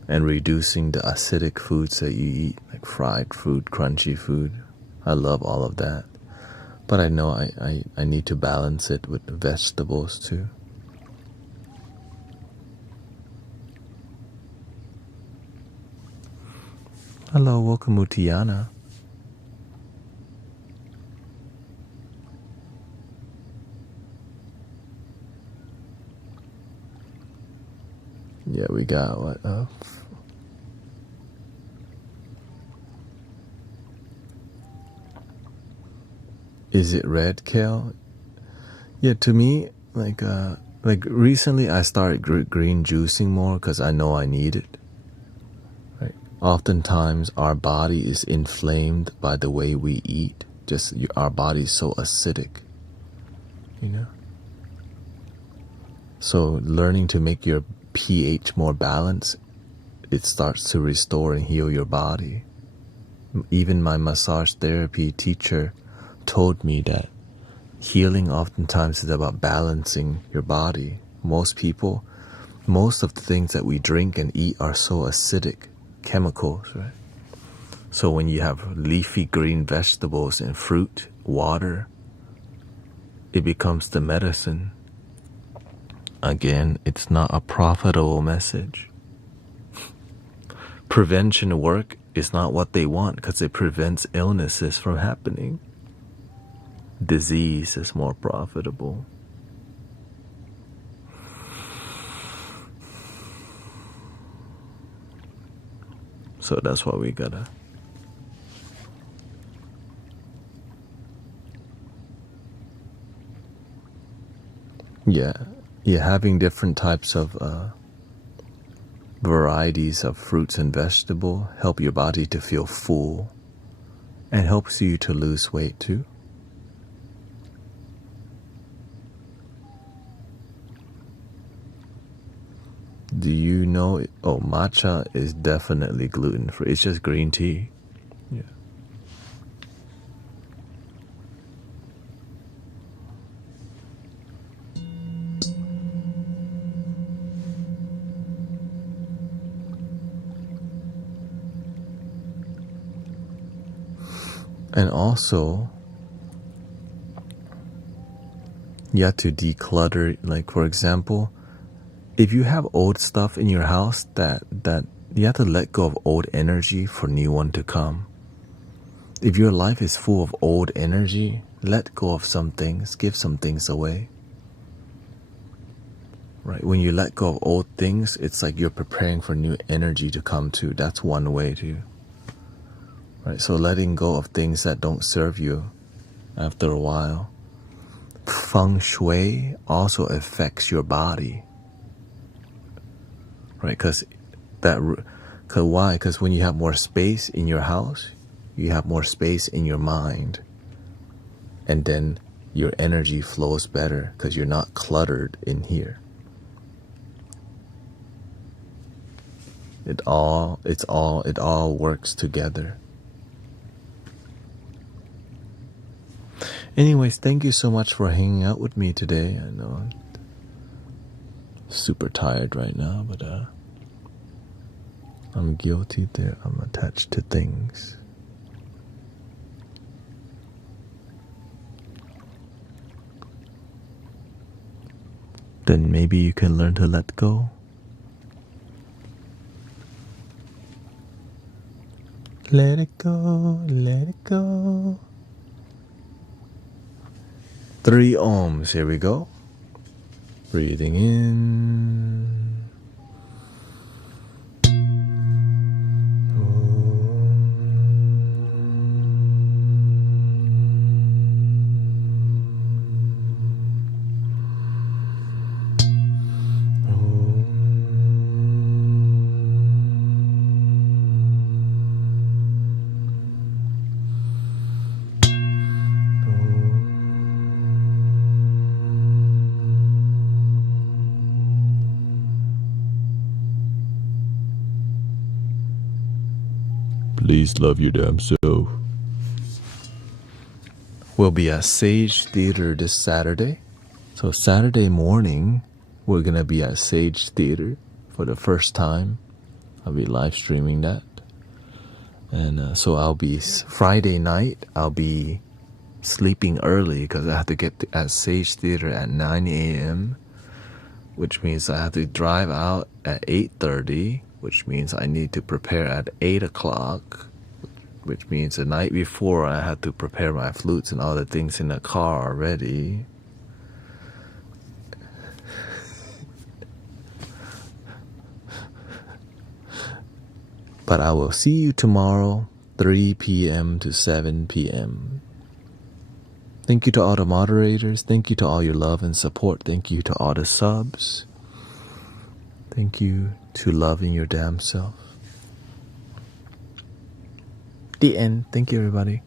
and reducing the acidic foods that you eat, like fried food, crunchy food. I love all of that. But I know I need to balance it with vegetables too. Hello, welcome Utiana. Yeah, we got what? Is it red kale? Yeah, to me, like recently I started green juicing more because I know I need it. Right. Oftentimes our body is inflamed by the way we eat. Just our body is so acidic, you know. So learning to make your pH more balanced, it starts to restore and heal your body. Even my massage therapy teacher told me that healing oftentimes is about balancing your body. Most of the things that we drink and eat are so acidic chemicals, right? So when you have leafy green vegetables and fruit, water, it becomes the medicine. Again, it's not a profitable message. Prevention work is not what they want because it prevents illnesses from happening. Disease is more profitable. So that's why we gotta. Yeah, having different types of varieties of fruits and vegetable help your body to feel full and helps you to lose weight too. Do you know? Oh, matcha is definitely gluten-free. It's just green tea. Yeah. And also, you have to declutter. Like, for example, if you have old stuff in your house, that you have to let go of old energy for new one to come. If your life is full of old energy, let go of some things, give some things away. Right? When you let go of old things, it's like you're preparing for new energy to come too. That's one way to. Right? So letting go of things that don't serve you after a while. Feng Shui also affects your body. Right? Cause why? Because when you have more space in your house, you have more space in your mind. And then your energy flows better because you're not cluttered in here. It all works together. Anyways, thank you so much for hanging out with me today. I know I'm super tired right now, but I'm guilty there. I'm attached to things. Then maybe you can learn to let go. Let it go, let it go. 3 ohms, here we go. Breathing in. Please love your damn self. We'll be at Sage Theater this Saturday. So Saturday morning, we're going to be at Sage Theater for the first time. I'll be live streaming that. And so I'll be, Friday night, I'll be sleeping early because I have to get at Sage Theater at 9 a.m., which means I have to drive out at 8:30, which means I need to prepare at 8 o'clock, which means the night before I had to prepare my flutes and all the things in the car already. But I will see you tomorrow, 3 p.m. to 7 p.m. Thank you to all the moderators. Thank you to all your love and support. Thank you to all the subs. Thank you to loving your damn self. The end. Thank you, everybody.